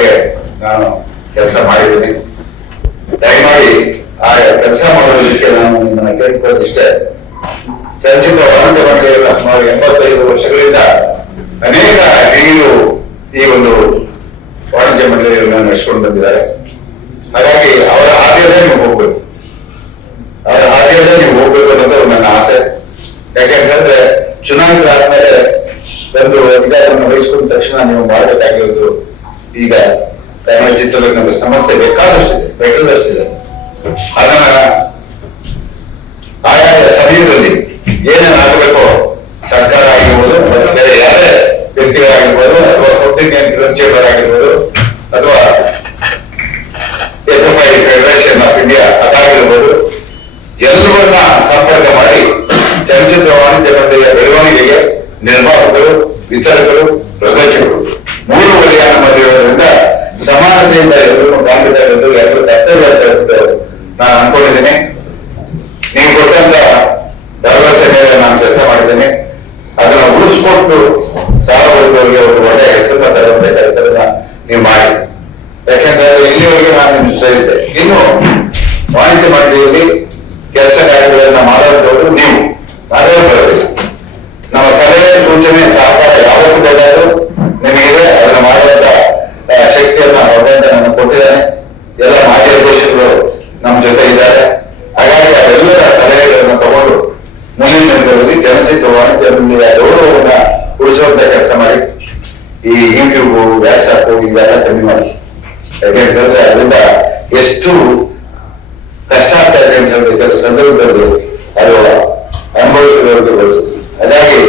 ಹಾಗೆ ನಾನು ಕೆಲಸ ಮಾಡಿದ್ದೀನಿ. ದಯಮಾಡಿ ಆ ಕೆಲಸ ಮಾಡೋದಕ್ಕೆ ನಾನು ನಿಮ್ಮನ್ನ ಕೇಳ್ಕೊಳ್ಳೋದಿಷ್ಟೇ. ಚಲನಚಿತ್ರ ವಾಣಿಜ್ಯ ಮಂಡಳಿಯ ಸುಮಾರು 85 ವರ್ಷಗಳಿಂದ ಅನೇಕ ಹಿರಿಯರು ಈ ಒಂದು ವಾಣಿಜ್ಯ ಮಂಡಳಿಯನ್ನು ನಡೆಸಿಕೊಂಡು ಬಂದಿದ್ದಾರೆ. ಹಾಗಾಗಿ ಅವರ ಹಾದಿಯಲ್ಲೇ ನೀವು ಹೋಗ್ಬೇಕು, ಅವರ ಹಾದಿಯಲ್ಲೇ ನೀವು ಹೋಗ್ಬೇಕು ಅನ್ನೋದು ನನ್ನ ಆಸೆ. ಯಾಕೆಂತಂದ್ರೆ ಚುನಾಯಿತರಾದ್ಮೇಲೆ ಒಂದು ಅಧಿಕಾರವನ್ನು ವಹಿಸಿಕೊಂಡ ತಕ್ಷಣ ನೀವು ಮಾಡಬೇಕಾಗಿರೋದು ಈಗ ಕನ್ನಡ ಚಿತ್ರರಂಗದ ಸಮಸ್ಯೆ ಬೇಕಾದಷ್ಟಿದೆ. ಅದನ್ನ ಆಯಾ ಸಮಯದಲ್ಲಿ ಏನೇನಾಗಬೇಕೋ ಸರ್ಕಾರ ಆಗಿರ್ಬೋದು, ಬೇರೆ ಯಾರೇ ವ್ಯಕ್ತಿಗಳಾಗಿರ್ಬೋದು, ಅಥವಾ ಸೌತ್ ಇಂಡಿಯನ್ ಫಿಲ್ಮ್ ಚೇಂಬರ್ ಆಗಿರ್ಬೋದು, ಅಥವಾ FFI ಫೆಡರೇಷನ್ ಆಫ್ ಇಂಡಿಯಾ ಅದಾಗಿರ್ಬೋದು, ಎಲ್ಲವನ್ನ ಸಂಪರ್ಕ ಮಾಡಿ ಚಲನಚಿತ್ರ ವಾಣಿಜ್ಯ ಮಂಡಳಿಯ ಬೆಳವಣಿಗೆಗೆ ನಿರ್ಮಾಪಕರು, ವಿತರಕರು, ಪ್ರದರ್ಶಕರು 3 ವಲಯ ನಮ್ಮಲ್ಲಿರೋದ್ರಿಂದ ಸಮಾನತೆಯಿಂದ ಎಲ್ಲರೂ ಕಾಣಬೇಕಾಗಿದ್ದು ಎಲ್ಲರೂ ಕರ್ತವ್ಯ ಅಂತ ನಾನು ಅನ್ಕೊಂಡಿದ್ದೀನಿ. ನೀವು ಕೊಟ್ಟಂತ ಭರವಸೆ ಮೇಲೆ ನಾನು ಕೆಲಸ ಮಾಡಿದ್ದೇನೆ. ಅದನ್ನ ಉಳಿಸ್ಕೊಟ್ಟು ಸಾರ್ವಜನಿಕರಿಗೆ ಒಂದು ಒಳ್ಳೆಯ ಹೆಸರನ್ನ ತರುವಂತ ಕೆಲಸವನ್ನ ನೀವು ಮಾಡಿ. ಯಾಕೆಂದ್ರೆ ಇಲ್ಲಿವರೆಗೆ ನಾನು ನಿಮ್ಗೆ ಹೇಳಿದ್ದೆ, ಇನ್ನು ವಾಣಿಜ್ಯ ಮಂಡಳಿಯಲ್ಲಿ ಕೆಲಸ ಕಾರ್ಯಗಳನ್ನ ಮಾಡೋದವರು ನೀವು ಬರೋದಿಲ್ಲ. ನಮ್ಮ ಸಲಹೆ ಸೂಚನೆ ಸಹಕಾರ ಯಾವತ್ತೂ ಬೇಕಾದರೂ ನಿಮಗಿದೆ. ಅದನ್ನ ಮಾಡುವಂತ ಶಕ್ತಿಯನ್ನ ಭಗವಂತ ನಮಗೆ ಕೊಟ್ಟಿದ್ದಾನೆ. ಎಲ್ಲ ಮಾಜಿ ಅಧ್ಯಕ್ಷರು ನಮ್ಮ ಜೊತೆ ಇದ್ದಾರೆ. ಹಾಗಾಗಿ ಅವೆಲ್ಲರ ಸಲಹೆಗಳನ್ನು ತಗೊಂಡು ಮುಂದಿನ ದಿನಗಳಲ್ಲಿ ಚಲನಚಿತ್ರ ವಾಣಿಜ್ಯ ಮಂಡಳಿಯ ಗೌರವವನ್ನ ಉಳಿಸುವಂತ ಕೆಲಸ ಮಾಡಿ. ಈ ಯೂಟ್ಯೂಬ್, ವ್ಯಾಟ್ಸಾಪ್ ಇವೆಲ್ಲ ಕಮ್ಮಿ ಮಾಡಿ. ಯಾಕೆಂತಂದ್ರೆ ಅದರಿಂದ ಎಷ್ಟು ಕಷ್ಟ ಆಗ್ತಾ ಇದೆ ಅಂತ ಹೇಳಿ ಕೆಲವು ಸಂದರ್ಭದಲ್ಲಿ ಅದು ಅನುಭವಿಸಿದವರಿಗೆ ಗೊತ್ತು. ಹಾಗಾಗಿ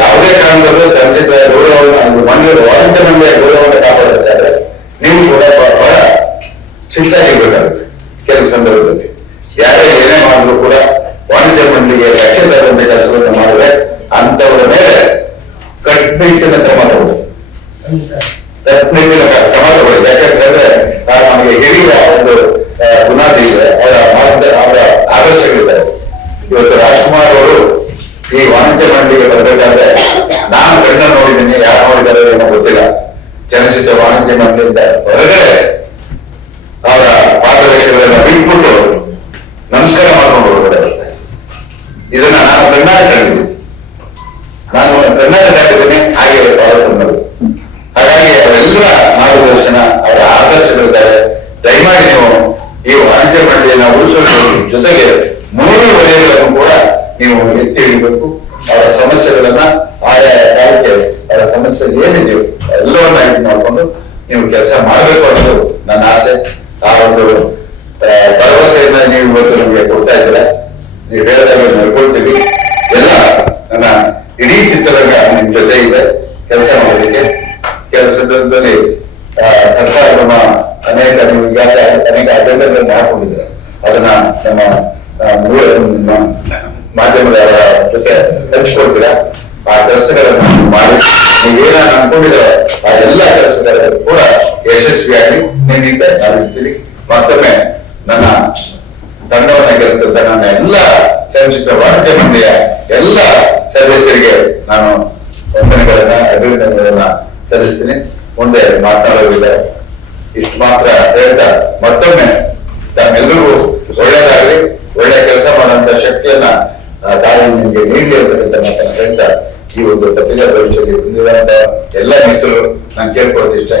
ಯಾವುದೇ ಕಾರಣದಲ್ಲೂ ಚಲನಚಿತ್ರ ಗೌರವವನ್ನು ಮಂಡಳಿ ವಾಣಿಜ್ಯ ಮಂಡಳಿಯ ಗೌರವವನ್ನು ಕಾಪಾಡಬೇಕಾದ್ರೆ ನೀವು ಕೂಡ ಬಹಳ ಶಿಸ್ತಾಗಿರ್ಬೇಕಾಗುತ್ತೆ. ಕೆಲವು ಸಂದರ್ಭದಲ್ಲಿ ಯಾರೇ ಏನೇ ಮಾಡಿದ್ರು ಕೂಡ ವಾಣಿಜ್ಯ ಮಂಡಳಿಗೆ ರಕ್ಷೆ ತರುವಂತೆ ಕೆಲಸವನ್ನು ಮಾಡಿದ್ರೆ ಅಂತವರ ಮೇಲೆ ಕಟ್ಟುನಿಟ್ಟಿನ ಕ್ರಮ ತಗೊಳ್ಳಿ. ಯಾಕಂತಂದ್ರೆ ನಮಗೆ ಹಿರಿಯ ಒಂದು ಬುನಾದಿ ಇದೆ, ಅವರ ಆದರ್ಶಗಳಿದ್ದಾರೆ. ಇವತ್ತು ರಾಜ್ಕುಮಾರ್ ಅವರು ಈ ವಾಣಿಜ್ಯ ಮಂಡಳಿಗೆ ಬರ್ಬೇಕಾದ್ರೆ ನಾನು ಕಣ್ಣ ನೋಡಿದ್ದೀನಿ, ಯಾರು ನೋಡಿದ್ದಾರೆ ಏನೋ ಗೊತ್ತಿಲ್ಲ. ಚಲನಚಿತ್ರ ವಾಣಿಜ್ಯ ಮಂಡಳಿಯಿಂದ ಹೊರಗಡೆ ಅವರ ಪಾದರಕ್ಷೆಗಳೆಲ್ಲ ಬಿಟ್ಬಿಟ್ಟು ನಮಸ್ಕಾರ ಮಾಡ್ಕೊಂಡು ಹೊರಗಡೆ ಬರ್ತಾರೆ. ಇದನ್ನ ನಾನು ಕಣ್ಣಾರೆ ಕಂಡಿದ್ದೀನಿ, ಹಾಗೆ ಹಾಗಾಗಿ ಅವರೆಲ್ಲ ಮಾರ್ಗದರ್ಶನ, ಅವರ ಆದರ್ಶಗಳಿದ್ದಾರೆ. ದಯಮಾಡಿ ನೀವು ಈ ವಾಣಿಜ್ಯ ಮಂಡಳಿಯನ್ನ ಉಳಿಸೋದ್ರ ಜೊತೆಗೆ 3 ವಲಯಗಳನ್ನು ಕೂಡ ನೀವು ಎತ್ತಿ ಹಿಡಿಬೇಕು. ಅವರ ಸಮಸ್ಯೆಗಳನ್ನ ಆಯಾ ಕಾಲಕ್ಕೆ ಅವರ ಸಮಸ್ಯೆ ಏನಿದೆಯೋ ಎಲ್ಲವನ್ನ ಇದು ಮಾಡಿಕೊಂಡು ನೀವು ಕೆಲಸ ಮಾಡಬೇಕು ಅನ್ನೋದು ನನ್ನ ಆಸೆ. ಆ ಒಂದು ಭರವಸೆಯನ್ನ ನೀವು ಇವತ್ತು ನಮಗೆ ಕೊಡ್ತಾ ಇದ್ದೀರಾ. ನೀವು ಹೇಳಿದಾಗ ನಡ್ಕೊಳ್ತೀವಿ. ಎಲ್ಲ ನನ್ನ ಇಡೀ ಚಿತ್ರರಂಗ ನಿಮ್ ಜೊತೆ ಇದೆ ಕೆಲಸ ಮಾಡೋದಕ್ಕೆ. ಕೆಲವು ಸಂದರ್ಭದಲ್ಲಿ ಸರ್ಕಾರ ನಮ್ಮ ಅನೇಕ ನೀವು ಈಗಾಗಲೇ ಅನೇಕ ಅಜೆಂಡಾಗಳನ್ನು ಹಾಕೊಂಡಿದ್ದೀರ. ಅದನ್ನ ನಮ್ಮ ಮಾಧ್ಯಮದವರ ಜೊತೆ ಹಂಚ್ಕೊಳ್ತೀರಾ. ಆ ಕೆಲಸಗಳನ್ನು ಮಾಡಿ ನೀವೇನ ಅನ್ಕೊಂಡಿದ್ರೆ ಆ ಎಲ್ಲ ಕೆಲಸಗಳು ಕೂಡ ಯಶಸ್ವಿಯಾಗಿ ನಿಮ್ಮಿಂದ ನಾವಿರ್ತೀವಿ. ಮತ್ತೊಮ್ಮೆ ನನ್ನ ತಂಡವನ್ನ ಗೆಲ್ತಂತ ನನ್ನ ಎಲ್ಲ ಚಲನಚಿತ್ರ ವಾಣಿಜ್ಯ ಮಂಡಳಿಯ ಎಲ್ಲ ಸದಸ್ಯರಿಗೆ ನಾನು ವಂದನೆಗಳನ್ನ, ಅಭಿನಂದನೆಗಳನ್ನ ಸಲ್ಲಿಸ್ತೀನಿ. ಮುಂದೆ ಮಾತನಾಡೋದಿದ್ದಾರೆ. ಇಷ್ಟು ಮಾತ್ರ ಹೇಳ್ತಾ ಮತ್ತೊಮ್ಮೆ ತಮ್ಮೆಲ್ಲರಿಗೂ ಒಳ್ಳೆಯದಾಗಲಿ, ಒಳ್ಳೆ ಕೆಲಸ ಮಾಡುವಂತ ಶಕ್ತಿಯನ್ನ ತಾಯಿ ನಿಮಗೆ ನೀಡಲಿ ಅಂತ ಮಾತನ್ನ ಹೇಳ್ತಾ ಈ ಒಂದು ಪತ್ರಿಕಾ ಭವಿಷ್ಯದಲ್ಲಿ ಬಂದಿರುವಂತ ಎಲ್ಲ ಮಿತ್ರರು ನಾನು ಕೇಳ್ಕೊಳ್ಳೋದು ಇಷ್ಟ.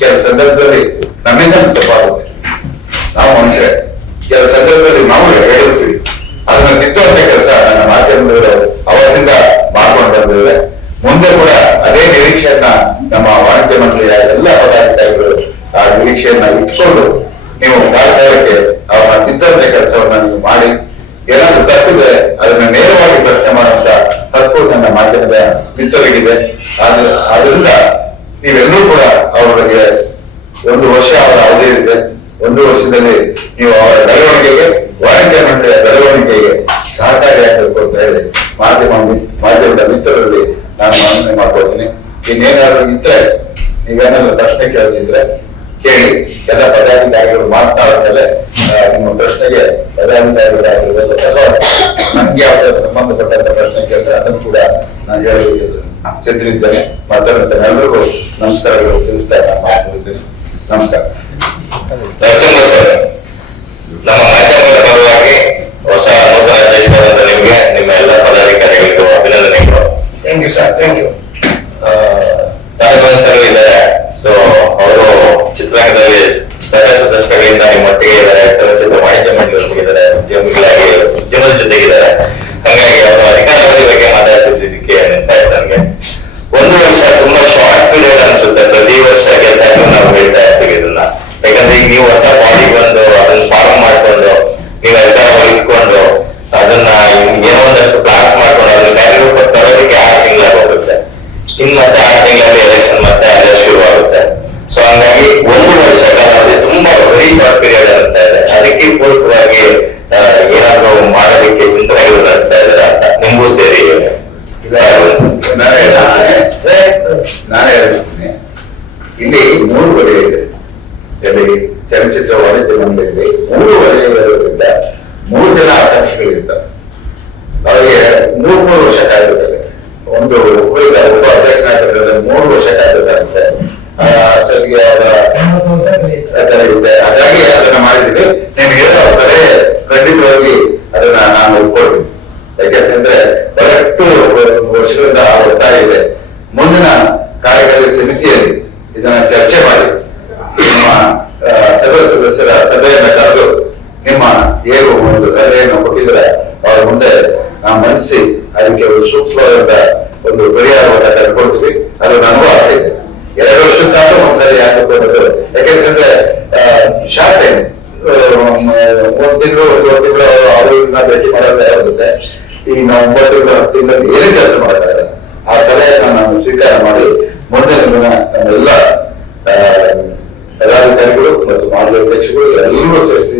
ಕೆಲವು ಸಂದರ್ಭದಲ್ಲಿ ನಮ್ಮಿಂದ ತಪ್ಪಾಗುತ್ತೆ, ನಾವು ಮನುಷ್ಯರೇ. ಕೆಲವು ಸಂದರ್ಭದಲ್ಲಿ ನಾವು ಹೇಳಿರ್ತೀವಿ, ಅದನ್ನ ತಿದ್ದುವಂತ ಕೆಲಸ ನನ್ನ ಮಾಧ್ಯಮದವರು ಅವತ್ತಿಂದ ಮಾಡ್ಕೊಂಡು ಬಂದಿದ್ದಾರೆ. ಮುಂದೆ ಕೂಡ ಅದೇ ನಿರೀಕ್ಷೆಯನ್ನ ನಮ್ಮ ವಾಣಿಜ್ಯ ಮಂಡಳಿಯ ಎಲ್ಲ ಪದಾಧಿಕಾರಿಗಳು ಆ ನಿರೀಕ್ಷೆಯನ್ನ ಇಟ್ಕೊಂಡು ನೀವು ಕಾಲಕಾಲಕ್ಕೆ ಅವನ್ನ ತಿದ್ದುವಂತ ಕೆಲಸವನ್ನ ನೀವು ಮಾಡಿ. ಏನಾದ್ರೂ ತಪ್ಪಿದ್ರೆ ಅದನ್ನ ನೇರವಾಗಿ ಪ್ರಶ್ನೆ ಮಾಡುವಂತ ಹಕ್ಕು ನನ್ನ ಮಾಧ್ಯಮದ ಮಿತ್ರರಿಗಿದೆ. ಆದ್ರಿಂದ ನೀವೆಲ್ಲರೂ ಕೂಡ ಅವರಿಗೆ 1 ವರ್ಷ ಅವರ ಅವಧಿ ಇದೆ. 1 ವರ್ಷದಲ್ಲಿ ನೀವು ಅವರ ಬೆಳವಣಿಗೆಗೆ, ವಾಣಿಜ್ಯ ಮಂಡಳಿಯ ಬೆಳವಣಿಗೆಗೆ ಸಹಕಾರಿಯಾಗಬೇಕು ಅಂತ ಹೇಳಿ ಮಾಧ್ಯಮದ ಮಿತ್ರರಲ್ಲಿ ನಾನು ಮನವಿ ಮಾಡ್ಕೊಳ್ತೀನಿ. ಇನ್ನೇನಾದ್ರು ಇದ್ರೆ ನೀವೇನಾದ್ರು ಪ್ರಶ್ನೆ ಕೇಳ್ತಿದ್ರೆ ಕೇಳಿ. ಎಲ್ಲ ಪದಾಧಿಕಾರಿಗಳು ಮಾತನಾಡಿದ್ಮೇಲೆ ನಿಮ್ಮ ಪ್ರಶ್ನೆಗೆ ಪದಾಧಿಕಾರಿಗಳಾಗಿರ್ಬೋದು ಅಥವಾ ನನ್ಗೆ ಯಾವ್ದಾದ್ರು ಸಂಬಂಧಪಟ್ಟಂತ ಪ್ರಶ್ನೆ ಕೇಳಿದ್ರೆ ಅದನ್ನು ಕೂಡ ನಾನು ಹೇಳಬೇಕು ಸಿದ್ಧರಿದ್ದೇನೆ. ಮತ್ತೊಮ್ಮೆ ಎಲ್ಲರಿಗೂ ನಮಸ್ಕಾರಗಳು ತಿಳಿಸ್ತಾ ನಾನು ಮಾತನಾಡ್ತೀನಿ. ನಮಸ್ಕಾರ. ನರಸಿಂಹ ಸರ್, ನಮ್ಮ ಮಾಧ್ಯಮದ ಪರವಾಗಿ ಹೊಸ ನೂತನ ಅಧ್ಯಕ್ಷರಾದ ನಿಮಗೆ, ನಿಮ್ಮ ಎಲ್ಲ ಪದಾಧಿಕಾರಿಗಳಿಗೂ ಅಭಿನಂದನೆಗಳು. Thank you sir, thank you. ಸಾರ್ವಜನಿಕರು ಇದ್ದಾರೆ, ಸೊ ಅವರು ಚಿತ್ರರಂಗದಲ್ಲಿ ಸಾಕಷ್ಟು ದಶಕಗಳಿಂದ ನಿಮ್ಮೊಟ್ಟಿಗೆ ಇದ್ದಾರೆ, ಚಲನಚಿತ್ರ ವಾಣಿಜ್ಯ ಮಂಡಳಿದ್ದಾರೆ, ಉದ್ಯಮಿಗಳಾಗಿ ಉದ್ಯಮದ ಜೊತೆಗಿದ್ದಾರೆ. ಹಾಗಾಗಿ ಅವರು ಅಧಿಕಾರಾವಧಿ ಬಗ್ಗೆ ಮಾತಾಡ್ತಿದ್ದಕ್ಕೆ ನೆನಪ ಆಯ್ತು ನನಗೆ. 1 ವರ್ಷ ತುಂಬಾ ಶಾರ್ಟ್ ಪೀರಿಯಡ್ ಅನ್ಸುತ್ತೆ, ಪ್ರತಿ ವರ್ಷ ಗೆದ್ದಾಗ ನಾವು ಹೇಳ್ತಾ ಇರ್ತೀವಿ ಇದನ್ನ. ಯಾಕಂದ್ರೆ ಈಗ ನೀವು ಹೊಸ ಬಾಡಿ ಬಂದು ಅದನ್ನ ಫಾರ್ಮ್ ಮಾಡ್ಕೊಂಡು ನೀವು ಅಧಿಕಾರ ವಹಿಸ್ಕೊಂಡು ಅದನ್ನ ಏನೋ ಒಂದಷ್ಟು ಕ್ಲಾಸ್ ಮಾಡ್ಕೊಂಡು ಅದನ್ನ ಕಾರ್ಯರೂಪ ತರೋದಕ್ಕೆ 6 ತಿಂಗಳಾಗಿ ಹೋಗುತ್ತೆ. ಇನ್ ಮತ್ತೆ 6 ತಿಂಗಳಲ್ಲಿ ಎಲೆಕ್ಷನ್ ಮತ್ತೆ ಅದೇ ಶುರು ಆಗುತ್ತೆ. ಸೊ ಹಂಗಾಗಿ 1 ವರ್ಷ ಕಾಲಾವಧಿ ತುಂಬಾ ವೆರಿ ಶಾರ್ಟ್ ಪೀರಿಯಡ್ ಅನಿಸ್ತಾ ಇದೆ. ಅದಕ್ಕೆ ಪೂರಕವಾಗಿ ಏನಾದ್ರು ಮಾಡೋದಕ್ಕೆ ಚಿಂತನೆಗಳು ನಡೆಸ್ತಾ ಇದ್ದಾರೆ ಅಂತ ನಿಮಗೂ ಸೇರಿ ನಾನೇ ಹೇಳ್ತೀನಿ. ಇಲ್ಲಿ 3 ವಲಯ ಇದೆ. ಎಲ್ಲಿ ಚಲನಚಿತ್ರ ವಾಣಿಜ್ಯ ಮಂಡಳಿಯಲ್ಲಿ 3 ವಲಯಗಳಿಂದ 3 ಜನ ಆಕಾಂಕ್ಷಿಗಳಿರ್ತಾರೆ. ಅವರಿಗೆ 3 ವರ್ಷ ಕಾಯ್ದಿದ್ದಾರೆ. ಒಂದು ಒಬ್ಬ ಅಧ್ಯಕ್ಷನಾಗಿದ್ದರೆ 3 ವರ್ಷ ಕಾಯ್ದಿದ್ದಾರಂತೆ. ಸರಿಗೆ ಕಳೆಯುತ್ತೆ. ಹಾಗಾಗಿ ಅದನ್ನ ಮಾಡಿದ್ದೀವಿ. ನೀವು ಹೇಳೋ ಸಲಹೆ ಖಂಡಿತವಾಗಿ ಅದನ್ನ ನಾನು ಒಪ್ಕೊಳ್ತೀನಿ. ಯಾಕೆಂತಂದ್ರೆ ಕರೆಕ್ಟ್ ವರ್ಷಗಳಿಂದ ಒತ್ತಾಯ ಇದೆ. ಮುಂದಿನ ಕಾರ್ಯಕಾರಿ ಸಮಿತಿಯಲ್ಲಿ ಇದನ್ನ ಚರ್ಚೆ ಮಾಡಿ ನಿಮ್ಮ ಸದಸ್ಯರ ಸಭೆಯನ್ನ ಕರೆದು ನಿಮ್ಮ ಏನು ಒಂದು ಸಲಹೆಯನ್ನು ಕೊಟ್ಟಿದ್ರೆ ಅವ್ರ ಮುಂದೆ ನಾವು ಮಂಡಿಸಿ ಅದಕ್ಕೆ ಒಂದು ಸೂಕ್ತವಾದ ಒಂದು ಪರಿಹಾರವನ್ನು ಕರ್ಕೊಳ್ತೀವಿ. ಅದು ನನಗೂ ಆಸೆ ಇದೆ. 2 ವರ್ಷಕ್ಕಾದ್ರೂ ಒಂದ್ಸರಿ ಯಾಕೆ ಕೊಡೋದು? ಯಾಕೆಂತಂದ್ರೆ ಶಾರ್ಟ್ ಟೈಮ್ 1 ತಿಂಗಳು 1 ತಿಂಗಳು ಅವ್ರನ್ನ ಭೇಟಿ ಮಾಡೋದಾಗುತ್ತೆ. ಈಗ ನಾವು 9 ತಿಂಗಳು 10 ತಿಂಗಳಲ್ಲಿ ಏನೇ ಕೆಲಸ ಮಾಡೋಕ್ಕಾಗಲ್ಲ. ಆ ಸಲಹೆಯನ್ನು ನಾನು ಸ್ವೀಕಾರ ಮಾಡಿ ಮುಂದಿನ ದಿನ ನಮ್ಮೆಲ್ಲ ಪದಾಧಿಕಾರಿಗಳು ಮತ್ತು ಮಾಜಿ ಅಧ್ಯಕ್ಷಗಳು ಎಲ್ಲರೂ ಸೇರಿಸಿ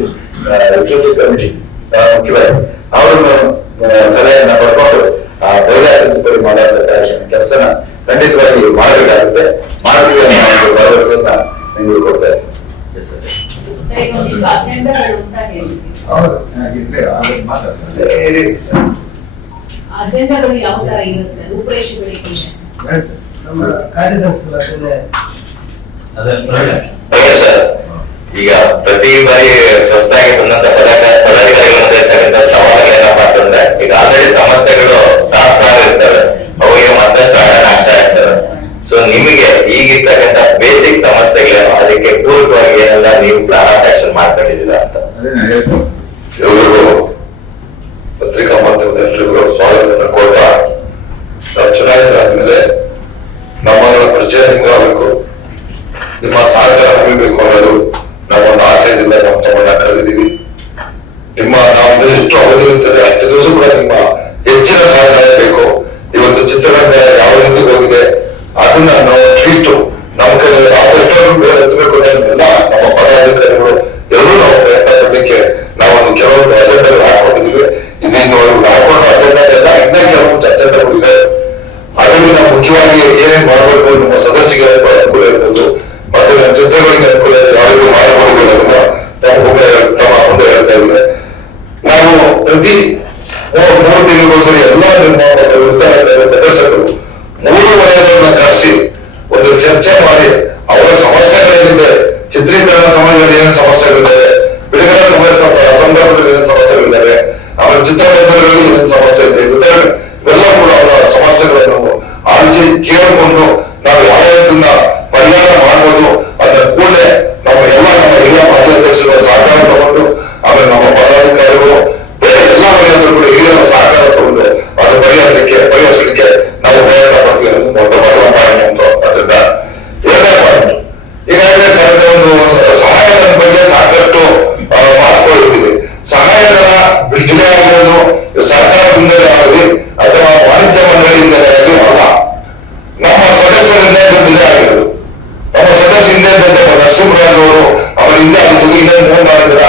ಎಕ್ಸಿಕ್ಯೂಟಿವ್ ಕಮಿಟಿ ಮುಖ್ಯವಾಗಿ ಅವರನ್ನು ಸಲಹೆಯನ್ನ ಪಡ್ಕೊಂಡು ಆ ಧೈರ್ಯ ತಿದ್ದುಪಡಿ ಮಾಡಬೇಕಾದ ಕೆಲಸನ ಖಂಡಿತವಾಗಿ ಮಾಡಬೇಕಾಗುತ್ತೆ. ಮಾಡ್ತೀವಿ ಅನ್ನೋ ಭರವಸೆಯನ್ನ ನಿಮಗೆ ಕೊಡ್ತಾ ಅಜೆಂಡಾಗಳು ಯಾವ ತರ ಇರುತ್ತೆ, ರೂಪರೇಷೆಗಳಿಗೆ ನಮ್ಮ ಕಾರ್ಯದರ್ಶಿಗಳ ಸರ್, ಈಗ ಪ್ರತಿ ಬಾರಿ ಹೊಸದಾಗಿ ಬಂದಂತ ಪದಾಧಿಕಾರಿಗಳ ಮುಂದೆ ಇರ್ತಕ್ಕಂಥ ಸವಾಲುಗಳೇನಪ್ಪ ಅಂತಂದ್ರೆ, ಈಗ ಆಲ್ರೆಡಿ ಸಮಸ್ಯೆಗಳು ಸಾವಿರ ಇರ್ತವೆ, ಅವಿಗೆ ಮತ್ತಷ್ಟು ಆಡೋಣ ಆಗ್ತಾ ಇರ್ತವೆ. ಸೊ ನಿಮಗೆ ಈಗಿರ್ತಕ್ಕಂಥ ಬೇಸಿಕ್ ಸಮಸ್ಯೆಗಳೇನು, ಅದಕ್ಕೆ ಪೂರಕವಾಗಿ ಏನೆಲ್ಲ ನೀವು ಪ್ಲಾನ್ ಆಫ್ ಆಕ್ಷನ್ ಮಾಡ್ಕೊಂಡಿದ್ದೀರಾ ಅಂತ. ಎಲ್ರಿಗೂ ಪತ್ರಿಕಾ ಮಾಧ್ಯಮದ ಎಲ್ರಿಗೂ ಸ್ವಾಗತವನ್ನು ಕೊಡ್ತಾ, ನಾವು ಚುನಾಯಿತರಾದ್ಮೇಲೆ ನಮ್ಮಗಳ ಪರಿಚಯ ನಿಮ್ಗೆ ಆಗಬೇಕು, ನಿಮ್ಮ ಸಹಕಾರ ಮುಗಿಬೇಕು ಅನ್ನೋದು ನಾವೊಂದು ಆಸೆಯಿಂದ ನಾವು ತಮ್ಮನ್ನ ಕರೆದಿದ್ದೀವಿ. ನಿಮ್ಮ ನಾವು ಎಷ್ಟು ಅವಧಿ ಇರ್ತದೆ ಅಷ್ಟು ದಿವಸ ಕೂಡ ನಿಮ್ಮ ಹೆಚ್ಚಿನ ಸಹಕಾರ ಬೇಕು. ಇವತ್ತು ಚಿತ್ರರಂಗ ಯಾವ ರೀತಿ ಹೋಗಿದೆ ಅದನ್ನ ನಾವು ಇಟ್ಟು ನಮ್ಮ ಕೈಯಲ್ಲಿ ಆದಷ್ಟು ಬೇರೆ ಎತ್ತಬೇಕು. ಎಲ್ಲ ನಮ್ಮ ಪದಾಧಿಕಾರಿಗಳು ಎಲ್ಲರೂ ನಾವು ಪ್ರಯತ್ನ ಪಡಲಿಕ್ಕೆ ನಾವೊಂದು ಕೆಲವೊಂದು ಅಜೆಂಡಾಗಳು ಹಾಕೊಂಡಿದ್ದೀವಿ. ಇನ್ನೇನು ಹಾಕೊಂಡು ಅಜೆಂಡಾ ಎಲ್ಲ ಇನ್ನೇ ಕೆಲವೊಂದು ಅಜೆಂಡಾಗಳು ಇದೆ. ಅದರಲ್ಲಿ ನಾವು ಮುಖ್ಯವಾಗಿ ಏನೇನ್ ಮಾಡಬೇಕು, ನಮ್ಮ ಸದಸ್ಯರಿಗೆ ಅನುಕೂಲ ಇರ್ಬೋದು ಮತ್ತೆ ನಮ್ಮ ಜೊತೆಗಳಿಗೆ ಅನುಕೂಲ ಯಾರಿಗೂ ಮಾಡಬಹುದು ಅನ್ನೋದನ್ನ ತಮ್ಮ ಮುಂದೆ ಹೇಳ್ತಾ ಇದ್ದೇವೆ. ನಾವು ಪ್ರತಿ 3 ತಿಂಗಳಿಗೋಸ್ಕರ ಎಲ್ಲ ಪ್ರದರ್ಶಕರು 3 ವಲಯಗಳನ್ನ ಕರೆಸಿ ಒಂದು ಚರ್ಚೆ ಮಾಡಿ ಅವರ ಸಮಸ್ಯೆಗಳೇನಿದೆ, ಚಿತ್ರೀಕರಣ ಸಮಯದಲ್ಲಿ ಏನೇನು ಸಮಸ್ಯೆಗಳಿದ್ದಾವೆ, ಬಿಡುಗಡೆ ಸಂದರ್ಭದಲ್ಲಿ ಏನೇನು ಸಮಸ್ಯೆಗಳಿದ್ದಾವೆ, ಆಮೇಲೆ ಚಿತ್ರರಂಗದಲ್ಲಿ ಏನೇನು ಸಮಸ್ಯೆ ಇದೆ, ಇವೆಲ್ಲ ಕೂಡ ಅವರ ಸಮಸ್ಯೆಗಳನ್ನು ಆಲಿಸಿ ಕೇಳಿಕೊಂಡು ನಾವು ಯಾವ್ಯಾವದನ್ನ ಪರಿಹಾರ ಮಾಡ್ಬೋದು ಅದನ್ನ ಕೂಡಲೇ ನಮ್ಮ ಎಲ್ಲ ಮಾಜಿ ಅಧ್ಯಕ್ಷರ ಸಹಕಾರ ತಗೊಂಡು, ಆಮೇಲೆ ನಮ್ಮ ಪದಾಧಿಕಾರಿಗಳು ಬೇರೆ ಎಲ್ಲ ವಲಯದಲ್ಲೂ ಕೂಡ ಹಿರಿಯರ ಸಹಕಾರ ತಗೊಂಡು ಅದು ಪರಿಹರಿಸಲಿಕ್ಕೆ ನಾವು ಪ್ರಯತ್ನ ಪಡ್ತೀವಿ ಅನ್ನೋದು ಮೊದಲ ಪಾಯಿಂಟ್ ಅದರಿಂದ. 2ನೇ ಪಾಯಿಂಟ್, ಈಗಾಗಲೇ ಸರ್ಕಾರ ಒಂದು ಸಹಾಯಧನ ಬಗ್ಗೆ ಸಾಕಷ್ಟು ಮಾತುಗಳಿದೆ. ಸಹಾಯಧನ ಬಿಡುಗಡೆ ಆಗಿರೋದು ಸರ್ಕಾರದಿಂದಲೇ ಆಗಲಿ ಅಥವಾ ವಾಣಿಜ್ಯ ಮಂಡಳಿಯಿಂದಲೇ ಆಗಲಿ ಅಲ್ಲ, ನಮ್ಮ ಸದಸ್ಯರಿಂದ ಬಿಡುಗಡೆ ಆಗಿರೋದು. ನಮ್ಮ ಸದಸ್ಯ ಹಿಂದೆ ನರಸಿಂಹರಾಜ್ ಅವರು ಅವರ ಹಿಂದೆ ಅದು ಹಿಂದೆ ಫೋನ್ ಮಾಡಿದ್ರ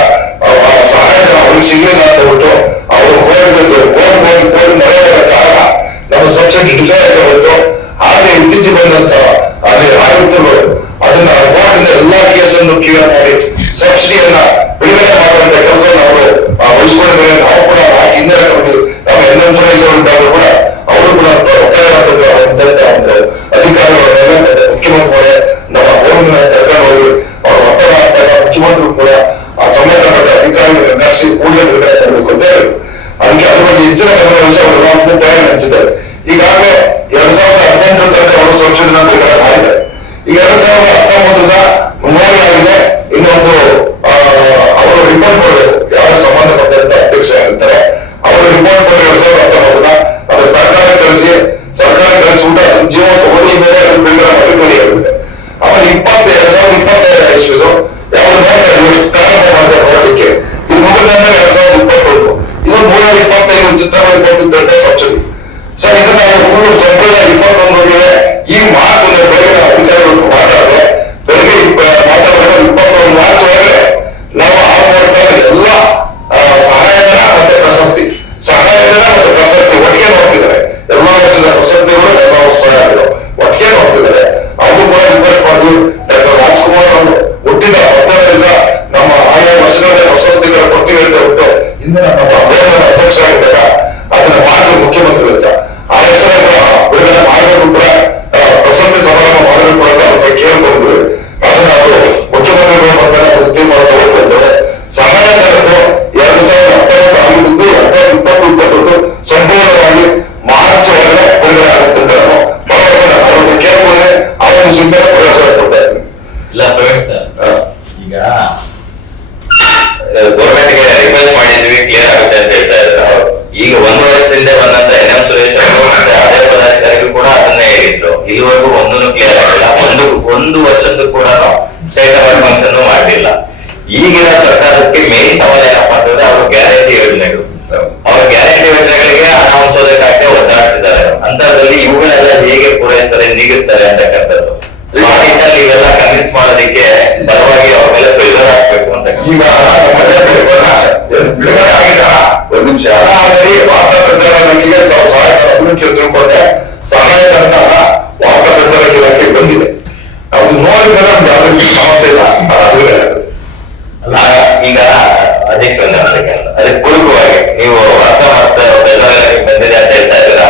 ಸಹಾಯಧನ ಅವ್ರಿಗೆ ಸಿಗಲಿಲ್ಲ ಅಂತ ಬಿಟ್ಟು ಅವರು ಕೋರ್ಟ್ ನಡೆಯುವ ಕಾರಣ ನಮ್ಮ ಸಬ್ಸಿಡಿ ಡಿಕ್ಲೇರ್ ಬಂತು. ಹಾಗೆ ಇತ್ತೀಚೆಗೆ ಬಂದಂತ ಅಲ್ಲಿ ಆಯುಕ್ತರು ಅದನ್ನ ಕೋರ್ಟಿಂದ ಎಲ್ಲಾ ಕೇಸನ್ನು ಕ್ಲಿಯರ್ ಮಾಡಿ ಸಬ್ಸಿಡಿಯನ್ನ ಬಿಡುಗಡೆ ಮಾಡುವಂತ ಕೆಲಸವನ್ನು ಅವರು ವಹಿಸಿಕೊಂಡಿದ್ದಾರೆ. ನಾವು ಕೂಡ ಆ ಹಿಂದೆ ನಮ್ಮ ಇದ್ದಾಗೂ ಕೂಡ ಅವರು ಕೂಡ ಅಧಿಕಾರಿಗಳು ಮುಖ್ಯಮಂತ್ರಿಗಳೇ ನಮ್ಮ ಗೋವಿನ ಕರ್ಕೊಂಡು ಹೋಗಿ ಅವ್ರ ಸಂಶೋಧನಾ ಮಾಡಿದ್ದಾರೆ. ಈಗ 2019 ನೋಡಲಾಗಿದೆ. ಇನ್ನೊಂದು ಅವರು ರಿಪೋರ್ಟ್ ಕೊಡಬೇಕು, ಯಾರು ಸಂಬಂಧಪಟ್ಟಂತ ಅಧ್ಯಕ್ಷ ಆಗಿರ್ತಾರೆ ಅವರು ರಿಪೋರ್ಟ್ ಕೊಡಿ 2019 ಅದು ಸರ್ಕಾರ ಕಳಿಸಿಬಿಟ್ಟು ಜೀವ ತಗೊಂಡಿ ಮೇಲೆ ಅದು ಬಿಡುಗಡೆ ಮಾಡಿ ಕೊನೆಯಾಗುತ್ತೆ. ಆಮೇಲೆ 2025 ಇಸ್ವಿದು ಯಾವ್ದು ಪ್ರಾರಂಭ ಮಾಡಿದೆ ನೋಡಲಿಕ್ಕೆ ಇದು ಮುಗಿದ ನಂತರ 2021 ಇದು 125 ಚಿತ್ರಗಳು ಕೊಟ್ಟಿದ್ದಂತೆ ಸಬ್ಸಿಡಿ. ಸೊ ಇದನ್ನ ನಾವು ಸಂಪೂರ್ಣ 21 ಈ ಮಾರ್ಚ್ ಬೆಳಗ್ಗೆ ನಾವು ವಿಚಾರಗಳು ಮಾತಾಡಿದ್ರೆ ಬೆಳಗ್ಗೆ ಮಾತಾಡುವಾಗ 21 ಮಾರ್ಚ್ ಒಳಗೆ ನಾವು ಆಲ್ಮೋಸ್ಟ್ ಎಲ್ಲ ಸಹಾಯಧನ ಮತ್ತೆ ಪ್ರಶಸ್ತಿ ಒಟ್ಟಿಗೆ ನೋಡ್ತಿದ್ದಾರೆ. ಎಲ್ಲ ವರ್ಷದ ಪ್ರಶಸ್ತಿಗಳು ಎಲ್ಲ ಸಹಾಯಗಳು ಒಟ್ಟಿಗೆ ನೋಡ್ತಿದ್ದಾರೆ. ಅದು ಕೂಡ ರಿಕ್ವೆಸ್ಟ್ ಮಾಡಿ ಡಾಕ್ಟರ್ ರಾಜ್ಕುಮಾರ್ ಅವರು ಹುಟ್ಟಿದ 10ನೇ ದಿವಸ ನಮ್ಮ ಆಯಾ ವರ್ಷಗಳ ಪ್ರಶಸ್ತಿಗಳ ಕೊಡ್ತೀವಿ ಅಂತ ಬಿಟ್ಟು ಇಂದಿನ ನಮ್ಮ ಅಭಿಯಾನದ ಅಧ್ಯಕ್ಷ ಆಗಿದ್ದಾಗ ಅದನ್ನ ಮಾಡಿ ಮುಖ್ಯಮಂತ್ರಿ ಅಂತ ಆ ಹೆಸರನ್ನ ಬಿಡುಗಡೆ ಮಾಡಬೇಕು ಕೂಡ ಪ್ರಶಸ್ತಿ ಸಮಾರಂಭ ಮಾಡಬೇಕು ಅಂತ ಅವ್ರಿಗೆ ಕೇಳ್ಕೊಂಡ್ರು. ಅದನ್ನ ಅವರು ಮುಖ್ಯಮಂತ್ರಿಗಳು ಬಂದಾಗ ವೃತ್ತಿ ಮಾಡ್ತಾರೆ. ಸಹಾಯಧನದ್ದು 2019 ಆಗಿದ್ದು 2020 ಸಂಪೂರ್ಣವಾಗಿ ಮಾರ್ಚ್ ಒಳಗೆ ಬಿಡುಗಡೆ ಆಗುತ್ತೆ ಅಂತ ನಾವು ಭರವಸೆ ಅವ್ರಿಗೆ ಕೇಳ್ಕೊಂಡ್ರೆ ಅವನು ಸುಮ್ಮನೆ ಭರವಸೆ ಕೊಡ್ತಾ ಇದ್ದೀನಿ. ಇಲ್ಲ ಪ್ರವೀಣ್ ಸರ್, ಈಗ ಗೌರ್ಮೆಂಟ್ಗೆ ರಿಕ್ವೆಸ್ಟ್ ಮಾಡಿದ್ವಿ ಕ್ಲಿಯರ್ ಆಗುತ್ತೆ ಅಂತ ಹೇಳ್ತಾ ಇದ್ರು. ಈಗ 1 ವರ್ಷದಿಂದ ಬಂದಂತ NM ಸುರೇಶ್ ಅವರು ಮತ್ತೆ ಅದೇ ಪದಾಧಿಕಾರಿಗಳು ಕೂಡ ಅದನ್ನೇ ಹೇಳಿದ್ರು. ಇಲ್ಲಿವರೆಗೂ ಒಂದೂ ಕ್ಲಿಯರ್ ಆಗಿಲ್ಲ. ಒಂದು ವರ್ಷದ್ದು ಕೂಡ ಸ್ಟೇಟ್ ಅವಾರ್ಡ್ ಫಂಕ್ಷನ್ ಮಾಡಿಲ್ಲ. ಈಗಿನ ಸರ್ಕಾರಕ್ಕೆ ಮೇನ್ ಸವಾಲು ಏನಪ್ಪಾ ಅಂತಂದ್ರೆ ಅವ್ರ ಗ್ಯಾರಂಟಿ ಯೋಜನೆಗಳು. ಅವ್ರ ಗ್ಯಾರಂಟಿ ಯೋಜನೆಗಳಿಗೆ ಹಣ ಹೊಂದೋದಕ್ಕಾಗಿ ಒದ್ದಾಡ್ತಿದ್ದಾರೆ. ಅಂತದ್ರಲ್ಲಿ ಇವುಗಳೆಲ್ಲ ಹೇಗೆ ಪೂರೈಸ್ತಾರೆ, ನೀಗಿಸ್ತಾರೆ ಅಂತಕ್ಕಂಥದ್ದು ಇವೆಲ್ಲ ಕನ್ವಿನ್ಸ್ ಮಾಡೋದಕ್ಕೆ ಬಲವಾಗಿ ಅವ್ರ ಮೇಲೆ ಪ್ರೆಷರ್ ಹಾಕ್ಬೇಕು ಅಂತ. ಈಗ ಬಿಡುಗಡೆ ಆಗಿಲ್ಲ 1 ನಿಮಿಷ ವಾರ್ತಾ ಪ್ರಚಾರ ಇಲಾಖೆಗೆ ಸಹಾಯಧನ ಅಭಿವೃದ್ಧಿ ತಿಳ್ಕೊಂಡೆ ಸಹಾಯಧನ ವಾರ್ತಾ ಪ್ರಚಾರ ಇಲಾಖೆ ಬಂದಿದೆ. ಅದು ನೋಡಿದ್ರೆ ನಮ್ಗೆ ಯಾವ್ದು ಸಮಸ್ಯೆ ಇಲ್ಲ. ಅಲ್ಲ ಈಗ ಅಧ್ಯಕ್ಷ ಅದಕ್ಕೆ ಪೂರಕವಾಗಿ ನೀವು ವಾರ್ತಾ ಮತ್ತು ಪ್ರಚಾರ ಬಂದಿದೆ ಅಂತ ಹೇಳ್ತಾ ಇದ್ದೀರಾ.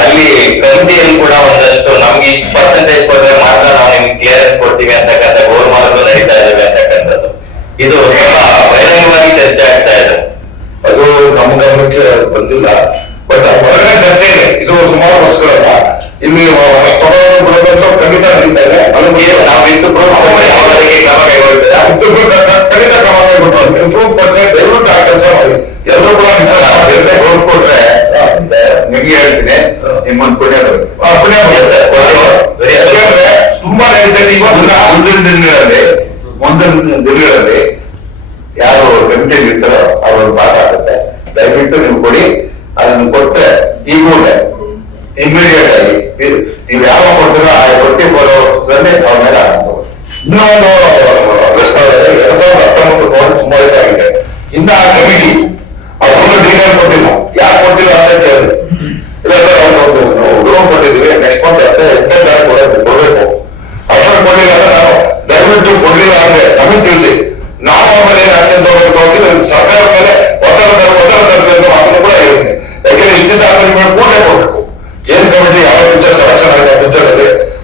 ಅಲ್ಲಿ ಕಮಿಟಿಯಲ್ಲಿ ಕೂಡ ಒಂದಷ್ಟು ನಮ್ಗೆ ಇಷ್ಟು ಪರ್ಸೆಂಟೇಜ್ ಕೊಟ್ಟರೆ ಮಾತ್ರ ನಾವು ನಿಮ್ಗೆ ಕ್ಲಿಯರೆನ್ಸ್ ಕೊಡ್ತೀವಿ ಅಂತಕ್ಕಂಥ ಗೋಲ್ಮಾಲ್ಗಳು ನಡೀತಾ ಇದ್ದಾವೆ ಅಂತಕ್ಕಂಥದ್ದು ಇದು ತುಂಬಾ ಬಹಿರಂಗವಾಗಿ ಚರ್ಚೆ ಆಗ್ತಾ ಇದೆ. ಅದು ನಮ್ಮ ಗಮನಕ್ಕೆ ಬಂದಿಲ್ಲ. ಬಟ್ ಹೊರಗಡೆ ಚರ್ಚೆ ಇದೆ. ಇದು ಸುಮಾರು ವರ್ಷಗಳಲ್ಲ. ಇಲ್ಲಿ ಬಿಡೋದಂತ ಖಂಡಿತ ನಡೀತಾ ಇದೆ. ಅದಕ್ಕೆ ನಾವು ಇತ್ತು ಯಾವುದಕ್ಕೆ ಕ್ರಮ ಕೈಗೊಳ್ತೇವೆ ಖಂಡಿತ ಕ್ರಮ ಕೈಗೊಳ್ತಾರೆ. ಇಂಪ್ರೂವ್ ಕೊಟ್ಟರೆ ದಯವಿಟ್ಟು ಆ ಕೆಲಸ ಮಾಡಿ. ಎಲ್ಲರೂ ಕೂಡ ರೋಡ್ ಕೊಟ್ರೆ ನಿಮ್ಗೆ ಹೇಳ್ತೀನಿ ನಿಮ್ಮನ್ನು ಪುಣ್ಯ ತುಂಬಾ ನಡೀತದೆ. ಈಗ ಮುಂದಿನ ದಿನಗಳಲ್ಲಿ ಯಾರು ಕಮಿಟಿಯಲ್ಲಿ ಇರ್ತಾರೋ ಅವ್ರ ಮಾತಾಡುತ್ತೆ. ದಯವಿಟ್ಟು ನೀವು ಕೊಡಿ. ಅದನ್ನು ಕೊಟ್ಟರೆ ಈಗ ಇಮಿಡಿಯೇಟ್ ಆಗಿ ನೀವು ಯಾವ ಕೊಡ್ತೀರೋ ಆ ಕೊಟ್ಟಿ ಬರೋದ್ರಲ್ಲಿ ಅವ್ರ ಮೇಲೆ ಆಗ್ತದೆ. ಇನ್ನೊಂದು 2019 ತುಂಬಾ ದಿವಸ ಆಗಿದೆ. ಇನ್ನು ಆ ಕಮಿಟಿ ಅವ್ರೊಂದು ಡೀಟೇಲ್ ಕೊಟ್ಟಿಲ್ಲ. ಯಾಕೆ ಕೊಟ್ಟಿಲ್ಲ ಅಂತ ಕೇಳಿದೆ. ಇಲ್ಲ ಸರ್ ಅವ್ರೊಂದು ರೂಮ್ ಕೊಟ್ಟಿದ್ದೀವಿ, ನೆಕ್ಸ್ಟ್ ಮಂತ್ ಕೊಡಬೇಕು. ಅಷ್ಟೊಂದು ಕೊಡ್ಲಿಲ್ಲ ಅಂದ್ರೆ ನಾವು ದಯವಿಟ್ಟು ಕೊಡ್ಲಿಲ್ಲ ಅಂದ್ರೆ ನಮಗೆ ತಿಳಿಸಿ. ನಾವು ಆಮೇಲೆ ಏನು ಆಕ್ಷನ್ ತಗೋಬೇಕು ಸರ್ಕಾರ ಮೇಲೆ ಒತ್ತಡ ತರಬೇಕು ಅಂತ ಮಾತನ್ನು ಕೂಡ ಹೇಳಿದ್ದೀನಿ. ಯಾಕೆಂದ್ರೆ ಇಷ್ಟು ದಿವಸ ಆದ್ಮೇಲೆ ಕೂಡಲೇ ಕೊಡ್ಬೇಕು. ಏನ್ ಕಮಿಟಿ ಯಾವ ಪಿಕ್ಚರ್ ಸೆಲೆಕ್ಷನ್ ಆಗಿದೆ ಆ ಪಿಕ್ಚರ್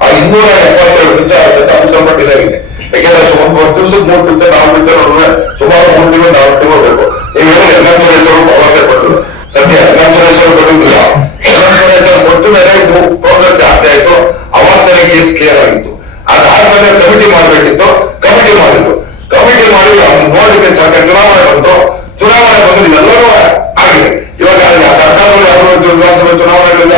ಆ 277 ಪಿಕ್ಚರ್ ಅಭಿಸಂಪಟ್ಟಿದ್ದಾಗಿದೆ. ಯಾಕೆಂದ್ರೆ ಒಂದು ದಿವಸಕ್ಕೆ 3 ಪಿಕ್ಚರ್ 4 ಪಿಕ್ಚರ್ ನೋಡಿದ್ರೆ ಸುಮಾರು 3 ತಿಂಗಳು 4 ತಿಂಗಳು ಬೇಕು. ನೀವು ಹೇಳಿ NM ಸುರೇಶ್ ಅವರು ಭರವಸೆ ಕೊಟ್ಟರು. ಸದ್ಯ NM ಸುರೇಶ್ ಅವರು ಕೊಟ್ಟಿಲ್ಲ. NM ಸುರೇಶ್ ಅವರು ಕೊಟ್ಟ ಮೇಲೆ ಪ್ರೋಗ್ರೆಸ್ ಜಾಸ್ತಿ ಆಯ್ತು. ಅವತ್ತನೇ ಕೇಸ್ ಕ್ಲಿಯರ್ ಆಗಿತ್ತು. ಅದಾದ್ಮೇಲೆ ಕಮಿಟಿ ಮಾಡಬೇಕಿತ್ತು. ಕಮಿಟಿ ಮಾಡಿದ್ರು. ಕಮಿಟಿ ಮಾಡಿ ನೋಡ್ಲಿಕ್ಕೆ ಚುನಾವಣೆ ಬಂತು. ಚುನಾವಣೆ ಬಂದು ಎಲ್ಲರೂ ಆಗಿದೆ. ಇವಾಗ ಸರ್ಕಾರದಲ್ಲಿ ಯಾವ ವಿಧಾನಸಭೆ ಚುನಾವಣೆಗಳಿಲ್ಲ.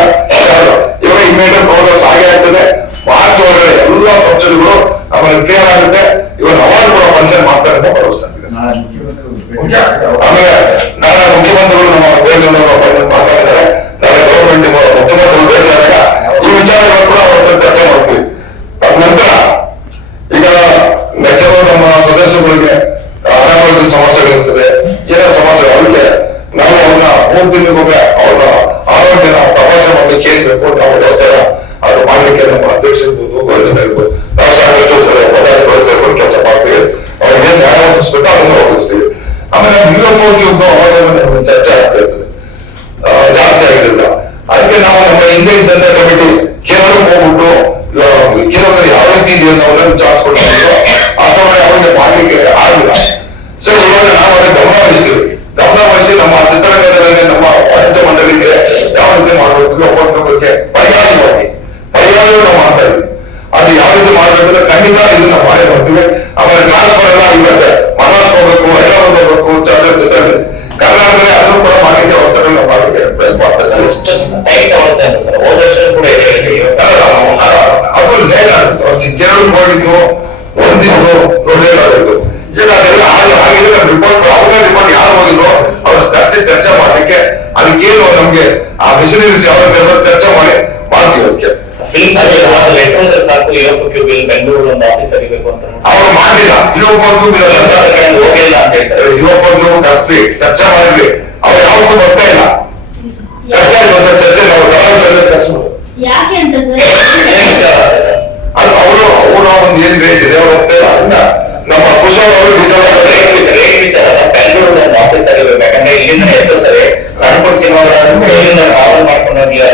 ಇವಾಗ ಇಮ್ಮಿಡಿಯೇಟ್ ಪ್ರೋಗ್ರೆಸ್ ಆಗೇ ಆಗ್ತದೆ. ಮಾರ್ಚ್ ಒಳಗಡೆ ಎಲ್ಲ ಸಬ್ಸಿಡಿಗಳು ಆಮೇಲೆ ಕ್ಲಿಯರ್ ಆಗುತ್ತೆ. ಇವಾಗ ಅವಾರ್ಡ್ ಕೂಡ ಫಂಕ್ಷನ್ ಮಾಡ್ತಾರೆ ಅಂತ ಭರವಸೆ ಆಗಿದೆ. ಆಮೇಲೆ ನಾಳೆ ಮುಖ್ಯಮಂತ್ರಿಗಳು ನಮ್ಮ ದೇವೇಗೌಡರು ಮಾತಾಡಿದ್ದಾರೆ. ನಾಳೆ ಗೌರ್ಮೆಂಟ್ ಮುಖ್ಯಮಂತ್ರಿಗಳು ಭೇಟಿಯಾದಾಗ ಈ ವಿಚಾರಗಳು ಕೂಡ ಅವ್ರ ಚರ್ಚೆ ಮಾಡ್ತೀವಿ. ಅದ ನಂತರ ಈಗ ಕೆಲವು ನಮ್ಮ ಸದಸ್ಯಗಳಿಗೆ ಅನಾರೋಗ್ಯದ ಸಮಸ್ಯೆಗಳಿರ್ತದೆ. ಏನೋ ಸಮಸ್ಯೆ ಅವ್ರಿಗೆ ನಾವು ಅವ್ರನ್ನ 3 ತಿಂಗಳಿಗೆ ಅವ್ರನ್ನ ಆರೋಗ್ಯನ ತಪಾಸಣೆ ಮಾಡ್ಲಿಕ್ಕೆ ಕೇಳ್ಬೇಕು. ನಾವು ವ್ಯವಸ್ಥೆ ಅದು ಮಾಡ್ಲಿಕ್ಕೆ ನಮ್ಮ ಅಧ್ಯಕ್ಷ ಇರ್ಬೋದು, ಗೌರ್ಮೆಂಟ್ ಇರ್ಬೋದು, ನಾವು ಸಾಕಷ್ಟು ಪದಾಧಿಕಾರಿ ಸೇರ್ಕೊಂಡು ಕೆಲಸ ಮಾಡ್ತೀವಿ. ಅವ್ರಿಗೆ ನ್ಯಾಯ ಒದಗಿಸ್ಬೇಕು, ಅದನ್ನು ಒದಗಿಸ್ತೀವಿ. ಆಮೇಲೆ ಅವಾಗ ಚರ್ಚೆ ಆಗ್ತಾ ಇರ್ತದೆ, ಜಾಸ್ತಿ ಆಗಿರಲಿಲ್ಲ. ಅದಕ್ಕೆ ನಾವು ನಮ್ಮ ಹಿಂದೆ ಇದ್ದಂತ ಕಮಿಟಿ ಕೇರಳ ಹೋಗ್ಬಿಟ್ಟು ಕೆಲವೊಂದು ಯಾವ ರೀತಿ ಇದೆ ಅನ್ನೋದನ್ನು ವಿಚಾರಿಸ್ಕೊಟ್ಟಿದ್ರು. ಅಥವಾ ಅವ್ರಿಗೆ ಮಾಡ್ಲಿಕ್ಕೆ ಆಗಿಲ್ಲ. ಸೊ ಇವಾಗ ನಾವು ಅದಕ್ಕೆ ಗಮನ ವಹಿಸ್ತೀವಿ. ಗಮನ ವಹಿಸಿ ನಮ್ಮ ಚಿತ್ರರಂಗದಲ್ಲಿ ನಮ್ಮ ವಾಣಿಜ್ಯ ಮಂಡಳಿಗೆ ಯಾವ ರೀತಿ ಮಾಡಬೇಕು ಬಗ್ಗೆ ಪರಿಹಾರವಾಗಿ ನಾವು ಮಾಡ್ತಾ ಇದ್ದೀವಿ. ಬಂದ್ರೆ ಖಂಡಿತ ಇದನ್ನ ಮಾಡೇ ಬರ್ತೀವಿ. ಆಮೇಲೆ ಟ್ರಾನ್ಸ್ಫರ್ ಎಲ್ಲ ಇರುತ್ತೆ, ಮನಸ್ ಹೋಗ್ಬೇಕು, ಹೈದರಾಬಾದ್ ಹೋಗ್ಬೇಕು, ಕರ್ನಾಟಕದಲ್ಲಿ ಅದನ್ನು ಕೂಡ ಮಾಡಿದ್ದೆ ಹೊಸದಲ್ಲಿ ನಾವು ಮಾಡಲಿಕ್ಕೆ ಪ್ರಯತ್ನ ಮಾಡ್ತಾ ಸರ್. ಟೈಮ್ ತಗೊಳುತ್ತೆ ಅಂತ ಸರ್, ಹೋದ ವರ್ಷ ಕೂಡ ಅದು ಲೇಟ್ ಆಗುತ್ತೆ. ಕೇರಳ ಹೋಗಿದ್ದು ಒಂದಿದ್ದು ಲೇಟ್ ಆಗುತ್ತೆ. ಈಗ ಅದೆಲ್ಲ ಆಗಿದೆ ರಿಪೋರ್ಟ್, ಅವರ ರಿಪೋರ್ಟ್ ಯಾರು ಹೋಗಿದ್ರು ಅವ್ರ ಕರೆಸಿ ಚರ್ಚೆ ಮಾಡ್ಲಿಕ್ಕೆ ಅದಕ್ಕೇನು ನಮ್ಗೆ ಆ ಮಿಷನರೀಸ್ ಯಾವ ಚರ್ಚೆ ಮಾಡಿ ಮಾಡ್ತೀವಿ. ಅದಕ್ಕೆ ಲೆಟರ್ ಸಾಕು, ಬೆಂಗಳೂರು ಒಂದು ಆಫೀಸ್ ತೆಗಿಬೇಕು ಅಂತ ಅವ್ರು ಮಾಡಿಲ್ಲ, ಹೋಗಿಲ್ಲ ಅಂತ ಹೇಳ್ತಾರೆ. ಯುವಕರು ಕರೆಸಿ ಚರ್ಚೆ ಮಾಡಿದ್ವಿ, ಅವ್ರು ಯಾವತ್ತೂ ಬರ್ತಾ ಇಲ್ಲ. ಚರ್ಚೆ ನಾವು ಕರೆಸ್ಬೋದು. ಯಾಕೆ ಅಂತ ಸರ್? ಅದು ಅವರು ಒಂದು ಏನ್ ರೇಟ್ ಇದೆ ಅವ್ರು ಹೋಗ್ತಾ ಇಲ್ಲ. ಅದನ್ನ ನಮ್ಮ ಕುಶಲ್ ಅವರು ರೇಟ್ ವಿಚಾರ ಬೆಂಗಳೂರು ಒಂದು ಆಫೀಸ್ ತೆಗಿಬೇಕು. ಯಾಕಂದ್ರೆ ಇಲ್ಲಿಂದ ಎಷ್ಟು ಸರಿ ಸಣ್ಣ ಪುಟ್ಟ ಸಿನಿಮಾಗಳನ್ನು ಇಲ್ಲಿಂದ ಟ್ರಾವೆಲ್ ಮಾಡ್ಕೊಂಡು ಹೋಗಿ 2023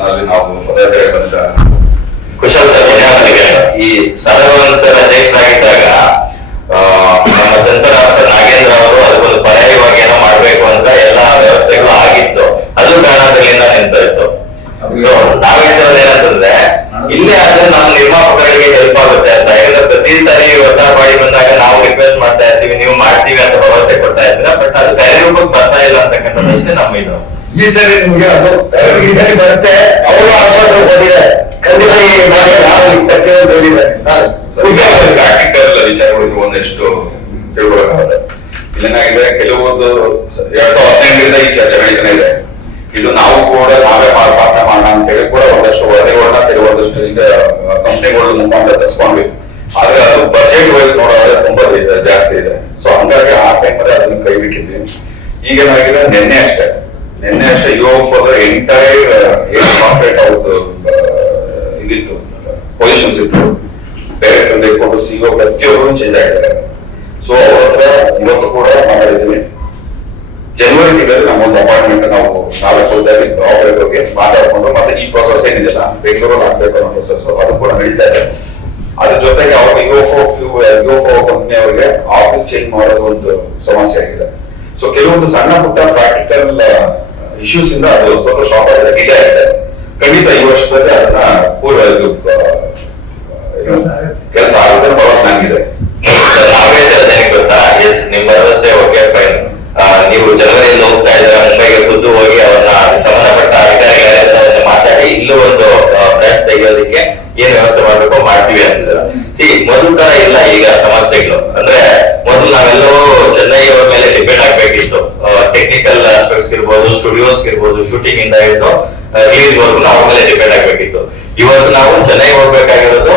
ಸಾಲಿನಲ್ಲಿ ನಾವು ಪದಯಾತ್ರೆ ಬಂದ ಕುಶಲ್ ಸರ್ ಧನ್ಯವಾದಗಳಿಗೆ. ಈ ಸಾರ್ವಜನಿಕರ ಅಧ್ಯಕ್ಷರಾಗಿದ್ದಾಗ ನಮ್ಮ ಸೆನ್ಸರ್ ಆಫೀಸರ್ ನಾಗೇಂದ್ರ ಅವರು ಅದಕ್ಕೊಂದು ಪರ್ಯಾಯವಾಗಿ ಏನೋ ಮಾಡ್ಬೇಕು ಅಂತ ಎಲ್ಲಾ ವ್ಯವಸ್ಥೆಗಳು ಆಗಿತ್ತು. ಅದು ಕಾರಣದಿಂದ ನಿಂತೋಯ್ತು. ಸೊ ನಾವೇನಂದ್ರೆ ಏನಂತಂದ್ರೆ ಇಲ್ಲಿ ಆದ್ರೆ ನಮ್ಮ ನಿರ್ಮಾಪಕರಿಗೆ ಹೆಲ್ಪ್ ಆಗುತ್ತೆ ಅಂತ. ಯಾಕಂದ್ರೆ ಪ್ರತಿ ಸಾರಿ ಹೊಸ ಬಾಡಿ ಬಂದಾಗ ನಾವು ರಿಕ್ವೆಸ್ಟ್ ಮಾಡ್ತಾ ಇರ್ತೀವಿ, ನೀವು ಮಾಡ್ತೀವಿ ಅಂತ ಭರವಸೆ ಕೊಡ್ತಾ ಇದ್ದೀರಾ, ಬಟ್ ಅದು ಕಾರ್ಯರೂಪಕ್ಕೆ ಬರ್ತಾ ಇಲ್ಲ ಅಂತಕ್ಕಂಥದ್ದಷ್ಟೇ ನಮ್ಮ ಇದು. ಈ ಸರಿ ನಿಮ್ಗೆ ಅದು ಈ ಸರಿ ಬರುತ್ತೆ, ಅವರು ಆಶ್ವಾಸ ಕೊಟ್ಟಿದ್ದಾರೆ. ಖಂಡಿತ ಈ ಬಾರಿ ಪ್ರಾಕ್ಟಿಕಲ್ ವಿಚಾರಗಳಿಗೆ ಒಂದಷ್ಟು ತಿಳ್ಕೊಬೇಕಾಗುತ್ತೆ. ಇಲ್ಲೇನಾಗಿದೆ, ಕೆಲವೊಂದು 2015ರಿಂದ ಈ ಚರ್ಚೆ ನಡೀತಾನೆ ಇದೆ. ಇದು ನಾವು ಕೂಡ ನಾವೇ ಪಾಲನೆ ಮಾಡೋಣ ಅಂತ ಹೇಳಿ ಕೂಡ ಒಂದಷ್ಟು ವರದಿಗಳನ್ನ ಕೆಲವೊಂದಷ್ಟು ಈಗ ಕಂಪ್ನಿಗಳ ಮುಖಾಂತರ ತರಿಸ್ಕೊಂಡ್ವಿ. ಆದ್ರೆ ಅದು ಬಜೆಟ್ ವೈಸ್ ನೋಡೋದ್ರೆ ತುಂಬಾ ಜಾಸ್ತಿ ಇದೆ. ಸೊ ಹಂಗಾಗಿ ಆ ಟೈಮಲ್ಲಿ ಅದನ್ನ ಕೈ ಬಿಟ್ಟಿದ್ವಿ. ಈಗೇನಾಗಿದೆ, ನಿನ್ನೆ ಅಷ್ಟೇ ಹೋದ್ರೆ ಎಂಟೈರ್ ಕಾರ್ಪೊರೇಟ್ ಅವ್ರದ್ದು ಇದಿತ್ತು, ಪೊಸಿಷನ್ಸ್ ಇತ್ತು. ಡೈರೆಕ್ಟರ್ ಇಟ್ಕೊಂಡು ಸಿಒ ಪ್ರತಿಯೊಬ್ಬರು ಚೇಂಜ್ ಆಗಿದ್ದಾರೆ. ಸೊ ಅವ್ರ ಹತ್ರ ಇವತ್ತು ಕೂಡ ಮಾಡಿದ್ದೀವಿ. ಜನವರಿ ತಿಂಗಳಲ್ಲಿ ನಮ್ಮೊಂದು ಅಪಾಯಿಂಟ್ಮೆಂಟ್ ನಾವೇ ಕೊಡ್ತಾ ಇದ್ದೀವಿ. ಆಪರೇಟರ್ಗೆ ಮಾತಾಡ್ಕೊಂಡು ಮತ್ತೆ ಈ ಪ್ರೊಸೆಸ್ ಏನಿದೆಯಲ್ಲ ಬೆಂಗಳೂರಲ್ಲಿ ಆಗ್ಬೇಕು ಅನ್ನೋ ಪ್ರೊಸೆಸ್ ಅದು ಕೂಡ ನಡೀತಾ ಇದೆ. ಅದ್ರ ಜೊತೆಗೆ ಅವ್ರ ಯುಎಫ್ಒ ಕಂಪನಿ ಅವರಿಗೆ ಆಫೀಸ್ ಚೇಂಜ್ ಮಾಡೋದು ಒಂದು ಸಮಸ್ಯೆ ಆಗಿದೆ. ಸೊ ಕೆಲವೊಂದು ಸಣ್ಣ ಪುಟ್ಟ ಪ್ರಾಕ್ಟಿಕಲ್ ಇಶ್ಯೂಸ್ ಇಂದ ಅದು ಸ್ವಲ್ಪ ಶಾಪ್ ಆಗಿದೆ, ಡಿಲೇ ಆಗಿದೆ. ಖಂಡಿತ ಈ ವರ್ಷದಲ್ಲಿ ಅದನ್ನ ಪೂರ್ವ ಕೆಲಸ ಆಗುತ್ತೆ ಭರವಸೆ ನಂಗಿದೆ. ನಾವೇ ಗೊತ್ತಾ, ಎಸ್ ನಿಮ್ ಭರವಸೆ ಓಕೆ ಫೈನ್. ನೀವು ಜನವರಿಯಿಂದ ಹೋಗ್ತಾ ಇದ್ರೆ ಮುಂಬೈಗೆ ಖುದ್ದು ಹೋಗಿ ಅವ್ರನ್ನ ಸಂಬಂಧಪಟ್ಟ ಅಧಿಕಾರಿಗಳ ಮಾತಾಡಿ ಇಲ್ಲೂ ಒಂದು ಬ್ರಾಂಚ್ ತೆಗೆಯೋದಕ್ಕೆ ಏನ್ ವ್ಯವಸ್ಥೆ ಮಾಡ್ಬೇಕು ಮಾಡ್ತೀವಿ ಅಂತಿದ್ರ. ಮೊದಲು ತರ ಇಲ್ಲ ಈಗ ಸಮಸ್ಯೆಗಳು. ಅಂದ್ರೆ ಮೊದಲು ನಾವೆಲ್ಲವೂ ಚೆನ್ನೈ ಅವ್ರ ಮೇಲೆ ಡಿಪೆಂಡ್ ಆಗ್ಬೇಕಿತ್ತು. ಟೆಕ್ನಿಕಲ್ ಆಸ್ಪೆಕ್ಟ್ಸ್ ಇರ್ಬೋದು, ಸ್ಟುಡಿಯೋಸ್ ಇರ್ಬೋದು, ಶೂಟಿಂಗ್ ಇಂದ ಹಿಡಿದು ರಿಲೀಸ್ ವರ್ಗು ಅವ್ರ ಮೇಲೆ ಡಿಪೆಂಡ್ ಆಗ್ಬೇಕಿತ್ತು. ಇವತ್ತು ನಾವು ಚೆನ್ನೈ ಹೋಗ್ಬೇಕಾಗಿರೋದು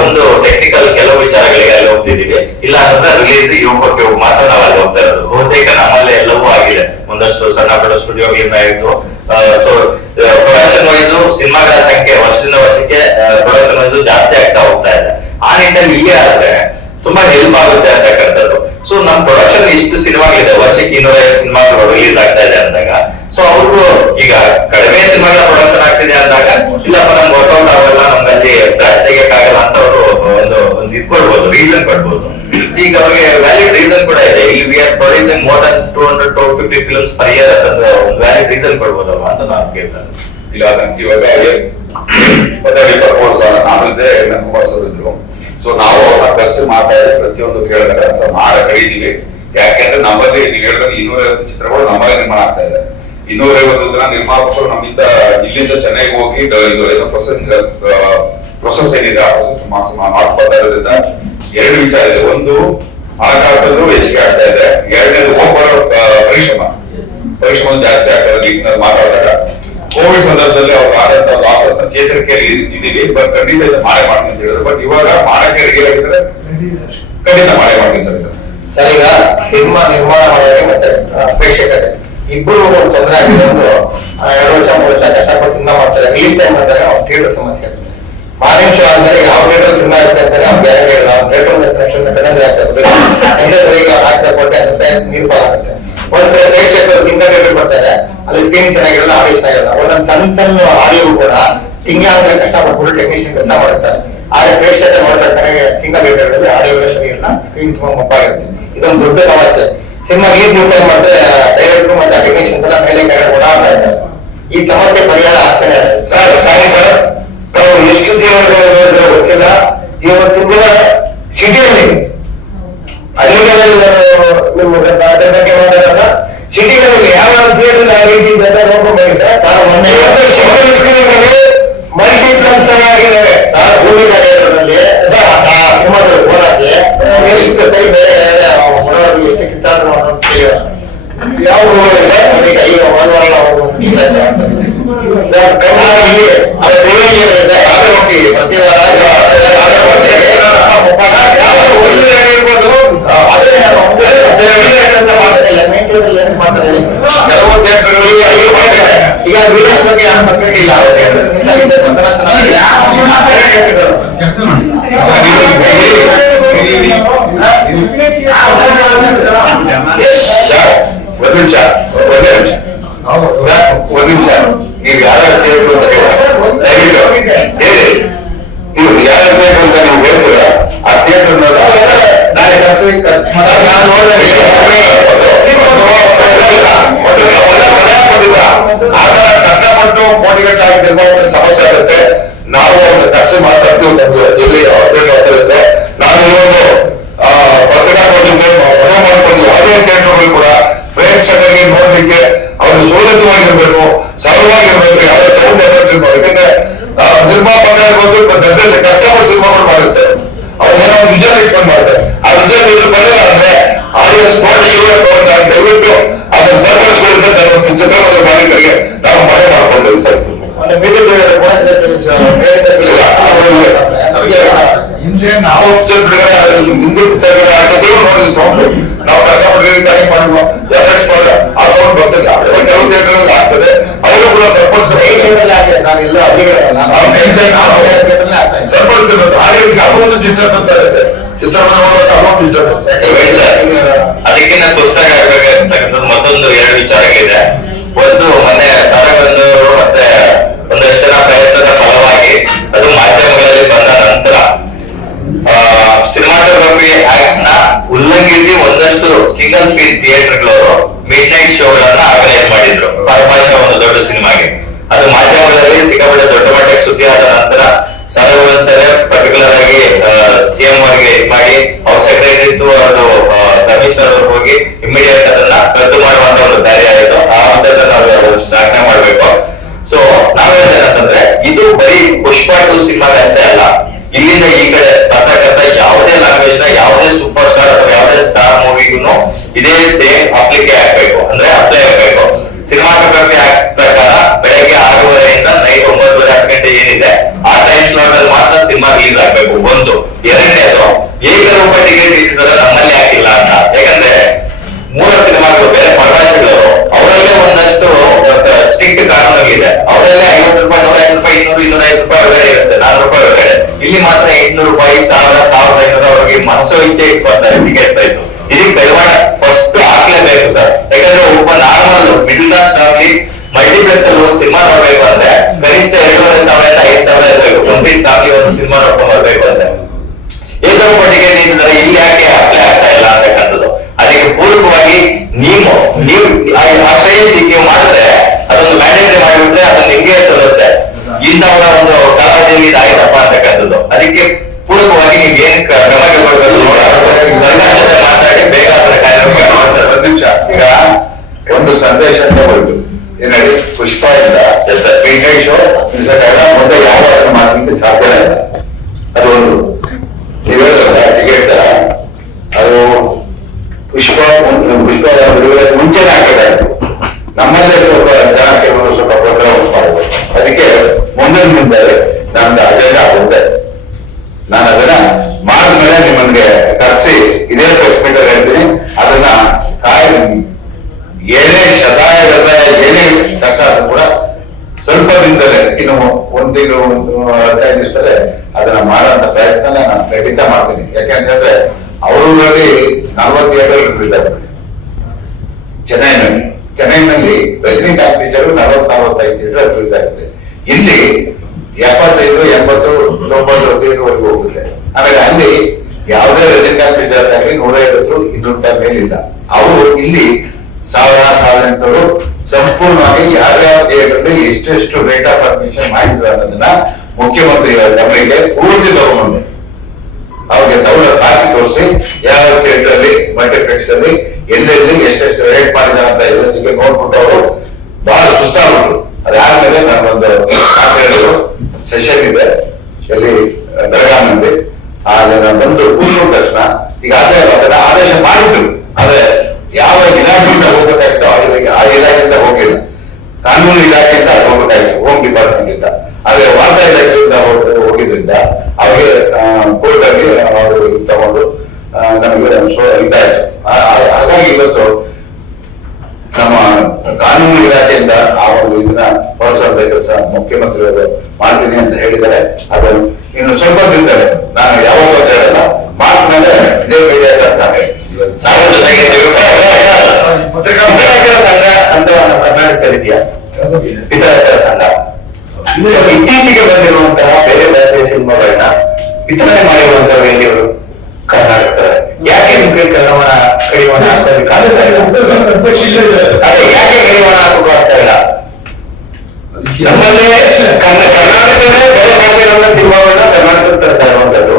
ಒಂದು ಟೆಕ್ನಿಕಲ್ ಕೆಲವು ವಿಚಾರಗಳಿಗೆ ಅಲ್ಲಿ ಹೋಗ್ತಿದೀವಿ, ಇಲ್ಲ ಅಂತಂದ್ರೆ ರಿಲೀಸ್ ಯುವಕಕ್ಕೆ ಮಾತ್ರ ನಾವು ಅಲ್ಲಿ ಹೋಗ್ತಾ ಇರೋದು. ಬಹುತೇಕ ನಮ್ಮಲ್ಲಿ ಎಲ್ಲವೂ ಆಗಿದೆ. ಒಂದಷ್ಟು ಸಣ್ಣ ಪುಟ್ಟ ಸ್ಟುಡಿಯೋಗಳಿಂದ ಆಯ್ತು. ಸೊ ಪ್ರೊಡಕ್ಷನ್ ವೈಸ್ ಸಿನಿಮಾಗಳ ಸಂಖ್ಯೆ ವರ್ಷದಿಂದ ವರ್ಷಕ್ಕೆ ಪ್ರೊಡಕ್ಷನ್ ವೈಸ್ ಜಾಸ್ತಿ ಆಗ್ತಾ ಹೋಗ್ತಾ ಇದೆ. ಆ ನಿಟ್ಟಿನಲ್ಲಿ ಹೀಗೆ ಆದ್ರೆ ತುಂಬಾ ಹೆಲ್ಪ್ ಆಗುತ್ತೆ ಅಂತಕ್ಕಂಥದ್ದು. ಸೊ ನಮ್ ಪ್ರೊಡಕ್ಷನ್ ಇಷ್ಟು ಸಿನಿಮಾಗಳಿದೆ, ವರ್ಷಕ್ಕೆ 250 ಸಿನಿಮಾಗಳು ರಿಲೀಸ್ ಆಗ್ತಾ ಇದೆ ಅಂದಾಗ, ಸೊ ಅವ್ರಿಗೂ ಈಗ ಕಡಿಮೆ ಸಿನಿಮಾಗಳ ಪ್ರೊಡಕ್ಷನ್ ಆಗ್ತಿದೆ ಅಂದಾಗ ಇಲ್ಲಪ್ಪ ನಮ್ಗೆ ವರ್ಕೌಟ್ ಆಗೋಲ್ಲ, ನಮ್ಗಲ್ಲಿ ಬ್ರಾಂಚ್ ತೆಗಿಯಕ್ಕಾಗಲ್ಲ ಅಂತ ಅವರು ಒಂದು ಇದ್ಕೊಳ್ಬಹುದು, ರೀಸನ್ ಕೊಡ್ಬೋದು. ಈಗ ಅವ್ರಿಗೆ ವ್ಯಾಲಿಡ್ ರೀಸನ್ ಕೂಡ ಇದೆ. ಇಲ್ಲಿ we are producing more than 200-250 films per year ಅಂತ ಒಂದು ವ್ಯಾಲಿಡ್ ರೀಸನ್ ಕೊಡ್ಬೋದಲ್ವಾ ಅಂತ ನಾನು ಕೇಳ್ತಾರೆ. ಇಲ್ಲ ಇವಾಗ ನಾವಿದ್ದೆ ಕುಮಾರ್ ಸರ್ ಇದ್ರು. ಸೊ ನಾವು ಅವ್ರನ್ನ ಕರೆಸಿ ಮಾತಾಡಿ ಪ್ರತಿಯೊಂದು ಕೇಳಿದ್ರೆ ಮಾಡಕ್ ಹೇಳಿದೀವಿ. ಯಾಕೆಂದ್ರೆ ನಮ್ಮಲ್ಲಿ ನೀವು ಹೇಳಿದ್ರೆ 250 ಚಿತ್ರಗಳು ನಮ್ಮಲ್ಲಿ ನಿರ್ಮಾಣ ಆಗ್ತಾ ಇದೆ. 250 ಜನ ನಿರ್ಮಾಪಕರು ನಮ್ಮಿಂದ ಇಲ್ಲಿಂದ ಚೆನ್ನೈಗೆ ಹೋಗಿ ಇದು ಪ್ರೊಸೆಸ್ ಏನಿದೆ ಆ ಪ್ರೊಸೆಸ್ ಮಾಡ್ಕೊಳ್ತಾ ಇರೋದ್ರಿಂದ ಎರಡು ವಿಚಾರ ಇದೆ. ಒಂದು, ಹಣಕಾಸಲ್ಲೂ ಹೆಚ್ಚಿಗೆ ಆಗ್ತಾ ಇದೆ. ಎರಡನೇದು ಹೋಗ್ಬರೋ ಪರಿಶ್ರಮ ಜಾಸ್ತಿ ಆಗ್ತಾ ಇದೆ. ಈಗ ಮಾತಾಡಿದಾಗ ಕೋವಿಡ್ ಸಂದರ್ಭದಲ್ಲಿ ಅವ್ರು ಆದಂತ ಲಾಸ್ ಚೇತರಿಕೆಯಲ್ಲಿ ಇದೀವಿ, ಬಟ್ ಖಂಡಿತ ಮಾಡೇ ಮಾಡ್ತೀನಿ ಅಂತ ಹೇಳಿದ್ರು. ಬಟ್ ಇವಾಗ ಮಾಡಕ್ಕೆ ರೆಡಿ ಆಗಿದ್ರೆ ಖಂಡಿತ ಮಾಡೇ ಮಾಡ್ತೀನಿ ಸರ್. ಸರ್, ಈಗ ಸಿನಿಮಾ ನಿರ್ಮಾಣ ಮಾಡೋಕೆ ಮತ್ತೆ ಪ್ರೇಕ್ಷಕರಿಗೆ ಇಬ್ಬರು ಒಂದು ತೊಂದರೆ ಆಗಿದೆ. ಒಂದು 2 ವರ್ಷ 3 ವರ್ಷ ಕಷ್ಟಪಟ್ಟು ಸಿನಿಮಾ ಮಾಡ್ತಾರೆ, ರಿಲೀಸ್ ಟೈಮ್ ಮಾಡಿದಾಗ ಅವ್ರು ಥಿಯೇಟರ್ ಸಮಸ್ಯೆ ಆಗುತ್ತೆ. ಮಾರ್ನಿಂಗ್ ಶೋ ಆದ್ಮೇಲೆ ಯಾವ ಥಿಯೇಟರ್ ಸಿನಿಮಾ ಇರುತ್ತೆ ಅಂತ ಅವ್ರು ಗ್ಯಾರಂಟಿ ಇಲ್ಲ. ಅವ್ರು ಥಿಯೇಟರ್ ಕಡೆ ಆಗ್ತದೆ. ಈಗ ಹಾಕ್ತಾರೆ ಕೊಟ್ಟೆ ಅಂತ ನೀರು ಪಾಲಾಗುತ್ತೆ. ಒಂದ್ ಕಡೆ ಪ್ರೇಕ್ಷಕರು ಸಿಂಗಲ್ ಥಿಯೇಟರ್ ಬರ್ತಾರೆ, ಅಲ್ಲಿ ಸ್ಕ್ರೀನ್ ಚೆನ್ನಾಗಿರಲ್ಲ, ಆಡಿಯೋ ಚೆನ್ನಾಗಿರಲ್ಲ. ಒಂದೊಂದು ಸಣ್ಣ ಆಡಿಯೋ ಕೂಡ ತಿಂಗಳಾದ್ಮೇಲೆ ಕಷ್ಟಪಟ್ಟು ಟೆಕ್ನಿಷಿಯನ್ ಕೆಲಸ ಮಾಡುತ್ತಾರೆ. ಆದ್ರೆ ಪ್ರೇಕ್ಷಕ ನೋಡ್ಬೇಕಾದ್ರೆ ಸಿಂಗಲ್ ಥಿಯೇಟರ್ ಆಡಿಯೋ ಸರಿ ಇರಲ್ಲ, ಸ್ಕ್ರೀನ್ ತುಂಬಾ ಮಪ್ಪಾಗಿರುತ್ತೆ. ಇದೊಂದು ದೊಡ್ಡ ಸಮಸ್ಯೆ. ಸಿನಿಮಾ ರಿಲೀಸ್ ಮಾಡಿದ್ರೆ ಡೈರೆಕ್ಟರ್ ಮತ್ತೆ ಟೆಕ್ನಿಷಿಯನ್ಸ್ ಎಲ್ಲ ಮೇಲೆ ಕೆಳಗಡೆ ಓಡಾಡ್ತಾ ಇದ್ದಾರೆ. ಈ ಸಮಸ್ಯೆ ಪರಿಹಾರ ಆಗ್ತಾನೆ ಇದೆ. ಸರ್ ಸಾಯಿ ಸರ್, ನಾವು ಎಷ್ಟು ದಿನ ಗೊತ್ತಿಲ್ಲ. ಇವತ್ತಿನ ದಿನ ಸಿಟಿಯಲ್ಲಿ ಹಳ್ಳಿಗಳಲ್ಲಿ ನಿಮ್ಮ ಅದ್ರ ಬಗ್ಗೆ ಮಾತಾಡೋಣ. ಸಿಟಿಗಳಲ್ಲಿ ಯಾವ ಥಿಯೇಟರ್ ಆ ರೀತಿ ಇದೆ ನೋಡ್ಕೊಬೇಕು ಸರ್. ಮಲ್ಟಿಪ್ಲೆಕ್ಸ್ ಆಗಿದ್ದಾವೆ ಭೂಮಿಕಾ ಥಿಯೇಟರ್ನಲ್ಲಿ ಎಷ್ಟು ಸರಿ ಬೇರೆ ಮನೋರಂಜನೆ ಎಷ್ಟು ಕಿತ್ತಾಟ ಯಾವ ಸರ್? ಈಗ ಒಂದು ವಾರ ಸರ್ ಕರ್ನಾಟಕದಲ್ಲಿ ಪ್ರತಿ ವಾರ ಈಗ ವಿಡಿಯೋಸ್ ಬಗ್ಗೆ ಯಾರು ಬರ್ಬೇಕಿಲ್ಲ. ಒಂದು ನಿಮಿಷ ನೀವು ಯಾರು ಬೇಕು ಅಂತ ಹೇಳಿ, ನೀವು ಯಾರು ಬೇಕು ಅಂತ ನೀವು ಹೇಳ್ತೀರಾ ಆ ಥಿಯೇಟರ್ ನಾಳೆ ನಾನು ನೋಡಿದ್ರೆ ಆಗ ಕಷ್ಟಪಟ್ಟು ಕೋಟಿಗಟ್ಟಾಗಿರುವ ಒಂದು ಸಮಸ್ಯೆ ಆಗುತ್ತೆ. ನಾವು ಒಂದು ಕಷ್ಟ ಮಾತಾಡ್ತೀವಿ ಇಲ್ಲಿ ಇರುತ್ತೆ. ನಾನು ಇವೊಂದು ಪತ್ರಿಕಾಗೋಷ್ಠಿಗೆ ಮನವಿ ಮಾಡ್ಕೊಂಡು ಯಾವುದೇ ಥಿಯೇಟರ್ಗಳು ಕೂಡ ಪ್ರೇಕ್ಷಕರಿಗೆ ನೋಡ್ಲಿಕ್ಕೆ ಅವರು ಸೌಲಭ್ಯವಾಗಿರ್ಬೇಕು, ಸರಳವಾಗಿರ್ಬೇಕು, ಯಾವುದೇ ಸೌಂಡ್ ಎಫೆಕ್ಟ್ ಇರ್ಬೋದು. ಯಾಕಂದ್ರೆ ನಿರ್ಮಾಪಕ ಇರ್ಬೋದು, ನಿರ್ದೇಶಕ ಕಷ್ಟಪಟ್ಟು ಸಿನಿಮಾಗಳು ಮಾಡುತ್ತೆ. ಅವ್ರೇನೋ ವಿಜನ್ ಇಟ್ಕೊಂಡು ಮಾಡ್ತಾರೆ. ಆ ವಿಜನ್ ಇದ್ರ ಬಂದಿಲ್ಲ ಅಂದ್ರೆ ಆಡಿಯನ್ಸ್ ನೋಡಿ ದಯವಿಟ್ಟು ಅದ್ರ ಸರ್ವರ್ಸ್ಗಳಿಂದ ಚಿತ್ರರಂಗದ ಮಾಲೀಕರಿಗೆ ನಾವು ಮನೆ ಮಾಡ್ಕೊಳ್ತೇವೆ ಸರ್. ನಾವು ಮುಂದೆ ನೋಡಿ ಸೌಂಡ್ ನಾವು ಕಷ್ಟಪಟ್ಟು ಕನೆಕ್ಟ್ ಮಾಡುವ ಆ ಸೌಂಡ್ ಬರ್ತದೆ. ಕೆಲವು ಥಿಯೇಟರ್ ಆಗ್ತದೆ, ಅವರು ಕೂಡ ಸರ್ಪಂಚ್ ಸರ್ಪಂಚ್ ಆಡಿಯನ್ಸ್ ಅವರೊಂದು ಡಿಸ್ಟರ್ಬೆನ್ಸ್ ಆಗುತ್ತೆ. ಚಿತ್ರವನ್ನು ನೋಡುವಾಗ ಅವರೊಂದು ಡಿಸ್ಟರ್ಬೆನ್ಸ್. ಅದಕ್ಕಿಂತ ತುರ್ತಾಗಿ ಆಗ್ಬೇಕಾಗಿರ್ತಕ್ಕಂಥದ್ದು ಮತ್ತೊಂದು 2 ವಿಚಾರಗಳಿದೆ. ಒಂದು ಮೊನ್ನೆ ಸಾರಗಂಧವರು ಮತ್ತೆ ಒಂದಷ್ಟು ಜನ ಪ್ರಯತ್ನದ ಫಲವಾಗಿ ಅದು ಮಾಧ್ಯಮಗಳಲ್ಲಿ ಬಂದ ನಂತರ ಸಿನಿಮಾಟೋಗ್ರಫಿ ಆಕ್ಟ್ ನ ಉಲ್ಲಂಘಿಸಿ ಒಂದಷ್ಟು ಸಿಂಗಲ್ ಸ್ಕ್ರೀನ್ ಥಿಯೇಟರ್ಗಳವರು ಮಿಡ್ ನೈಟ್ ಶೋಗಳನ್ನ ಆರ್ಗನೈಸ್ ಮಾಡಿದ್ರು ಪರಭಾಷೆ ಒಂದು ದೊಡ್ಡ ಸಿನಿಮಾಗೆ. ಅದು ಮಾಧ್ಯಮಗಳಲ್ಲಿ ಸಿಕ್ಕಾಪಟ್ಟೆ ದೊಡ್ಡ ಮಟ್ಟಕ್ಕೆ ಸುದ್ದಿ ಆದ ನಂತರ ಸರ್ ಪರ್ಟಿಕ್ಯುಲರ್ ಆಗಿ ಸಿಎಂ ಅವರಿಗೆ ಮಾಡಿ ಅವ್ರ ಸೆಕ್ರೆಟರಿ ಇತ್ತು, ಅದು ಕಮಿಷನರ್ ಅವ್ರಿಗೆ ಹೋಗಿ ಇಮಿಡಿಯೇಟ್ ಅದನ್ನ ರದ್ದು ಮಾಡುವಂತ ಒಂದು ದಾರಿ ಆಯಿತು. ಆ ಅಂಶದ ನಾವು ಶ್ಲಾಘನೆ ಮಾಡ್ಬೇಕು. ಸೊ ನಾವ್ ಹೇಳೋದೇನಂತಂದ್ರೆ ಇದು ಬರೀ ಪುಷ್ಪ 2 ಸಿನಿಮಾಗೆ ಅಷ್ಟೇ ಅಲ್ಲ, ಇಲ್ಲಿಂದ ಈ ಕಡೆ ಬರ್ತಕ್ಕಂಥ ಯಾವುದೇ ಲ್ಯಾಂಗ್ವೇಜ್ ನ ಯಾವುದೇ ಸೂಪರ್ ಸ್ಟಾರ್ ಅಥವಾ ಯಾವುದೇ ಸ್ಟಾರ್ ಮೂವಿಗೂ ಇದೇ ಸೇಮ್ ಅಪ್ಲಿಕೆ ಆಗ್ಬೇಕು, ಅಂದ್ರೆ ಅಪ್ಲೈ ಆಗ್ಬೇಕು. ಸಿನಿಮಾಟೋಗ್ರಫಿ ಆಕ್ಟ್ ಪ್ರಕಾರ ಬೆಳಗ್ಗೆ 6:30 ನೈಟ್ 9:30 ಗಂಟೆ ಏನಿದೆ ಆ ಟೈಮ್ ಸ್ಲಾಟ್ ಅಲ್ಲಿ ಮಾತ್ರ ಸಿನಿಮಾ ರಿಲೀಸ್ ಆಗ್ಬೇಕು. ಒಂದು. ಎರಡನೇದು, ಏಕರೂಪ ಟಿಕೆಟ್ ಇಟ್ಟಿದ್ದಾರೆ ನಮ್ಮಲ್ಲಿ ಹಾಕಿಲ್ಲ ಅಂತ. ಯಾಕಂದ್ರೆ 3 ಸಿನಿಮಾಗಳು ಬೇರೆ ಪರಭಾಷೆಗಳು ಅವರಲ್ಲೇ ಒಂದಷ್ಟು ಸ್ಟ್ರಿಕ್ಟ್ ಕಾನೂನುಗಳಿದೆ. ಅವರಲ್ಲೇ 50 ರೂಪಾಯಿ, 150 ರೂಪಾಯಿ, 200, 250 ರೂಪಾಯಿ ಒಳಗಡೆ ಇರುತ್ತೆ, 400 ರೂಪಾಯಿ ಒಳಗಡೆ. ಇಲ್ಲಿ ಮಾತ್ರ 800 ರೂಪಾಯಿ, 1000, 1500 ಅವರಿಗೆ ಮನಸ್ಸು ಇಚ್ಛೆ ಇಟ್ಕೊಳ್ತಾರೆ ಟಿಕೆಟ್ ಪ್ರೈಸ್. ಇದಕ್ಕೆ ಕೈವಾಡ ಫಸ್ಟ್ ಹಾಕ್ಲೇಬೇಕು ಸರ್. ಯಾಕಂದ್ರೆ ಒಬ್ಬ normal middle class family multiplex ಅಲ್ಲಿ ಒಂದು ಸಿನಿಮಾ ನೋಡ್ಬೇಕು ಅಂದ್ರೆ ಕನಿಷ್ಠ 2,500 ಇರಬೇಕು. ಕಂಪ್ಲೀಟ್ ಫ್ಯಾಮಿಲಿ ಒಂದು ಸಿನಿಮಾ ನೋಡ್ಕೊಂಡು ಬರ್ಬೇಕು ಅಂದ್ರೆ ಏಕರೂಪ ಟಿಕೆಟ್ ನೀಡಿದರೆ ಇಲ್ಲಿ ಯಾಕೆ ಅಪ್ಲೈ ಆಗ್ತಾ ಇಲ್ಲ ಅಂತಕ್ಕಂಥದ್ದು. ಅದಕ್ಕೆ ಪೂರಕವಾಗಿ ನೀವು ಆಶ್ರಯಿಸಿ ನೀವು ಮಾಡಿದ್ರೆ ಅದೊಂದು ಮ್ಯಾಂಡೇಟರಿ ಮಾಡಿಬಿಟ್ರೆ ಅದು ನಿಮ್ಗೆ ತರುತ್ತೆ. ಇಂಥವರ ಒಂದು ಕಾಲಾವಧಿಯಲ್ಲಿ ಇದಾಯ್ತಪ್ಪ ಅಂತಕ್ಕಂಥದ್ದು. ಅದಕ್ಕೆ ಪೂರಕವಾಗಿ ನೀವು ಏನ್ ಕ್ರಮಗಳು ಮಾತಾಡಿ ಬೇಗ ಅದರ ಕಾರ್ಯಕ್ರಮ. ಒಂದು ನಿಮಿಷ, ಈಗ ಒಂದು ಸಂದೇಶ ಅಂತ ಹೋಯ್ತು ಏನೇಳಿ ಪುಷ್ಪ ಇಂದ ಶೋ ಮುಂದೆ ಯಾವ ಮಾಡ್ಲಿಕ್ಕೆ ಸಾಧ್ಯ ಇಲ್ಲ. ಅದು ಒಂದು ನೀವು ಹೇಳಿದ್ರಲ್ಲ ಟಿಕೆಟ್, ಅದು ಪುಷ್ಪ ಬಿಡುಗಡೆ ಮುಂಚೆನೆ ಹಾಕಿದಾಯ್ತು. ನಮ್ಮಲ್ಲೇ ಸ್ವಲ್ಪ ಜನ ಕೆಲವರು ಸ್ವಲ್ಪ ಪ್ರೋಗ್ರಾಮ್ ಮಾಡಬಹುದು. ಅದಕ್ಕೆ ಮುಂದೆ ನಮ್ದು ಅಜೆಂಡಾ ಆಗುತ್ತೆ. ನಾನು ಅದನ್ನ ಮಾಡಿದ್ಮೇಲೆ ನಿಮ್ಮನ್ಗೆ ಕರೆಸಿ ಇದೇ ಪ್ರೆಸ್ ಮೀಟ್ ಅಲ್ಲಿ ಹೇಳ್ತೀನಿ. ಅದನ್ನ ಏನೇ ಏನೇ ಕಷ್ಟ ಆದ್ರೂ ಕೂಡ ಸ್ವಲ್ಪ ದಿನದಲ್ಲೇ, ಇನ್ನು 1 ತಿಂಗಳು 15 ದಿವಸದಲ್ಲೇ ಅದನ್ನ ಮಾಡೋಂಥ ಪ್ರಯತ್ನ ನಾನು ಖಂಡಿತ ಮಾಡ್ತೀನಿ. ಯಾಕೆಂತಂದ್ರೆ ಅವರಲ್ಲಿ 47 ರಿಲೀಸ್ ಆಗ್ತದೆ. ಚೆನ್ನೈನಲ್ಲಿ ರಜನಿಕಾಂತ್ ಪಿಕ್ಚರ್ 40-45 ಥಿಯೇಟರ್ ರಿಲೀಸ್ ಆಗುತ್ತೆ. ಇಲ್ಲಿ 75, 80, 90 ಥಿಯೇಟರ್ವರೆಗೂ ಹೋಗುತ್ತೆ. ಆಮೇಲೆ ಅಲ್ಲಿ ಯಾವುದೇ ರಜನಿಕಾಂತ್ ಪಿಕ್ಚರ್ ಆಗಲಿ 150, 200 ರೂಪಾಯಿ ಮೇಲಿಲ್ಲ. ಅವರು ಇಲ್ಲಿ 1000, 1800 ಸಂಪೂರ್ಣವಾಗಿ ಯಾವ್ಯಾವ ಥಿಯೇಟರ್ಲಿ ಎಷ್ಟೆಷ್ಟು ರೇಟ್ ಆಫ್ ಅಡ್ಮಿಷನ್ ಮಾಡಿದ್ರು ಅನ್ನೋದನ್ನ ಮುಖ್ಯಮಂತ್ರಿಗಳ ಗಮನಕ್ಕೆ ಪೂರ್ತಿ ತಗೊಂಡು ಅವ್ರಿಗೆ ಸವಲತ್ತು ಹಾಕಿ ತೋರಿಸಿ ಯಾವ ಥಿಯೇಟರ್ ಅಲ್ಲಿ ಮಲ್ಟಿಪ್ಲೆಕ್ಸ್ ಅಲ್ಲಿ ಎಲ್ಲೆಲ್ಲಿ ಎಷ್ಟೆಷ್ಟು ರೇಟ್ ಮಾಡಿದಾರೆ ಅಂತ ಎಲ್ಲದಕ್ಕೆ ನೋಡ್ಬಿಟ್ಟು ಅವರು ಬಹಳ ಸುಸ್ತಾಗ್ಬಿಟ್ರು. ಅದಾದ್ಮೇಲೆ ನನಗೊಂದು ಸೆಷನ್ ಇದೆ ಎಲ್ಲಿ ಬೆಳಗಾವಿನಲ್ಲಿ, ಅಲ್ಲಿ ನಾನು ಬಂದು ಕೂತ್ಕೊಂಡ ತಕ್ಷಣ ಈಗಾಗಲೇ ಅದನ್ನ ಆದೇಶ ಮಾಡಿದ್ರು. ಆದ್ರೆ ಯಾವ ಇಲಾಖೆಯಿಂದ ಹೋಗ್ಬೇಕಾಗಿತ್ತು ಆ ಇಲಾಖೆಯಿಂದ ಹೋಗಿಲ್ಲ, ಕಾನೂನು ಇಲಾಖೆಯಿಂದ ಅದು ಹೋಗ್ಬೇಕಾಗಿತ್ತು, ಹೋಮ್ ಡಿಪಾರ್ಟ್ಮೆಂಟ್ ಇಂದ. ಆದ್ರೆ ವಾರ್ತಾ ಇಲಾಖೆಯಿಂದ ಹೋಗಿದ್ರಿಂದ ಅವ್ರಿಗೆ ಕೋರ್ಟ್ ಅಲ್ಲಿ ಅವರು ತಗೊಂಡು ನಮಗೆ ಇದಾಯ್ತು. ಹಾಗಾಗಿ ಇವತ್ತು ನಮ್ಮ ಕಾನೂನು ಇಲಾಖೆಯಿಂದ ಆ ಒಂದು ಇದನ್ನ ಹೊರಸಂತ ಕೆಲಸ ಮುಖ್ಯಮಂತ್ರಿಯವರು ಮಾಡ್ತೀನಿ ಅಂತ ಹೇಳಿದ್ದಾರೆ. ಅದು ಇನ್ನು ಸ್ವಲ್ಪ ದಿನದಲ್ಲಿ ನಾನು ಯಾವಾಗ ಅಂತ ಹೇಳಲ್ಲ, ಮಾರ್ಚ್ ಮೇಲೆ ಇದೇ ಮೀಡಿಯಾ ಅಂತಾರೆ ಪತ್ರಿಕಾ ಸಂಘ ಅಂತ ಕರ್ನಾಟಕದಲ್ಲಿ ಇದೆಯಾ ವಿತರಕರ ಸಂಘ. ಇತ್ತೀಚೆಗೆ ಬಂದಿರುವಂತಹ ಬೇರೆ ಭಾಷೆಯ ಸಿನಿಮಾಗಳನ್ನ ವಿತರಣೆ ಮಾಡಿರುವಂತಹ ಎಲ್ಲಿಯವರು ಕರ್ನಾಟಕದ. ಯಾಕೆ ನಿಮ್ಗೆ ಕಡಿವಾಣ ಆಗ್ತಾ ಇಲ್ಲ? ಅದೇ ಯಾಕೆ ಕಡಿವಾಣ ಹಾಕಬೇಕು ಆಗ್ತಾ ಇಲ್ಲ? ನಮ್ಮಲ್ಲೇ ಕರ್ನಾಟಕದಲ್ಲೇ ಬೇರೆ ಭಾಷೆಗಳನ್ನ ಸಿನಿಮಾಗಳನ್ನ ಕರ್ನಾಟಕದ ತರ್ತಾ ಇರುವಂತದ್ದು.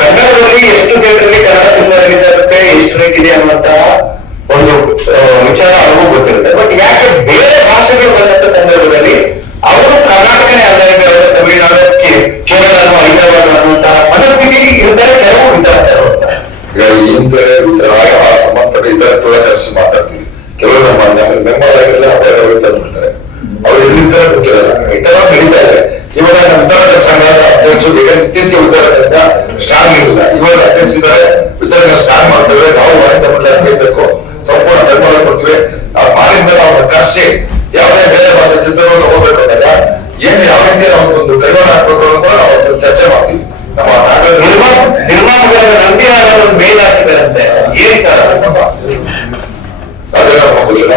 ಕನ್ನಡದಲ್ಲಿ ಎಷ್ಟು ಥಿಯೇಟರ್ಲಿ ಕನ್ನಡ ಸಿನಿಮಾ ರಿಲೀಸ್ ಆಗುತ್ತೆ, ಎಷ್ಟು ರೇಟ್ ಇದೆ ಅನ್ನುವಂತಹ ಒಂದು ವಿಚಾರ ಅವ್ರಿಗೂ ಗೊತ್ತಿರುತ್ತೆ. ಬಟ್ ಯಾಕೆ ಬೇರೆ ಭಾಷೆಗಳು ಬಂದಂತ ಸಂದರ್ಭದಲ್ಲಿ ಅವರು ಕರ್ನಾಟಕನೇ ಆಧಾರಿತ ತಮಿಳುನಾಡು, ಕೇರಳ, ಹೈದರಾಬಾದ್ ಅನ್ನುವಂತಹ ಮನಸ್ಥಿತಿ ಇರ್ತಾರೆ ಕೆಲವು ವಿತರಕರು. ಈಗ ಸಂಬಂಧಪಟ್ಟ ಇತರ ಕೆಲಸ ಮಾತಾಡ್ತೀವಿ. ಕೆಲವರು ನಮ್ಮ ಮೆಂಬರ್ ಆಗಿಲ್ಲ ಬಿಡ್ತಾರೆ, ಅವ್ರು ಎಲ್ಲಿರ್ತಾರೆ ಗೊತ್ತಿರಲ್ಲ. ಈ ತರ ನಡೀತಾ ಇದೆ. ಇವಾಗ ನಮ್ಮ ವಿತರಕರ ಸಂಘದ ಅಧ್ಯಕ್ಷರು ಈಗ ಇತ್ತೀಚೆಗೆ ವಿತರಕರಿಂದ ಸ್ಟ್ರಾಂಗ್ ಇರಲಿಲ್ಲ, ಇವಾಗ ಅಧ್ಯಕ್ಷ ಇದ್ದಾರೆ, ವಿತರಕ ಸ್ಟ್ರಾಂಗ್ ಮಾಡ್ತೇವೆ. ನಾವು ತಮಿಳ್ನಾಡಿಗೆ ಬೇಕು, ಸಂಪೂರ್ಣ ಬೆಂಬಲ ಕೊಡ್ತೀವಿ. ನಾವು ಮಾಡಿದ್ಮೇಲೆ ಅವ್ರನ್ನ ಕರ್ಸಿ ಯಾವುದೇ ಬೇರೆ ಭಾಷೆ ಚಿತ್ರವನ್ನು ಹೋಗ್ಬೇಕು ಅಂದಾಗ ಏನ್ ಯಾವ ರೀತಿ ಒಂದು ಕಡಿವಾಣ ಹಾಕ್ಬೇಕು ಅಂತ ನಾವು ಚರ್ಚೆ ಮಾಡ್ತೀವಿ. ನಮ್ಮ ನಿರ್ಮಾಪಕರ ನಂಬಿ ಒಂದು ಮೇಲ್ ಹಾಕಿದಾರಂತೆ. ಏನ್ ಸರ್ ಅದೇ ನಮ್ಗೆ ಗೊತ್ತಿಲ್ಲ.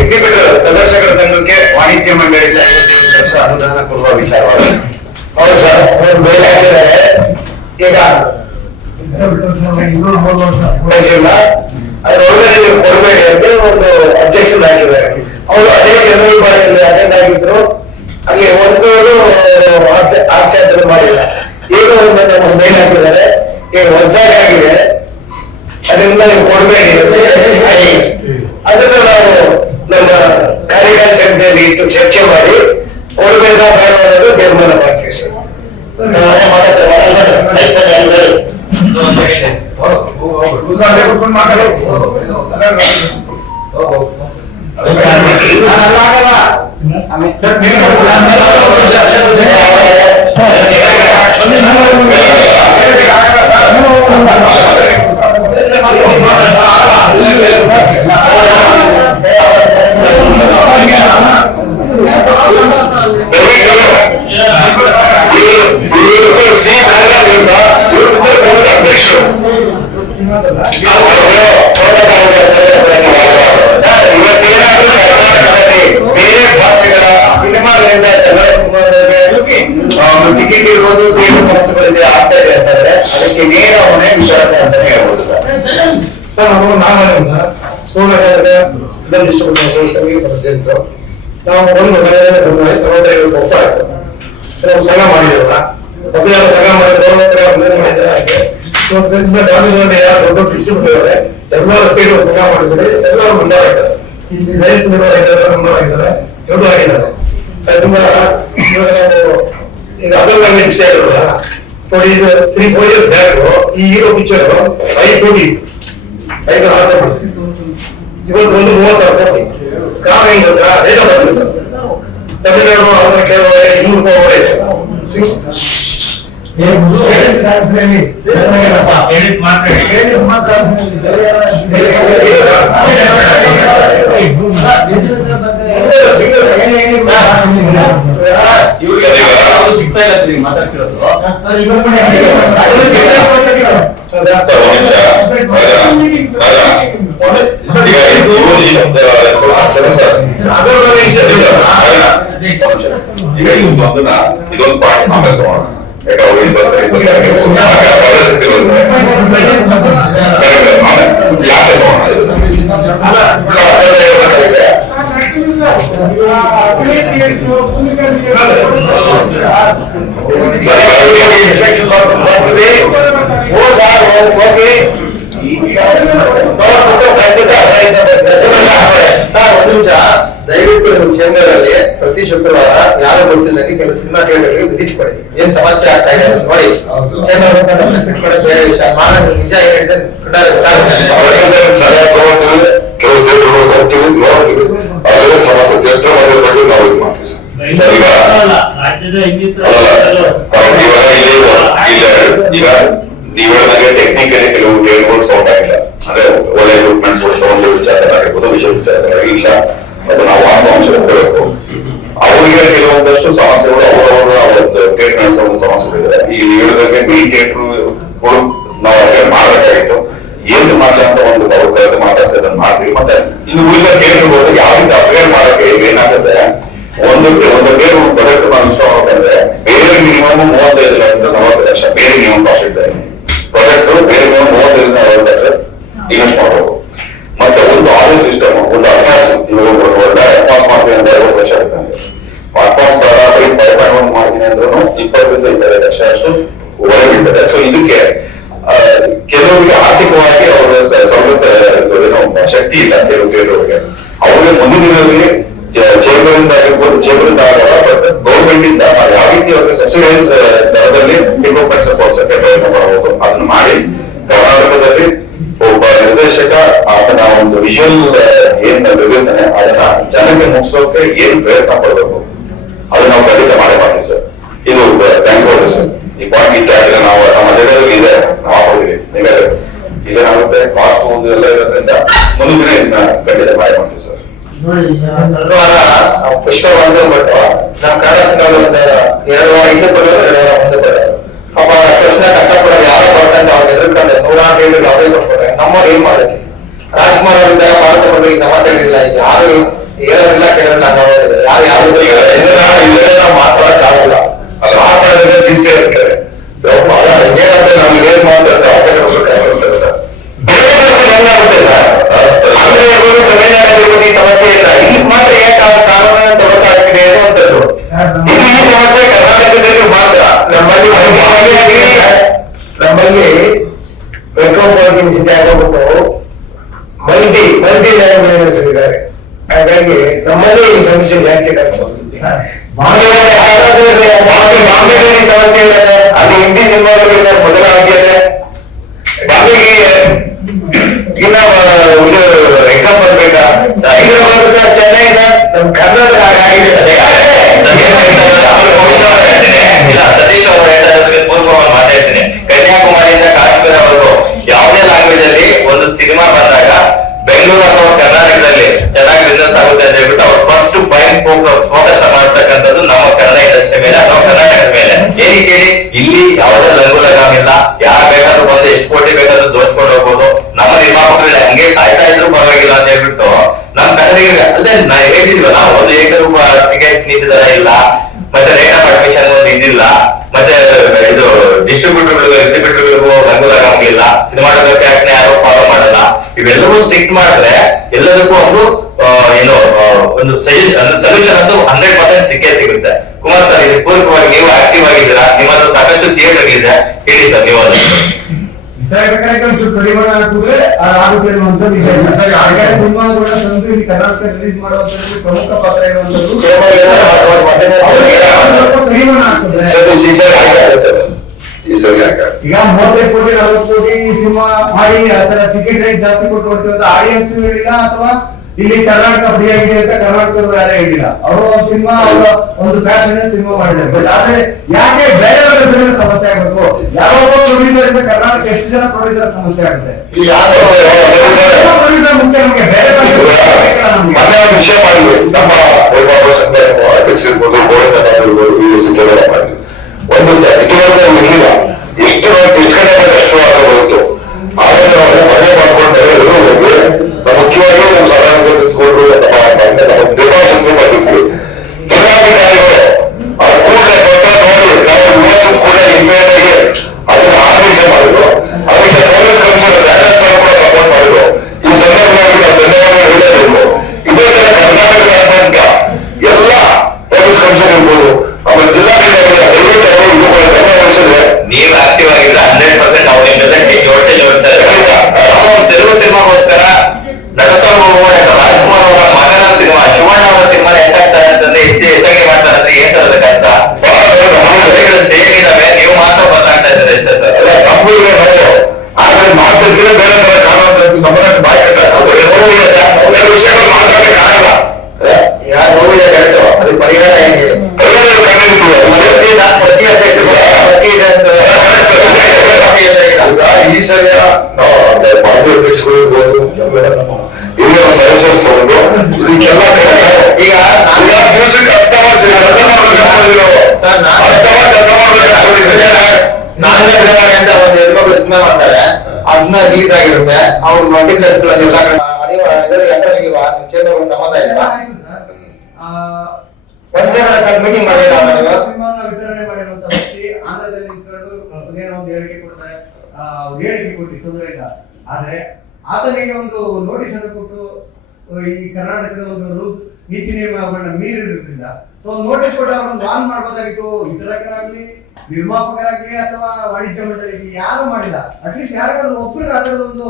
ಎಕ್ಸಿಬಿಟರ್ ಪ್ರದರ್ಶಕರ ಸಂಘಕ್ಕೆ ವಾಣಿಜ್ಯ ಮಂಡಳಿಯಿಂದ 50 ಲಕ್ಷ ಅನುದಾನ ಕೊಡುವ ವಿಚಾರವಾಗಿದೆ. ಹೌದು ಸರ್, ಬೇರೆ ಹಾಕಿದ್ದಾರೆ. ಈಗ ಕೊಡಿಸಿಲ್ಲ, ಅದರೊಳಗಡೆ ನೀವು ಕೊಡಬೇಡಿ ಅಂತ ಒಂದು ಅಬ್ಜೆಕ್ಷನ್ ಹಾಕಿದ್ದಾರೆ. ಅವರು ಅದೇ ಜನರಲ್ ಬಾಡಿಯಲ್ಲಿ ಅಟೆಂಡ್ ಆಗಿದ್ರು, ಅಲ್ಲಿ ಒಂದು ಆಕ್ಷೇಪಣೆ ಮಾಡಿಲ್ಲ. ಈಗ ಒಂದು ಮೇಲ್ ಹಾಕಿದ್ದಾರೆ, ಈಗ ಹೊಸದಾಗಿದೆ, ಅದರಿಂದ ನೀವು ಕೊಡಬೇಡಿ ಅದನ್ನು ನಾವು ನಮ್ಮ ಕಾರ್ಯಕಾರಿ ಸಮಿತಿಯಲ್ಲಿ ಇಟ್ಟು ಚರ್ಚೆ ಮಾಡಿ ಕೊಡಬೇಕಾ ಬೇಡ ಅನ್ನೋದು ತೀರ್ಮಾನ ಮಾಡ್ತೀವಿ ಸರ್. ಟಿಕೆಟ್ ಇರ್ಬೋದು, ಬೇರೆ ಸಮಸ್ಯೆಗಳಿದೆ ಆಗ್ತಾ ಇದೆ ಅಂತಂದ್ರೆ ಅದಕ್ಕೆ ನೇರ ಹೊಣೆ ವಿಚಾರ ಅಂತಾನೆ ಹೇಳ್ಬೋದು ಸರ್. ನಾವು ಒಂದು ವರ್ಷ ಆಯ್ತು ನಾವು ಸಂಘ ಮಾಡಿದ್ರಲ್ಲ, ಮೊದಲೆಲ್ಲ ಸಂಘ ಮಾಡಿದ್ರೆ ಯಾರು ದೊಡ್ಡ ಡಿಸ್ಟ್ರಿಬ್ಯೂಟರ್ ಎಲ್ಲರ ಸೇರಿ ಸಂಘ ಮಾಡಿದ್ರೆ ಎಲ್ಲರೂ ಮುಂದಾಗಿದ್ದಾರೆ. ಇಲ್ಲಿ ರೈಸ್ ಮುಂದಾಗಿದ್ದಾರೆ, ದೊಡ್ಡ ಆಗಿದ್ದಾರೆ. ತುಂಬಾ ಈಗ ಅದೆಲ್ಲ ವಿಷಯ ಇರೋಲ್ಲ. ಇದು 3-4 years ಬ್ಯಾಕ್ ಈ ಹೀರೋ ಪಿಕ್ಚರ್ 5 ಕೋಟಿ 5 ಇವತ್ತು 136 ಕೋಟಿ. ಕಾರಣ ಏನು ಗೊತ್ತಾ? ರೇಟ್ ಬರ್ತದೆ ಸರ್. ತಮಿಳುನಾಡು ಅವರ ಕೆಲವು 200 ರೂಪಾಯಿ ಸಿಗ್ತಾ ಇಲ್ಲ ಮಾತಾಡ್ತಿರೋದು. ಇದೊಂದು ಪಾಯಿಂಟ್ ಯಾಕಂದ್ರೆ ಹೋಗಿ ಒಂದು ನಿಮಿಷ ದಯವಿಟ್ಟು ನಿಮ್ಮ ಚೇಂಬರಲ್ಲಿ ಪ್ರತಿ ಶುಕ್ರವಾರ ಯಾರು ಗೊತ್ತಿಲ್ಲದೆ ಕೆಲವು ಸಿನಿಮಾ ಥಿಯೇಟರ್ಗೆ ವಿಸಿಟ್ ಕೊಡಿ. ಏನ್ ಸಮಸ್ಯೆ ಆಗ್ತಾ ಇದೆ ಅಂತ ನೋಡಿ. ಚೇಂಬರ್ ವಿಸಿಟ್ ಮಾಡೋದು ಬೇರೆ ವಿಷಯ. ನಾನು ನಿಜ ಏನ್ ಹೇಳಿದೆ ಕೆಲವು ಥಿಯೇಟರ್ಗಳು ಹೋಗ್ತೀವಿ, ನೋಡ್ತೀವಿ, ಅದೆಲ್ಲ ಸಮಸ್ಯೆ ಥಿಯೇಟರ್ ಬಗ್ಗೆ ನಾವು ಇದು ಮಾಡ್ತೀವಿ ಸರ್. ಈಗ ನೀವು ಹೇಳಿದಾಗ ಟೆಕ್ನಿಕಲಿ ಕೆಲವು ಥಿಯೇಟರ್ಗಳು ಸೌಂಡ್ ಆಗಿಲ್ಲ, ಅಂದ್ರೆ ಒಳ್ಳೆ ಎಕ್ವಿಪ್ಮೆಂಟ್ಸ್ ಸೌಂಡ್ ವಿಚಾರ ಆಗಿರ್ಬೋದು, ವಿಷಯ ವಿಚಾರ ಇಲ್ಲ, ಅದು ನಾವು ವಾತಾಂಶ ಹೋಗಬೇಕು. ಅವರಿಗೆ ಕೆಲವೊಂದಷ್ಟು ಸಮಸ್ಯೆಗಳು ಅವರವರು ಅವತ್ತು ಥಿಯೇಟರ್ ನಡೆಸೋ ಸಮಸ್ಯೆಗಳಿದೆ. ಈ ಹೇಳಿದಾಗೆ ಮೇನ್ ಥಿಯೇಟರ್ಗಳು ನಾವು ಮಾಡಬೇಕಾಗಿತ್ತು. ಏನು ಮಾಡಲಿ ಅಂತ ಒಂದು ಅವ್ರ ಕರೆದು ಮಾತಾಡ್ಸಿ ಅದನ್ನ ಮಾಡ್ತೀವಿ. ಮತ್ತೆ ಇನ್ನು ಉಳಿದ ಥಿಯೇಟರ್ಗಳು ಯಾವ ರೀತಿ ಅಪ್ಗ್ರೇಡ್ ಮಾಡಕ್ಕೆ ಏನಾಗುತ್ತೆ, ಒಂದು ಥಿಯೇಟರ್ ಪ್ರಾಡಕ್ಟ್ ನಾವು ಇಷ್ಟ ಮಾಡ್ಬೇಕಂದ್ರೆ ಬೇರೆ ಮಿನಿಮಮ್ 35 ಲಕ್ಷ ಬೇರೆ ಮಿನಿಮಮ್ ಕಾಸ್ಟ್ ಇದೆ. ಪ್ರಾಡಕ್ಟ್ ಬೇರೆ ಮಿನಿಮಮ್ 35 ಲಕ್ಷ ಇನ್ವೆಸ್ಟ್ ಮಾಡಬೇಕು. ಮತ್ತೆ ಒಂದು ಆಡಿಯೋ ಸಿಸ್ಟಮ್, ಒಂದು ಅಭ್ಯಾಸ, ಒಳ್ಳೆ ಅಡ್ವಾನ್ಸ್ ಮಾಡ್ತೀನಿ ಅಂದ್ರೆ 50 ಲಕ್ಷ ಆಗುತ್ತೆ. ಅಡ್ವಾನ್ಸ್ ಬೇಡ, ಬರೀ 5.1 ಮಾಡ್ತೀನಿ ಅಂದ್ರೂ 20-25 ಲಕ್ಷ ಅಷ್ಟು ಒಳಗಿರ್ತದೆ. ಸೊ ಇದಕ್ಕೆ ಕೆಲವರಿಗೆ ಆರ್ಥಿಕವಾಗಿ ಅವರ ಸವಲತ್ತು ಶಕ್ತಿ ಇಲ್ಲ. ಕೆಲವು ಥಿಯೇಟರ್ಗೆ ಅವ್ರಿಗೆ ಮುಂದಿನ ದಿನದಲ್ಲಿ ಚೇಂಬರ್ ಇಂದ ಆಗಿರ್ಬೋದು, ಚೇಂಬರ್ ಇಂದ ಆಗಲ್ಲ, ಬಟ್ ಗೌರ್ಮೆಂಟ್ ಇಂದ ಯಾವ ರೀತಿ ಅವ್ರಿಗೆ ಸಬ್ಸಿಡೈಸ್ ದರದಲ್ಲಿ ಡೆವಲಪ್ಮೆಂಟ್ ಸಪೋರ್ಟ್ಸಕ್ಕೆ ಪ್ರಯತ್ನ ಮಾಡಬಹುದು. ಅದನ್ನ ಮಾಡಿ ಕರ್ನಾಟಕದಲ್ಲಿ ಒಬ್ಬ ನಿರ್ದೇಶಕ ಅದನ್ನ ಒಂದು ವಿಜುವಲ್ ಏನ್ ಬೆಳೆಯುತ್ತಾನೆ ಅದನ್ನ ಜನಕ್ಕೆ ಮುಗಿಸೋಕೆ ಏನ್ ಪ್ರಯತ್ನ ಪಡಬೇಕು ಅದನ್ನ ನಾವು ಖಂಡಿತ ಮಾಡೇ ಮಾಡ್ತೀವಿ ಸರ್. ಇದು ಥ್ಯಾಂಕ್ಸ್ ಫಾರ್ ಸರ್. ಈ ಪಾಯಿಂಟ್ ಇದ್ದ ನಾವು ನಮ್ಮ ಮಧ್ಯದಲ್ಲಿ ಇದೆ, ನಾವು ಹೋಗಿವಿ ಇದೇನಾಗುತ್ತೆ, ಕಾಸ್ಟ್ ಒಂದು ಎಲ್ಲ ಇರೋದ್ರಿಂದ ಮುಂದಿನ ಇದನ್ನ ಖಂಡಿತ ಮಾಡೇ ಮಾಡ್ತೀವಿ ಸರ್. ಪುಷ್ಪ ಒಂದು ಬಿಟ್ಟು ನಮ್ಮ ಕರ್ನಾಟಕ ಒಂದು 2 ವಾರ ಹಿಂದೆ ಕೊಡೋರು, 2 ವಾರ ಮುಂದೆ ಕೊಡೋರು. ಪಾಪ ಅಷ್ಟು ಕಷ್ಟಪಡೋದು ಯಾರೋ ಬರ್ತಂತ ಅವ್ರು ಎದುರ್ಕೊಂಡು 107 ಅವರೇ ಕೊಡ್ತಾರೆ. ನಮ್ಮವ್ರು ಏನ್ ಮಾಡೋದು? ರಾಜ್ಕುಮಾರ್ ಅವರಿಂದ ಭಾರತ ಬಗ್ಗೆ ಈಗ ಮಾತಾಡಿಲ್ಲ, ಈಗ ಯಾರು ಹೇಳೋದಿಲ್ಲ, ಕೇಳೋದಿಲ್ಲ, ಯಾರು ಯಾರು ನಾವು ಮಾತಾಡಕ್ಕಾಗಲ್ಲ. ಅದು ಮಾತಾಡಿದ್ರೆ ಶಿಸ್ತು ಇರ್ತಾರೆ. ಏನಾದ್ರೆ ನಮ್ಗೆ ಏನ್ ಮಾತಾಡ್ತಾರೆ ಅವಕಾಶ ಸರ್. ಏನಾಗುತ್ತೆ ಸರ್, ಈ ಸಮಸ್ಯೆ ಇಲ್ಲ. ಈಗ ಮಾತ್ರ ಯಾಕೆ ಕಾನೂನನ್ನು ತಗೋತಾಗ್ತಿದೆ ಅನ್ನುವಂಥದ್ದು. ಈ ಸಮಸ್ಯೆ ಕರ್ನಾಟಕದಲ್ಲಿ ಮಾತ್ರ. ನಮ್ಮಲ್ಲಿ ಮೆಟ್ರೋಪಾಲಿಟನ್ ಸಿಟಿ ಆಗೋಗ್ಬಿಟ್ಟು ಮಲ್ಟಿ ಲ್ಯಾಂಗ್ವೇಜಸ್ ಇದ್ದಾರೆ. ಹಾಗಾಗಿ ನಮ್ಮಲ್ಲಿ ಈ ಸಮಸ್ಯೆ ಜಾಸ್ತಿ ಬಾಂಬೆದಲ್ಲಿ ಸಮಸ್ಯೆ ಇದೆ. ಅದು ಹಿಂದಿ ಸಿನಿಮಾಗಳಿಗೆ ಸರ್ ಮೊದಲ ಆಗಿದೆ. ಬಾಂಬೆಗೆ ಇನ್ನ ಒಂದು ಎಕ್ಸಾಂಪಲ್ ಬೇಕಾ? ಹೈದರಾಬಾದ್ ಸರ್, ಚೆನ್ನೈ ಸರ್, ನಮ್ ಕರ್ನಾಟಕ ಆಗಿದೆ. ಸತೀಶ್ ಅವರು ಹೇಳೋದಕ್ಕೆ ಪೂರ್ವವಾಗಿ ಮಾತಾಡ್ತೀನಿ. ಕನ್ಯಾಕುಮಾರಿಯಿಂದ ಕಾಶ್ಮೀರವರೆಗೂ ಯಾವುದೇ ಲ್ಯಾಂಗ್ವೇಜ್ ಅಲ್ಲಿ ಒಂದು ಸಿನಿಮಾ ಬಂದಾಗ ಬೆಂಗಳೂರು ಅಥವಾ ಕರ್ನಾಟಕದಲ್ಲಿ ಚೆನ್ನಾಗಿ ಬಿಸ್ನೆಸ್ ಆಗುತ್ತೆ ಅಂತ ಹೇಳ್ಬಿಟ್ಟು ಅವ್ರು ಫಸ್ಟ್ ಪಾಯಿಂಟ್ ಫೋಕಸ್ ಮಾಡ್ತಕ್ಕಂಥದ್ದು ನಮ್ಮ ಕನ್ನಡ ಇಂಡಸ್ಟ್ರಿ ಮೇಲೆ ಅಥವಾ ಕರ್ನಾಟಕದ ಮೇಲೆ. ಏನಕ್ಕೆ ಹೇಳಿ, ಇಲ್ಲಿ ಯಾವುದೇ ಲಂಗುಲಗಾಮಿಲ್ಲ, ಯಾರು ಬೇಕಾದ್ರೂ ಬಂದು ಎಷ್ಟು ಕೋಟಿ ಬೇಕಾದ್ರೂ ದೋಚ್ಕೊಂಡು ಹೋಗ್ಬೋದು. ನಮ್ಮ ನಿರ್ಮಾಪಕರಲ್ಲಿ ಹಂಗೆ ಸಾಯ್ತಾ ಇದ್ರು ಪರವಾಗಿಲ್ಲ ಅಂತ ಹೇಳ್ಬಿಟ್ಟು ನಮ್ಮ ಕನ್ನಡಿಗರಿಗೆ ಅಲ್ಲದೆ ನಾವು ಹೇಳ್ತಿದ್ವಿ, ನಾವು ಒಂದು ಏಕರೂಪ ಟಿಕೆಟ್ ನೀತಿ ದರ ಇಲ್ಲ, ಮತ್ತೆ ರೇಟ್ ಆಫ್ ಅಡ್ಮಿಷನ್ ಒಂದು ಇದಿಲ್ಲ, ಮತ್ತೆ ಇದು ಡಿಸ್ಟ್ರಿಬ್ಯೂಟರ್ಗಳಿಗೂ ಲಂಗುಲಗಾಮಿಲ್ಲ, ಸಿನಿಮಾಟೋಗ್ರಫಿ ಆಕ್ಟ್ನ ಯಾರು ಫಾಲೋ ಮಾಡಲ್ಲ. ಇವೆಲ್ಲವೂ ಸ್ಟ್ರಿಕ್ಟ್ ಮಾಡಿದ್ರೆ ಎಲ್ಲದಕ್ಕೂ ಒಂದು ಸೊಲ್ಯೂಷನ್ ಅಂತೂ 100% ಸಿಕ್ಕೇ ಸಿಗುತ್ತೆ. ಕುಮಾರ್ ಸರ್, ಇದು ಪೂರ್ವಕವಾಗಿ ನೀವು ಆಕ್ಟಿವ್ ಆಗಿದ್ದೀರಾ, ನಿಮ್ಮ ಹತ್ರ ಸಾಕಷ್ಟು ಥಿಯೇಟರ್ ಇದೆ, ಹೇಳಿ ಸರ್ ನೀವು ಅದು. ಕಡಿವಾಣ ಹಾಕಿದ್ರೆ ಆಗುತ್ತೆ ಅನ್ನುವಂಥದ್ದು ಇದೆ. ಸಿನಿಮಾಗಳನ್ನ ತಂದು ಇಲ್ಲಿ ಕರ್ನಾಟಕ ರಿಲೀಸ್ ಮಾಡುವಂತದ್ದು ಪ್ರಮುಖ ಪಾತ್ರ ಇರುವಂತದ್ದು ಕಡಿವಾಣ ಆಗ್ತದೆ. ಈಗ 35 ಕೋಟಿ 40 ಕೋಟಿ ಸಿನಿಮಾ ಮಾಡಿ ಆತರ ಟಿಕೆಟ್ ರೇಟ್ ಜಾಸ್ತಿ ಕೊಟ್ಟು ನೋಡ್ತೀವಿ. ಆಡಿಯನ್ಸ್ ಹೇಳಿಲ್ಲ ಅಥವಾ ಇಲ್ಲಿ ಕರ್ನಾಟಕ ಫ್ರೀ ಆಗಿದೆ ಅಂತ ಕರ್ನಾಟಕದವರು ಯಾರೇ ಹೇಳಿಲ್ಲ. ಅವರು ಸಿನಿಮಾ ಅವರ ಒಂದು ಫ್ಯಾಷನ್ ಸಿನಿಮಾ ಮಾಡಿದ್ದಾರೆ. ಬಟ್ ಆದ್ರೆ ಯಾಕೆ ಬೇರೆ ಸಮಸ್ಯೆ ಆಗಬೇಕು? ಯಾರೋ ಒಬ್ಬ ಪ್ರೊಡ್ಯೂಸರ್ ಇಂದ ಕರ್ನಾಟಕ ಎಷ್ಟು ಜನ ಪ್ರೊಡ್ಯೂಸರ್ ಸಮಸ್ಯೆ ಆಗುತ್ತೆ? ಪ್ರೊಡ್ಯೂಸರ್ ಮುಖ್ಯ, ನಮಗೆ ಬೇರೆ ವಿಷಯ ಮಾಡಿದ್ವಿ. ನಮ್ಮ ಅಧ್ಯಕ್ಷರಿರ್ಬೋದು, ಒಂದು ಇದುವರೆಗೂ ಇರಲಿಲ್ಲ. ಎಷ್ಟು ಕಡೆ ಕಷ್ಟ ಆಗಬಹುದು. ಆದ್ರೆ ನಾವು ಮನೆ ಮಾಡ್ಕೊಂಡು ಹೋಗಿ ಮುಖ್ಯವಾಗಿ ನಮ್ಮ ಸಾಧಾರಣ ಕೊಟ್ಟರು ಅಥವಾ ಜಿಲ್ಲಾಧಿಕಾರಿಗಳು ಜಿಲ್ಲಾಧಿಕಾರಿಗಳು ಅವ್ರು ಕೂಡ ನೋಡಿ ನಾವು ಇವತ್ತು ಕೂಡ ಇಮೇಲ್ ಆಗಿ ಅದನ್ನ ಆದೇಶ ಮಾಡಿದ್ರು. ಅದಕ್ಕೆ ಪೊಲೀಸ್ ಕಮಿಷನರ್ ಕೂಡ ಸಪೋರ್ಟ್ ಮಾಡಿದ್ರು. ಈ ಸಂದರ್ಭದಲ್ಲಿ ನಾವು ಧನ್ಯವಾದ ಹೇಳಬೇಕು. ಇದೇ ತರ ಕರ್ನಾಟಕದಾದ್ಯಂತ ಎಲ್ಲ ಪೊಲೀಸ್ ಕಮಿಷನರ್ ಇರ್ಬೋದು, ಆಮೇಲೆ ಜಿಲ್ಲಾಧಿಕಾರಿಗಳ ದಯವಿಟ್ಟು ಅವರು ಗಮನ ಹರಿಸಿದ್ರೆ ಬೇರೆ ಬೇರೆ ಕಾರಣಗಳು ನಮ್ಮನ್ನ ಬಾಯಿ ವಿಷಯಗಳು ಮಾತಾಡಕ್ಕಾಗಲ್ಲ. ಈಗ ನೋವಿನ ಕರೆಕ್ಟು ಅದು ಪರಿಹಾರ ಹೇಗೆ ಈ ಸಲ ಬಾಜು ಅಧ್ಯಕ್ಷಗಳಿರ್ಬೋದು ಇಲ್ಲಿ ಸಜೆಷನ್ಸ್ ತಗೊಂಡು ಇದಕ್ಕೆಲ್ಲ ಈಗ ಮ್ಯೂಸಿಕ್ ಅರ್ಥ ಅಂತ ಒಂದು ಹೆಣ್ಮಕ್ಳು ಸಿನಿಮಾ ಮಾಡ್ತಾರೆ, ಅದನ್ನ ಲೀಡ್ ಆಗಿರುತ್ತೆ ಅವ್ರು ಮಲ್ಟಿಪ್ಲೆಕ್ಸ್ಗಳಲ್ಲಿ ಸಂಬಂಧ ಇಲ್ವಾ? ಮೀಟಿಂಗ್ ಮಾಡಿಲ್ಲ ಸಿನಿಮಾನ ವಿತರಣೆ ಮಾಡಿರುವಂತ ವ್ಯಕ್ತಿ ಆಂಧ್ರದಲ್ಲಿ ನಿಂತ್ಕೊಂಡು ಏನೋ ಒಂದು ಹೇಳಿಕೆ ಕೊಡ್ತಾರೆ, ಹೇಳಿಕೆ ಕೊಟ್ಟು ತೊಂದರೆ ಇಲ್ಲ. ಆದ್ರೆ ಆತನಿಗೆ ಒಂದು ನೋಟಿಸ್ ಅನ್ನು ಕೊಟ್ಟು ಈ ಕರ್ನಾಟಕದ ಒಂದು ರೂಲ್ಸ್ ನೀತಿ ನಿಯಮಗಳನ್ನ ಮೀರಿರೋದ್ರಿಂದ ಸೊ ನೋಟಿಸ್ ಕೊಟ್ಟು ಅವ್ರನ್ನ ವಾನ್ ಮಾಡ್ಬೋದಾಗಿತ್ತು. ವಿತರಕರಾಗ್ಲಿ, ನಿರ್ಮಾಪಕರಾಗ್ಲಿ ಅಥವಾ ವಾಣಿಜ್ಯ ಮಂಡಳಿಗೆ ಯಾರು ಮಾಡಿಲ್ಲ. ಅಟ್ಲೀಸ್ಟ್ ಯಾರಿಗಾದ್ರೂ ಒಬ್ಬರಿಗೆ ಅದರ ಒಂದು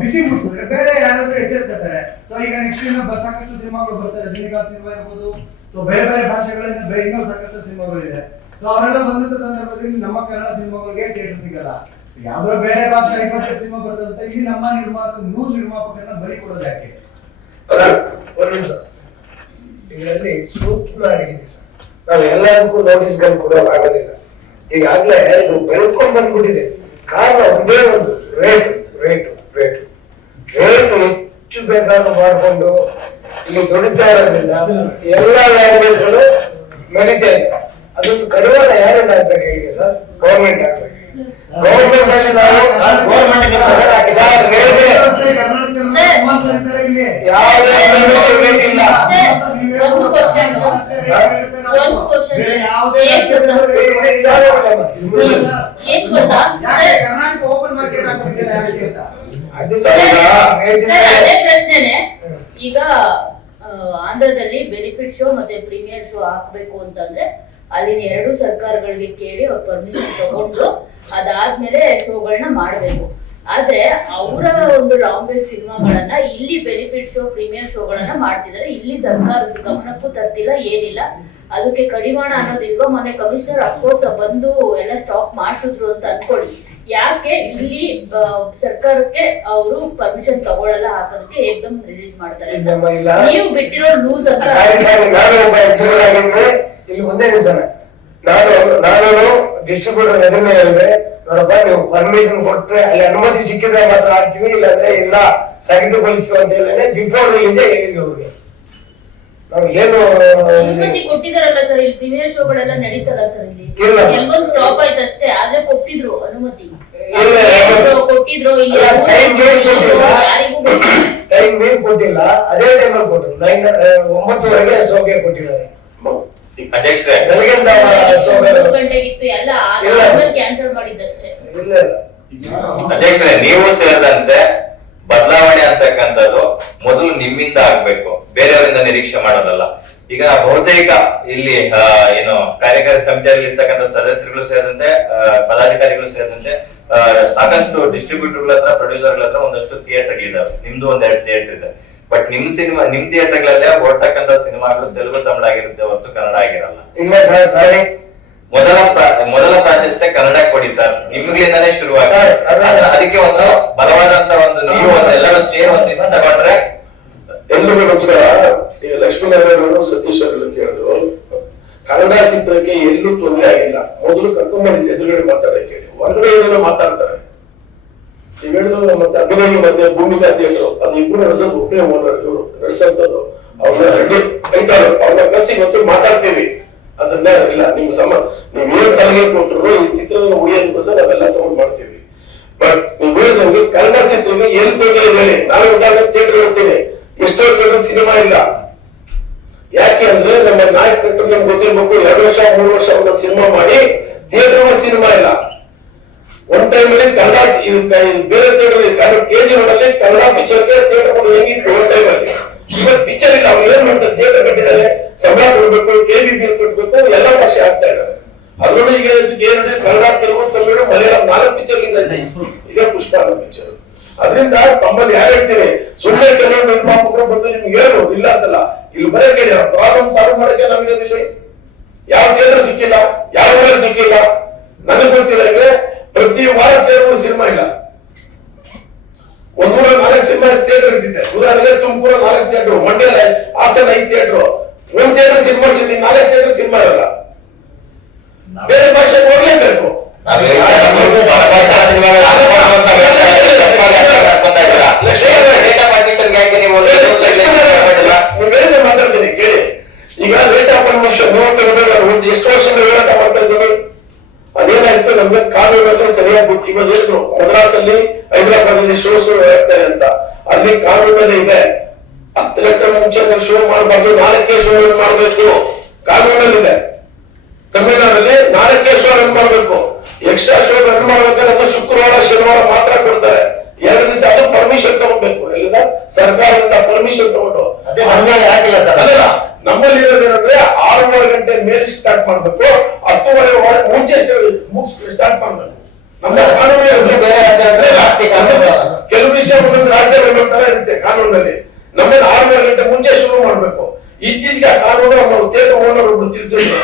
ಬಿಸಿ ಮುಟ್ಟಿಸಿದ್ರೆ ಬೇರೆ ಯಾರಾದ್ರೂ ಎಚ್ಚೆತ್ಕೊಳ್ತಾರೆ. ಸೊ ಈಗ ನೆಕ್ಸ್ಟ್ ಸಾಕಷ್ಟು ಸಿನಿಮಾಗಳು ಬರ್ತಾರೆ, ರಜನಿಕಾಂತ್ ಸಿನಿಮಾ ಇರ್ಬೋದು, ಸೊ ಬೇರೆ ಬೇರೆ ಭಾಷೆಗಳಿಂದ ಇನ್ನೂ ಸಾಕಷ್ಟು ಸಿನಿಮಾಗಳಿದೆ. ಸೊ ಅವರೆಲ್ಲ ಬಂದಂತ ಸಂದರ್ಭದಲ್ಲಿ ನಮ್ಮ ಕನ್ನಡ ಸಿನಿಮಾಗಳಿಗೆ ಥಿಯೇಟರ್ ಸಿಗಲ್ಲ. ಯಾವ್ದೋ ಬೇರೆ ಭಾಷೆ 20 ಸಿನಿಮಾ ಬರ್ತದಂತ ಇಲ್ಲಿ ನಮ್ಮ 100 ನಿರ್ಮಾಪಕರನ್ನ ಬಲಿ ಕೊಡೋದು ಯಾಕೆ? ಒಂದು ನಿಮಿಷ, ಇದರಲ್ಲಿ ಸೂಕ್ಷ್ಮ ಅಡಗಿದೆ ಸರ್. ನಾವು ಎಲ್ಲದಕ್ಕೂ ನೋಟಿಸ್ಗಳು ಕೊಡೋಕ್ಕಾಗೋದಿಲ್ಲ. ಈಗಾಗಲೇ ಇದು ಬೆಳ್ಕೊಂಡ್ ಬಂದ್ಬಿಟ್ಟಿದೆ. ಕಾರಣ ಒಂದೇ ಒಂದು ರೇಟ್ ಹೆಚ್ಚು ಬೇಕಾದ್ರೂ ಮಾಡಿಕೊಂಡು ಇಲ್ಲಿ ದುಡಿತಾ ಇರೋದ್ರಿಂದ ಎಲ್ಲಾ ಲ್ಯಾಂಗ್ವೇಜ್ಗಳು ಮೆರಿತಾ ಇದೆ. ಅದೊಂದು ಕಡಿವಾಣ ಯಾರೆಲ್ಲ ಆಗ್ಬೇಕಾಗಿದೆ ಸರ್? ಗೌರ್ಮೆಂಟ್ ಆಗ್ಬೇಕು. ಗೌರ್ಮೆಂಟ್ ಅಲ್ಲಿ ನಾವು ಈಗ ಆಂಧ್ರದಲ್ಲಿ ಬೆನಿಫಿಟ್ ಶೋ ಮತ್ತೆ ಪ್ರೀಮಿಯರ್ ಶೋ ಹಾಕ್ಬೇಕು ಅಂತಂದ್ರೆ ಅಲ್ಲಿನ 2 ಸರ್ಕಾರಗಳಿಗೆ ಕೇಳಿ ಅವ್ರ ಪರ್ಮಿಷನ್ ತಗೊಂಡು ಅದಾದ್ಮೇಲೆ ಶೋಗಳನ್ನ ಮಾಡ್ಬೇಕು. ಆದ್ರೆ ಅವರ ಒಂದು ಲಾಂಗ್ವೇಜ್ ಸಿನಿಮಾಗಳನ್ನ ಇಲ್ಲಿ ಬೆನಿಫಿಟ್ ಶೋ ಪ್ರೀಮಿಯರ್ ಶೋಗಳನ್ನ ಮಾಡ್ತಿದ್ದಾರೆ. ಇಲ್ಲಿ ಸರ್ಕಾರದ ಗಮನಕ್ಕೂ ತರ್ತಿಲ್ಲ, ಏನಿಲ್ಲ. ಅದಕ್ಕೆ ಕಡಿವಾಣ ಅನ್ನೋದಿಲ್ವಾ? ಮೊನ್ನೆ ಕಮಿಷನರ್ ಅಫ್ಕೋರ್ಸ್ ಬಂದು ಎಲ್ಲ ಸ್ಟಾಪ್ ಮಾಡಿಸಿದ್ರು ಅಂತ ಅನ್ಕೊಳ್ಳಿ. ಯಾಕೆ ಇಲ್ಲಿ ಸರ್ಕಾರಕ್ಕೆ ಅವರು ಪರ್ಮಿಷನ್ ತಗೊಳ್ಳಲ್ಲ ಹಾಕೋದಕ್ಕೆ ಏಕದಮ್ ರಿಲೀಸ್ ಮಾಡ್ತಾರೆ? ನೀವು ಬಿಟ್ಟಿರೋ ಲೂಸ್ ಅಂತ. ಇಲ್ಲಿ ಒಂದೇ ನಿಮಿಷ, ನಾನು ಡಿಸ್ಟ್ರಿಬ್ಯೂಟರ್ ಎದುರೇ ಹೇಳಿದೆ, ನೋಡಪ್ಪ ನೀವು ಪರ್ಮಿಷನ್ ಕೊಟ್ರೆ ಅಲ್ಲಿ ಅನುಮತಿ ಸಿಕ್ಕಿದ್ರೆ ಮಾತ್ರ ಹಾಕ್ತೀವಿ, ಇಲ್ಲಾಂದ್ರೆ ಇಲ್ಲ ಸ್ಥಗಿತಗೊಳಿಸ್ತು ಅಂತ ಹೇಳಿ ಬಿಫೋರ್ ರಿಲೀಸ್ ಹೇಳಿದ್ವಿ ಅವ್ರಿಗೆ. ನಾವು ಏನು ಅನುಮತಿ ಕೊಟ್ಟಿದಾರಲ್ಲ ಸರ್, ಇಲ್ಲಿ ಪ್ರೀಮಿಯರ್ ಶೋಗಳೆಲ್ಲ ನಡೀತಲ್ಲ ಸರ್, ಇಲ್ಲಿ ಕೆಲವೊಂದು ಸ್ಟಾಪ್ ಆಯ್ತು ಅಷ್ಟೇ. ಆದ್ರೆ ಕೊಟ್ಟಿದ್ರು ಅನುಮತಿ, ಕೊಟ್ಟಿದ್ರು. ಇಲ್ಲಿ ಯಾರಿಗೂ ಟೈಮ್ ಬೇಗ ಕೊಟ್ಟಿಲ್ಲ, ಅದೇ ಟೈಮಲ್ಲಿ ಕೊಟ್ಟರು. 9:00ವರೆಗೆ ಶೋಗೆ ಕೊಟ್ಟಿದ್ದಾರೆ. ಅಧ್ಯಕ್ಷರೇ, 3 ಗಂಟೆಗಿತ್ತು ಎಲ್ಲ, ಕ್ಯಾನ್ಸಲ್ ಮಾಡಿದ್ದಷ್ಟೇ. ಅಧ್ಯಕ್ಷರೇ, ನೀವು ಸೇರಿದಂತೆ ಬದಲಾವಣೆ ಅಂತಕ್ಕಂಥದ್ದು ಮೊದಲು ನಿಮ್ಮಿಂದ ಆಗ್ಬೇಕು, ಬೇರೆಯವರಿಂದ ನಿರೀಕ್ಷೆ ಮಾಡೋದಲ್ಲ. ಈಗ ಬಹುತೇಕ ಇಲ್ಲಿ ಏನು ಕಾರ್ಯಕಾರಿ ಸಮಿತಿಯಲ್ಲಿ ಇರ್ತಕ್ಕಂಥ ಸದಸ್ಯರುಗಳು ಸೇರಿದಂತೆ ಪದಾಧಿಕಾರಿಗಳು ಸೇರಿದಂತೆ ಸಾಕಷ್ಟು ಡಿಸ್ಟ್ರಿಬ್ಯೂಟರ್ಗಳ ಹತ್ರ, ಪ್ರೊಡ್ಯೂಸರ್ಗಳ ಹತ್ರ ಒಂದಷ್ಟು ಥಿಯೇಟರ್ ಇದಾವೆ. ನಿಮ್ದು 1-2 ಥಿಯೇಟರ್ ಇದೆ. ಬಟ್ ನಿಮ್ ಥಿಯೇಟರ್ಗಳಲ್ಲೇ ಓಡ್ತಕ್ಕಂಥ ಸಿನಿಮಾಗಳು ತೆಲುಗು, ತಮಿಳು ಆಗಿರುತ್ತೆ ಹೊರತು ಕನ್ನಡ ಆಗಿರಲ್ಲ. ಇಲ್ಲ ಸರ್, ಸಾರಿ, ಮೊದಲ ಪ್ರಾಶಸ್ತ್ಯ ಕನ್ನಡ ಕೊಡಿ ಸರ್, ನಿಮ್ಗಳಿಂದಾನೇ ಶುರುವಾಗಿ. ಅದಕ್ಕೆ ಒಂದು ಬಲವಾದಂತ ಒಂದು ನೀವು ಎಲ್ಲರೂ ಸೇರಿ ಒಂದು ಇದನ್ನ ತಗೊಂಡ್ರೆ. ಎಲ್ರಿಗೂ ನಮಸ್ಕಾರ. ಈಗ ಲಕ್ಷ್ಮೀನಾರಾಯಣ ಸತೀಶ್ ಅವರು ಕೇಳಿದ್ರು, ಕನ್ನಡ ಚಿತ್ರಕ್ಕೆ ಎಲ್ಲೂ ತೊಂದರೆ ಆಗಿಲ್ಲ. ಮೊದಲು ಕರ್ಕೊಂಡ್ಬಂದಿದ್ದು ಎದುರುಗಡೆ ಮಾತಾಡಕ್ಕೆ ಹೇಳಿ, ಹೊರಗಡೆ ಏನೇನೋ ಮಾತಾಡ್ತಾರೆ. ಈಗ ಹೇಳಿದ್ರು ಮತ್ತೆ ಅಭಿನಯ ಮತ್ತೆ ಭೂಮಿಕಾ ಥಿಯೇಟರ್ ಅದು ಇಬ್ಬರು ನಡೆಸೋದು ಒಬ್ಬನೇ ಓನರ್, ಇವರು ನಡೆಸೋಂಥದ್ದು. ಅವ್ರನ್ನ ರೆಡ್ಡಿ ಕೈತಾಳು, ಅವ್ರನ್ನ ಕರೆಸಿ ಇವತ್ತು ಮಾತಾಡ್ತೀವಿ. ಅದನ್ನ ಇಲ್ಲ ನೀವ್ ಏನ್ ಸಲಹೆ ಕೊಟ್ಟರು ಈ ಚಿತ್ರವನ್ನು ಉಳಿಯೋದಕ್ಕೋಸ್ಕರ ನಾವೆಲ್ಲ ತಗೊಂಡ್ ಮಾಡ್ತೀವಿ. ಬಟ್ ನೀವು ಹೇಳಿದಂಗೆ ಕನ್ನಡ ಚಿತ್ರಕ್ಕೆ ಏನ್ ತೊಂದರೆ ಹೇಳಿ, ನಾನು ಉದಾಹರಣೆ ಥಿಯೇಟರ್ ಹೇಳ್ತೀನಿ. ಎಷ್ಟೋ ಥಿಯೇಟರ್ ಸಿನಿಮಾ ಇಲ್ಲ. ಯಾಕೆ ಅಂದ್ರೆ ನಮ್ಮ ನಾಯಕ ನಮ್ಗೆ ಗೊತ್ತಿರ್ಬೇಕು, 2 ವರ್ಷ 3 ವರ್ಷ ಒಂದು ಸಿನಿಮಾ ಮಾಡಿ ಥಿಯೇಟರ್ ಸಿನಿಮಾ ಇಲ್ಲ. ಒಂದ್ ಟೈಮ್ ಅಲ್ಲಿ ಕನ್ನಡ ಬೇರೆ ಥಿಯೇಟರ್ KG ರೋಡಲ್ಲಿ ಕನ್ನಡ ಪಿಕ್ಚರ್ಗೆ ಥಿಯೇಟರ್ ಹೆಂಗಿತ್ತು ಒಂದ್ ಟೈಮ್ ಅಲ್ಲಿ. ಇವತ್ತು ಪಿಕ್ಚರ್ ಇಲ್ಲ. ಅವ್ರು ಏನ್ ಮಾಡ್ತಾರೆ, ಥಿಯೇಟರ್ ಕಟ್ಟಿದ್ದಾರೆ, ಸಂಬಳ ಕೊಡ್ಬೇಕು, KB ಬಿಲ್ ಕೊಡ್ಬೇಕು, ಎಲ್ಲ ಭಾಷೆ ಆಗ್ತಾ ಇದ್ದಾರೆ. ಅದ್ರೊಳಗೆ ಈಗ ಏನಂದ್ರೆ ಕನ್ನಡ, ತೆಲುಗು, ತಮಿಳು, ಮಲಯಾಳಂ 4 ಪಿಕ್ಚರ್ ಇದೇ ಪುಷ್ಪ ಪಿಕ್ಚರ್. ಅದರಿಂದ ತಮ್ಮಲ್ಲಿ ಯಾರು ಹೇಳ್ತೀನಿ, ಸುಮ್ಮನೆ ಕೆಲವು ನಿರ್ಮಾಪಕರು ಬಂದು ನಿಮ್ಗೆ ಹೇಳ್ಬೋದು, ಇಲ್ಲ ಅಂತಲ್ಲ. ಇಲ್ಲಿ ಬರೀ ಕೇಳಿ ಪ್ರಾಬ್ಲಮ್ ಸಾಲ್ವ್ ಮಾಡಕ್ಕೆ ನಾವಿರೋದಿಲ್ಲ. ಯಾವ ಥಿಯೇಟರ್ ಸಿಕ್ಕಿಲ್ಲ, ಯಾವ ಊರಲ್ಲಿ ಸಿಕ್ಕಿಲ್ಲ. ನನಗೆ ಗೊತ್ತಿಲ್ಲ, ಪ್ರತಿ ವಾರ ಥಿಯೇಟರ್ ಸಿನಿಮಾ ಇಲ್ಲ. ಸಿನಿಮಾ ಥಿಯೇಟರ್ ಇದ್ದಿದೆ. ಉದಾಹರಣೆಗೆ Tumakuru 4 theatre, Mandya Hassan 5 theatre, 1 theatre cinema ಸಿಗ್ಲಿ, 4 ಥಿಯೇಟರ್ ಸಿನಿಮಾ ಇರಲ್ಲ. ಬೇರೆ ಭಾಷೆ ಹೋಗ್ಲೇಬೇಕು. ಮಾತಾಡ್ತೀನಿ ಕೇಳಿ. ಈಗ ರೇಟ್ ಆಫ್ ಪರ್ಮಿಷನ್ ಎಷ್ಟು ವರ್ಷದಿಂದ ಹೋರಾಟ ಮಾಡ್ತಾ ಇದ್ದೀವಿ. ಅದೇನಾಯ್ತು, ನಮ್ಗೆ ಕಾನೂನಲ್ಲಿ ಸರಿಯಾಗಿ ಗೊತ್ತು. ಇವಾಗ ಹೇಳಿದ್ರು ಮದ್ರಾಸಲ್ಲಿ, ಹೈದರಾಬಾದಲ್ಲಿ ಶೋಸ್ ಆಗ್ತಾರೆ ಅಂತ, ಅಲ್ಲಿ ಕಾನೂನಲ್ಲಿ ಇದೆ 10 ಗಂಟೆ ಮುಂಚೆ ಶೋ ಮಾಡಬಾರ್ದು, 4ಕ್ಕೆ ಶೋ ಮಾಡಬೇಕು, ಕಾನೂನಲ್ಲಿದೆ. ತಮಿಳುನಾಡಲ್ಲಿ 4ಕ್ಕೆ ಶೋ ರನ್ ಮಾಡಬೇಕು, ಎಕ್ಸ್ಟ್ರಾ ಶೋ ರನ್ ಮಾಡ್ಬೇಕಾದ್ರೆ ಶುಕ್ರವಾರ ಶನಿವಾರ ಮಾತ್ರ ಕೊಡ್ತಾರೆ. 2 ದಿವಸ ಅದು ಪರ್ಮಿಷನ್ ತಗೋಬೇಕು, ಎಲ್ಲಿಂದ ಸರ್ಕಾರದಿಂದ ಪರ್ಮಿಷನ್ ತಗೊಂಡು. ಅದಲ್ಲ ನಮ್ಮಲ್ಲಿ ಇರೋದೇನಂದ್ರೆ 6:30 ಗಂಟೆ ಮೇಲೆ ಸ್ಟಾರ್ಟ್ ಮಾಡ್ಬೇಕು, 10:30 ಮುಂಚೆ ಸ್ಟಾರ್ಟ್ ಮಾಡ್ಬೇಕು. ನಮ್ಮ ಕಾನೂನು ಕೆಲವು ವಿಷಯ ಒಂದೊಂದು ರಾಜ್ಯಗಳು ತರ ಇರುತ್ತೆ ಕಾನೂನಲ್ಲಿ. ನಮ್ಮಲ್ಲಿ 6:30 ಗಂಟೆ ಮುಂಚೆ ಶುರು ಮಾಡ್ಬೇಕು. ಇತ್ತೀಚೆಗೆ ಆ ಕಾನೂನು ನಮ್ಮ ಥಿಯೇಟರ್ ಓನರ್ ಒಬ್ರು ತಿಳಿಸಿದ್ರು.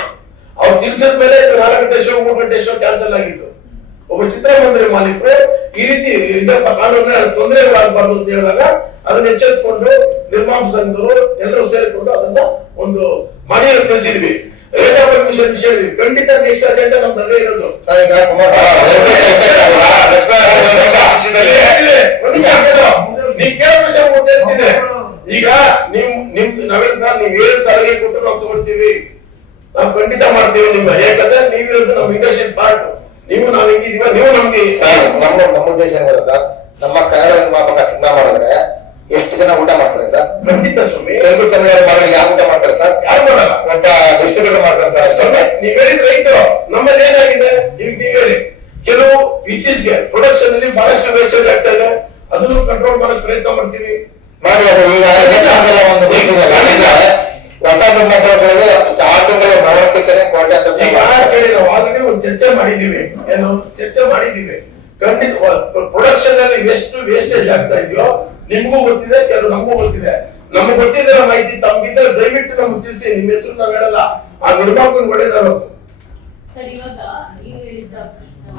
ಅವ್ರು ತಿಳಿಸಿದ ಮೇಲೆ 4 ಗಂಟೆ ಶೋ 3 ಗಂಟೆ ಶೋ ಕ್ಯಾನ್ಸಲ್ ಆಗಿತ್ತು. ಒಬ್ಬ ಚಿತ್ರಮಂದಿರ ಮಾಲೀಕರು ಈ ರೀತಿ ಇದಪ್ಪ ಕಾನೂನ ತೊಂದರೆಗಳಾಗಬಾರ್ದು ಅಂತ ಹೇಳಿದಾಗ ಅದನ್ನ ಎಚ್ಚೆತ್ಕೊಂಡು ನಿರ್ಮಾಣ ಸಂಘರು ಎಲ್ಲರೂ ಸೇರಿಕೊಂಡು ಅದನ್ನ ಒಂದು ಮಾಡಿ ತಿಳಿಸಿದ್ವಿ. ರೇಟ್ ಆಫ್ ಪರ್ಮಿಷನ್ ವಿಷಯ ಖಂಡಿತ ನೆಕ್ಸ್ಟ್ ಅಜೆಂಡಾ ನಮ್ದು ಅದೇ ಇರೋದು. ಈಗ ನೀವ್ ಏನ್ ಸಲಹೆ ಕೊಟ್ಟು ನಾವು ತಗೊಳ್ತೀವಿ, ನಾವು ಖಂಡಿತ ಮಾಡ್ತೀವಿ ನಿಮ್ಮ. ಯಾಕಂದ್ರೆ ನೀವಿರೋದು ನಮ್ಮ ಇಂಡಸ್ಟ್ರಿ ಪಾರ್ಟ್. ನೀವು ನಾವ್ ಹೆಂಗಿದೀವ, ನೀವು ನಮ್ಗೆ ನಮ್ಮ ಉದ್ದೇಶ ಸರ್, ನಮ್ಮ ಕನ್ನಡ ನಿರ್ಮಾಪಕ ಸಿನಿಮಾ ಮಾಡಿದ್ರೆ ಎಷ್ಟು ಜನ ಊಟ ಮಾಡ್ತಾರೆ ಸರ್? ಖಂಡಿತ ಸ್ವಾಮಿ. ತೆಲುಗು ತಮಿಳು ಮಾಡಿದ್ರೆ ಯಾರು ಊಟ ಮಾಡ್ತಾರೆ ಸರ್? ಯಾರು ಮಾಡಲ್ಲ, ಒಬ್ಬ ಡಿಸ್ಟ್ರಿಬ್ಯೂಟರ್ ಮಾಡ್ತಾರೆ ಸರ್. ಸ್ವಾಮಿ ನೀವ್ ಹೇಳಿದ್ ರೈಟ್. ನಮ್ಮಲ್ಲಿ ಏನಾಗಿದೆ, ಈಗ ನೀವ್ ಹೇಳಿ ಕೆಲವು ಇತ್ತೀಚೆಗೆ ಪ್ರೊಡಕ್ಷನ್ ಅಲ್ಲಿ ಬಹಳಷ್ಟು ವೇಸ್ಟೇಜ್ ಆಗ್ತಾ ಇದೆ, ಅದನ್ನು ಕಂಟ್ರೋಲ್ ಮಾಡಕ್ ಪ್ರಯತ್ನ ಮಾಡ್ತೀವಿ. ಮಾಡಿ ಅದು ಈಗ ಒಂದು ಹೊಸ ನಿರ್ಮಾಪಕರಿಗೆ ಆಟೋಗಳ ಮಾರಾಟಕ್ಕೆ ಕೋಟೆ ಅಂತ ಹೇಳಿ ನಾವು ಆಲ್ರೆಡಿ ಒಂದು ಚರ್ಚೆ ಮಾಡಿದೀವಿ. ಏನು ಚರ್ಚೆ ಮಾಡಿದೀವಿ? ಖಂಡಿತ ಪ್ರೊಡಕ್ಷನ್ ಅಲ್ಲಿ ಎಷ್ಟು ವೇಸ್ಟೇಜ್ ಆಗ್ತಾ ಇದೆಯೋ ನಿಮ್ಗೂ ಗೊತ್ತಿದೆ, ಕೆಲವು ನಮಗೂ ಗೊತ್ತಿದೆ. ನಮ್ಗೆ ಗೊತ್ತಿರೋ ಮಾಹಿತಿ ತಮ್ಗಿದ್ರೆ ದಯವಿಟ್ಟು ನಮ್ಗೆ ತಿಳಿಸಿ. ನಿಮ್ ಹೆಸರು ನಾವ್ ಹೇಳಲ್ಲ, ಆ ನಿರ್ಮಾಪಕನ್ ಒಳ್ಳೇದಾರ. ಸರ್, ಇವಾಗ ನೀವು ಹೇಳಿದ್ದ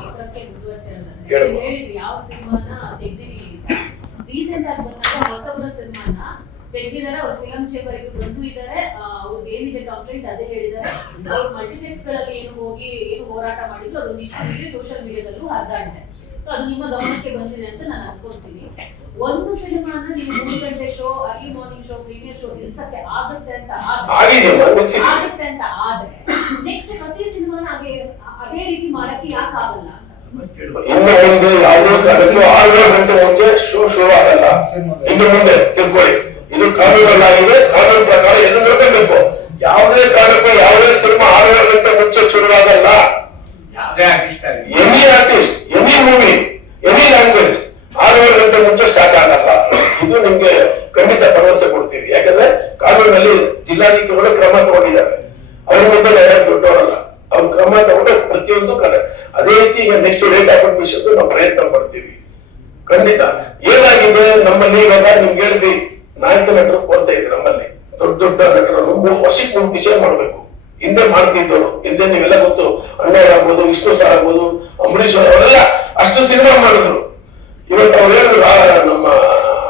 ಉತ್ತರಕ್ಕೆ ಮುಂದುವರಿಸಿರೋದಂದ್ರೆ ಹೇಳು. ನೀವು ಹೇಳಿದ್ರಿ ಯಾವ ಸಿನಿಮಾನ ತೆಗ್ದಿದ್ದೀವಿ ಅಂತ. ರೀಸೆಂಟ್ ಆಗಿ ಬಂದಾಗ ಹೊಸಬರ ಸಿನಿಮಾನ ತೆಗ್ದಿದ್ದಾರೆ, ಅವ್ರ ಫಿಲಂ ಚೇಂಬರ್ಗೆ ಬಂದು ಇದ್ದಾರೆ. ಅವ್ರಿಗೆ ಏನಿದೆ ಕಂಪ್ಲೇಂಟ್ ಅದೇ ಹೇಳಿದ್ದಾರೆ. ಅವ್ರು ಮಲ್ಟಿಪ್ಲೆಕ್ಸ್ ಗಳಲ್ಲಿ ಏನು ಹೋರಾಟ ಮಾಡಿದ್ರು ಅದೊಂದಿಷ್ಟು ವಿಡಿಯೋ ಸೋಷಿಯಲ್ ಮೀಡಿಯಾದಲ್ಲೂ ಹರಿದಾಡಿದೆ. ಸೊ ಅದು ನಿಮ್ಮ ಗಮನಕ್ಕೆ ಬಂದಿದೆ ಅಂತ ನಾನು ಅನ್ಕೊಂತೀನಿ. ಒಂದು ಸಿನಿಮಾನ ನೀವು 3 ಗಂಟೆ show, early morning show, premiere show ನಿಲ್ಸಕ್ಕೆ ಆಗುತ್ತೆ ಅಂತ ಆದ್ರೆ ನೆಕ್ಸ್ಟ್ ಪ್ರತಿ ಸಿನಿಮಾನ ಅದೇ ರೀತಿ ಮಾಡಕ್ಕೆ ಯಾಕೆ ಆಗಲ್ಲ ಅಂತ. ಇನ್ನು ಮುಂದೆ ಯಾವುದೇ ಕಾರಣಕ್ಕೂ 6 ಗಂಟೆ ಮುಂಚೆ ಶೋ ಶುರು ಆಗಲ್ಲ. ಇನ್ನು ಮುಂದೆ ತಿಳ್ಕೊಳ್ಳಿ, ಇದು ಕಾನೂನಲ್ಲಾಗಿದೆ. ಕಾನೂನು ಪ್ರಕಾರ ಏನು ನೋಡಬೇಕು. ಯಾವುದೇ ಕಾರಣಕ್ಕೂ ಯಾವುದೇ ಸಿನಿಮಾ 6 ಗಂಟೆ ಮುಂಚೆ ಶುರುವಾಗಲ್ಲ. Any artist, any movie, any language 6 ಗಂಟೆ ಮುಂಚೆ ಸ್ಟಾರ್ಟ್ ಆಗಲ್ಲ. ಇದು ನಿಮ್ಗೆ ಖಂಡಿತ ಭರವಸೆ ಕೊಡ್ತೀವಿ. ಯಾಕಂದ್ರೆ ಕಾನೂನಲ್ಲಿ ಜಿಲ್ಲಾಧಿಕಾರಿಗಳು ಕ್ರಮ ತಗೊಂಡಿದ್ದಾರೆ. ಅವ್ರ ಮುಂದೆ ದೊಡ್ಡವರಲ್ಲ, ಅವ್ರು ಕ್ರಮ ತಗೊಂಡು ಪ್ರತಿಯೊಂದು ಕಡೆ. ಅದೇ ರೀತಿ ಈಗ ನೆಕ್ಸ್ಟ್ ರೇಟ್ ಆಫ್ ಪರ್ಮಿಷನ್ ನಾವು ಪ್ರಯತ್ನ ಪಡ್ತೀವಿ. ಖಂಡಿತ ಏನಾಗಿದೆ ನಮ್ಮಲ್ಲಿ ಇವಾಗ ನಿಮ್ಗೆ ಹೇಳಿದ್ವಿ, ನಾಯಕ ನಟರು ಕೊಡ್ತಾ ಇದ್ವಿ. ನಮ್ಮಲ್ಲಿ ದೊಡ್ಡ ದೊಡ್ಡ ನಟರು ವರ್ಷಕ್ಕೆ 3 ವಿಷಯ ಮಾಡ್ಬೇಕು. ಹಿಂದೆ ಮಾಡ್ತಿದ್ದವರು, ಹಿಂದೆ ನೀವೆಲ್ಲ ಗೊತ್ತು, ಅಣ್ಣವ್ರು ಆಗ್ಬೋದು, ವಿಷ್ಣು ಸರ್ ಆಗ್ಬೋದು, ಅಂಬರೀಶ್ ಅವರೆಲ್ಲ ಅಷ್ಟು ಸಿನಿಮಾ ಮಾಡಿದ್ರು. ಇವತ್ತು ಅವ್ರು ಹೇಳಿದ್ರು ನಮ್ಮ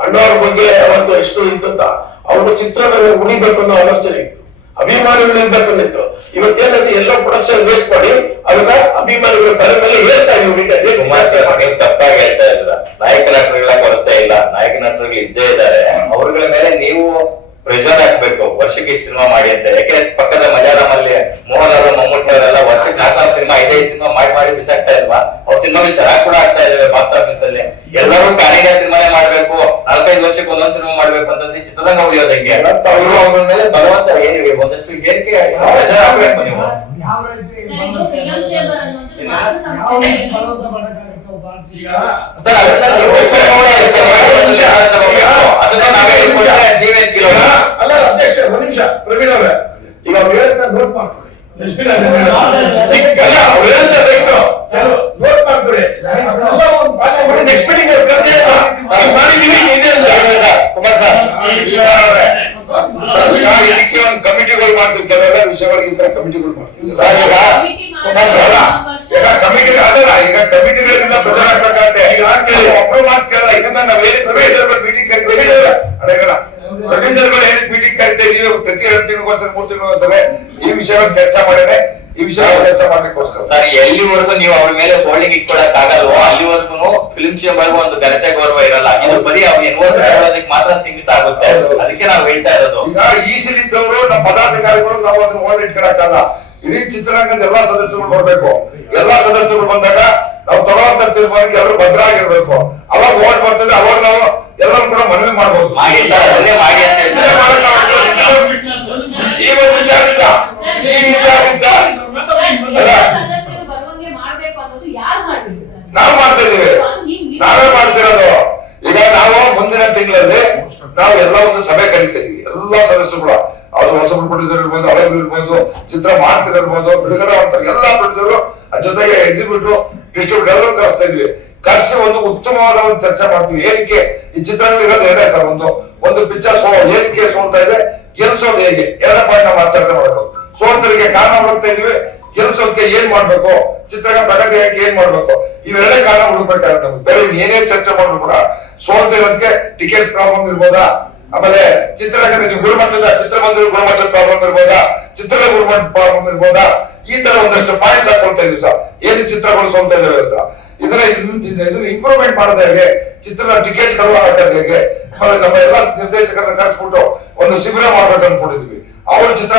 ಅಣ್ಣವ್ರ ಬಗ್ಗೆ ಅವತ್ತು ಎಷ್ಟು ಇತ್ತಂತ. ಅವ್ರ ಚಿತ್ರನ ಉಳಿಬೇಕು ಅನ್ನೋ ಆಲೋಚನೆ ಇತ್ತು, ಅಭಿಮಾನಿಗಳು ಇರ್ಬೇಕಂದಿತ್ತು. ಇವತ್ತೇನಂತ ಎಲ್ಲ ಪ್ರೊಡಕ್ಷನ್ ವೇಸ್ಟ್ ಮಾಡಿ ಅದನ್ನ ಅಭಿಮಾನಿಗಳ ತಲೆ ಮೇಲೆ ಹೇಳ್ತಾ ನೀವು ತಪ್ಪಾಗಿ ಹೇಳ್ತಾ ಇಲ್ಲ. ನಾಯಕ ನಟರುಗಳ ಕೊರತೆ ಇಲ್ಲ, ನಾಯಕ ನಟರುಗಳು ಇದ್ದೇ ಇದ್ದಾರೆ. ಅವ್ರಗಳ ಮೇಲೆ ನೀವು ಪ್ರೆಷರ್ ಹಾಕ್ಬೇಕು, ವರ್ಷಕ್ಕೆ ಸಿನಿಮಾ ಮಾಡಿ ಅಂತ. ಯಾಕೆ ಪಕ್ಕದ ಮಲಯಾಳಂ ಅಲ್ಲಿ ಮೋಹನ್ ಅವರು, ಮಮ್ಮೂಟಿ ಅವರೆಲ್ಲ ವರ್ಷಕ್ಕೆ 4 ಸಿನಿಮಾ 5 ಸಿನಿಮಾ ಮಾಡಿ ಬಿಸಾಕ್ತಾ ಇಲ್ವಾ? ಅವ್ರ ಸಿನಿಮಾಗಳು ಚೆನ್ನಾಗಿ ಕೂಡ ಆಗ್ತಾ ಇದಾವೆ ಬಾಕ್ಸ್ ಆಫೀಸ್ ಅಲ್ಲಿ. ಎಲ್ಲರೂ ಪ್ಯಾನಿಗೆ ಸಿನಿಮಾನೇ ಮಾಡ್ಬೇಕು, 4-5 ವರ್ಷಕ್ಕೆ ಒಂದೊಂದು ಸಿನಿಮಾ ಮಾಡ್ಬೇಕು ಅಂತಂದ್ರೆ ಚಿತ್ರರಂಗ ಉಳಿಯೋದು ಹೆಂಗೆ? ಅವ್ರ ಮೇಲೆ ಬಲವಂತ ಏನಿವೆ ಒಂದಷ್ಟು ಹೇಳಿಕೆ ಹಾಕ್ಬೇಕು ನೀವು. ಸರ್, ಇದು ಫಿಲಂ ಚೇಂಬರ್ ಅನ್ನೋದು ಮಾತು ಸಂಸ್ಥೆ ಸರ್, ಅದನ್ನ ನೀವೇನ್ ಕಿಲೋ ಅಲ್ಲ ಅಧ್ಯಕ್ಷ, ಒಂದು ನಿಮಿಷ ಪ್ರವೀಣ್ ಅವರೇ, ಈಗ ಅವ್ರು ಹೇಳ್ತಾ ನೋಟ್ ಮಾಡ್ಕೊಳ್ಳಿ. ನೋಟ್ ಮಾಡ್ಕೊಳ್ಳಿ. ನೆಕ್ಸ್ಟ್ ಮೀಟಿಂಗ್ ಮಾಡಿದೀವಿ. ಇದಕ್ಕೆ ಒಂದು ಕಮಿಟಿಗಳು ಮಾಡ್ತೀವಿ, ಕೆಲವೆಲ್ಲ ವಿಷಯಗಳಿಗೆ ಈ ತರ ಕಮಿಟಿಗಳು ಮಾಡ್ತೀವಿ. ಈಗ ಕಮಿಟಿ ಆಗಲ್ಲ, ಈಗ ಕಮಿಟಿಗಳಿಂದ ಬದಲಾಗಬೇಕಾಗತ್ತೆ. ಈಗ ಒಬ್ಬರು ಮಾತು ಕೇಳಲ್ಲ. ಇದನ್ನ ನಾವೇನು ಮೀಟಿಂಗ್ ವಿಷಯವನ್ನು ಚರ್ಚೆ ಮಾಡಿದ್ರೆ ಈ ವಿಷಯ ಚರ್ಚೆ ಮಾಡ್ಲಿಕ್ಕೋಸ್ಕರ. ಸರ್, ಎಲ್ಲಿವರೆಗೂ ನೀವು ಅವ್ರ ಮೇಲೆ ಹೋಲ್ಡಿಂಗ್ ಇಟ್ಕೊಳಕ್ ಆಗಲ್ವೋ ಅಲ್ಲಿವರೆಗೂ ಫಿಲ್ಮ್ ಚೇಂಬರ್ಗೂ ಒಂದು ಘನತೆ ಗೌರವ ಇರಲ್ಲ. ಇದು ಬರೀ ಅವ್ರಿಗೆ ನೋಡೋದಕ್ಕೆ ಮಾತ್ರ ಸೀಮಿತ ಆಗುತ್ತೆ. ಅದಕ್ಕೆ ನಾವು ಹೇಳ್ತಾ ಇರೋದು, ಈಗ ಈ ಸಲಿದ್ದವರು ನಮ್ಮ ಪದಾಧಿಕಾರಿಗಳು ನಾವು ಅದನ್ನ ಹೋಲ್ಡ್ ಇಟ್ಕೊಳಕ್ಕಲ್ಲ. ಇಡೀ ಚಿತ್ರರಂಗದ ಎಲ್ಲಾ ಸದಸ್ಯರು ಬರ್ಬೇಕು. ಎಲ್ಲಾ ಸದಸ್ಯರು ಬಂದಾಗ ನಾವು ತಗೊಳ್ಳೋಂತ ತೀರ್ಮಾನಕ್ಕೆ ಎಲ್ಲರೂ ಭದ್ರಾಗಿರ್ಬೇಕು. ಅವಾಗ ಓಟ್ ಬರ್ತದೆ, ಅವಾಗ ನಾವು ಎಲ್ಲರೂ ಕೂಡ ಮನವಿ ಮಾಡ್ಬೋದು. ಮಾಡಿ ಸರ್, ಅದನ್ನೇ ಮಾಡಿ ಅಂತ ಹೇಳ್ತಾರೆ. ಈ ಒಂದು ವಿಚಾರದಿಂದ ಸದಸ್ಯರು ಬರುವಂಗೆ ಮಾಡ್ಬೇಕು ಅನ್ನೋದು ಯಾರು ಮಾಡ್ಬೇಕು ಸರ್? ನಾವು ಮಾಡ್ತಾ ಇದೀವಿ, ನಾವೇ ಮಾಡ್ತಿರೋದು. ಈಗ ನಾವು ಮುಂದಿನ ತಿಂಗಳಲ್ಲಿ ನಾವು ಎಲ್ಲ ಒಂದು ಸಭೆ ಕರಿತಾ ಇದೀವಿ. ಎಲ್ಲಾ ಸದಸ್ಯರುಗಳು, ಅದು ಹೊಸಬರು ಪ್ರೊಡ್ಯೂಸರ್ ಇರ್ಬೋದು, ಹಳಬರು ಇರ್ಬೋದು, ಚಿತ್ರ ಮಾಡ್ತಿರೋ ಇರ್ಬೋದು, ಬಿಡುಗಡೆ ಮಾಡ್ತಾರೆ ಎಲ್ಲಾ ಪ್ರೊಡ್ಯೂಸರು, ಅದ್ರ ಜೊತೆಗೆ ಎಕ್ಸಿಬಿಟರ್, ಡಿಸ್ಟ್ರಿಬ್ಯೂಟರ್ ಎಲ್ಲರೂ ಕರೆಸ್ತಾ ಇದ್ವಿ. ಕರೆಸಿ ಒಂದು ಉತ್ತಮವಾದ ಒಂದು ಚರ್ಚೆ ಮಾಡ್ತೀವಿ. ಏನಕ್ಕೆ ಈ ಚಿತ್ರದಲ್ಲಿ ಇರೋದು ಎರಡೇ ಸರ್, ಒಂದು ಪಿಕ್ಚರ್ ಏನಕ್ಕೆ ಸೋಲ್ತಾ ಇದೆ, ಗೆಲ್ಸೋದು ಹೇಗೆ, ಎರಡೇ ಪಾಯಿಂಟ್ ನಾವು ಚರ್ಚೆ ಮಾಡಬೇಕು. ಸೋಲ್ತರಿಗೆ ಕಾರಣ ಹುಡುಕ್ತಾ ಇದೀವಿ, ಗೆಲ್ಸೋದಕ್ಕೆ ಏನ್ ಮಾಡ್ಬೇಕು, ಚಿತ್ರಗಳ ಪ್ರಗತಿ ಯಾಕೆ ಏನ್ ಮಾಡ್ಬೇಕು, ಇವೆರಡೇ ಕಾರಣ ಹುಡುಕ್ಬೇಕಾಗುತ್ತೆ ನಮ್ಗೆ. ಬೇರೆ ಏನೇ ಚರ್ಚೆ ಮಾಡಿದ್ರು ಕೂಡ ಸೋಲ್ತಿರೋದಕ್ಕೆ ಟಿಕೆಟ್ ಪ್ರಾಬ್ಲಮ್ ಇರ್ಬೋದಾ, ಆಮೇಲೆ ಚಿತ್ರರಂಗದ ಗುಣಮಟ್ಟದ ಚಿತ್ರಮಂದಿರ ಗುಣಮಟ್ಟದ ಪ್ರಾಬ್ಲಮ್ ಇರ್ಬೋದಾ, ಚಿತ್ರದ ಗುಣಮಟ್ಟ ಪ್ರಾಬ್ಲಮ್ ಇರ್ಬೋದಾ, ಈ ತರ ಒಂದಷ್ಟು ಪಾಯಿಂಟ್ಸ್ ಹಾಕೊಳ್ತಾ ಇದೀವಿ ಸರ್. ಏನು ಚಿತ್ರಗಳು ಸೋಲ್ತಾ ಇದಾವೆ ಅಂತ ಇದನ್ನ ಇಂಪ್ರೂವ್ಮೆಂಟ್ ಮಾಡೋದು ಹೇಗೆ, ಚಿತ್ರದ ಟಿಕೆಟ್ ಗಳು ಹಾಕೋದು ಹೇಗೆ, ನಮ್ಮ ಎಲ್ಲಾ ನಿರ್ದೇಶಕರನ್ನ ಕರೆಸ್ಬಿಟ್ಟು ಒಂದು ಶಿಬಿರ ಮಾಡ್ಬೇಕು ಅನ್ಕೊಂಡಿದೀವಿ. ಅವ್ರ ಚಿತ್ರ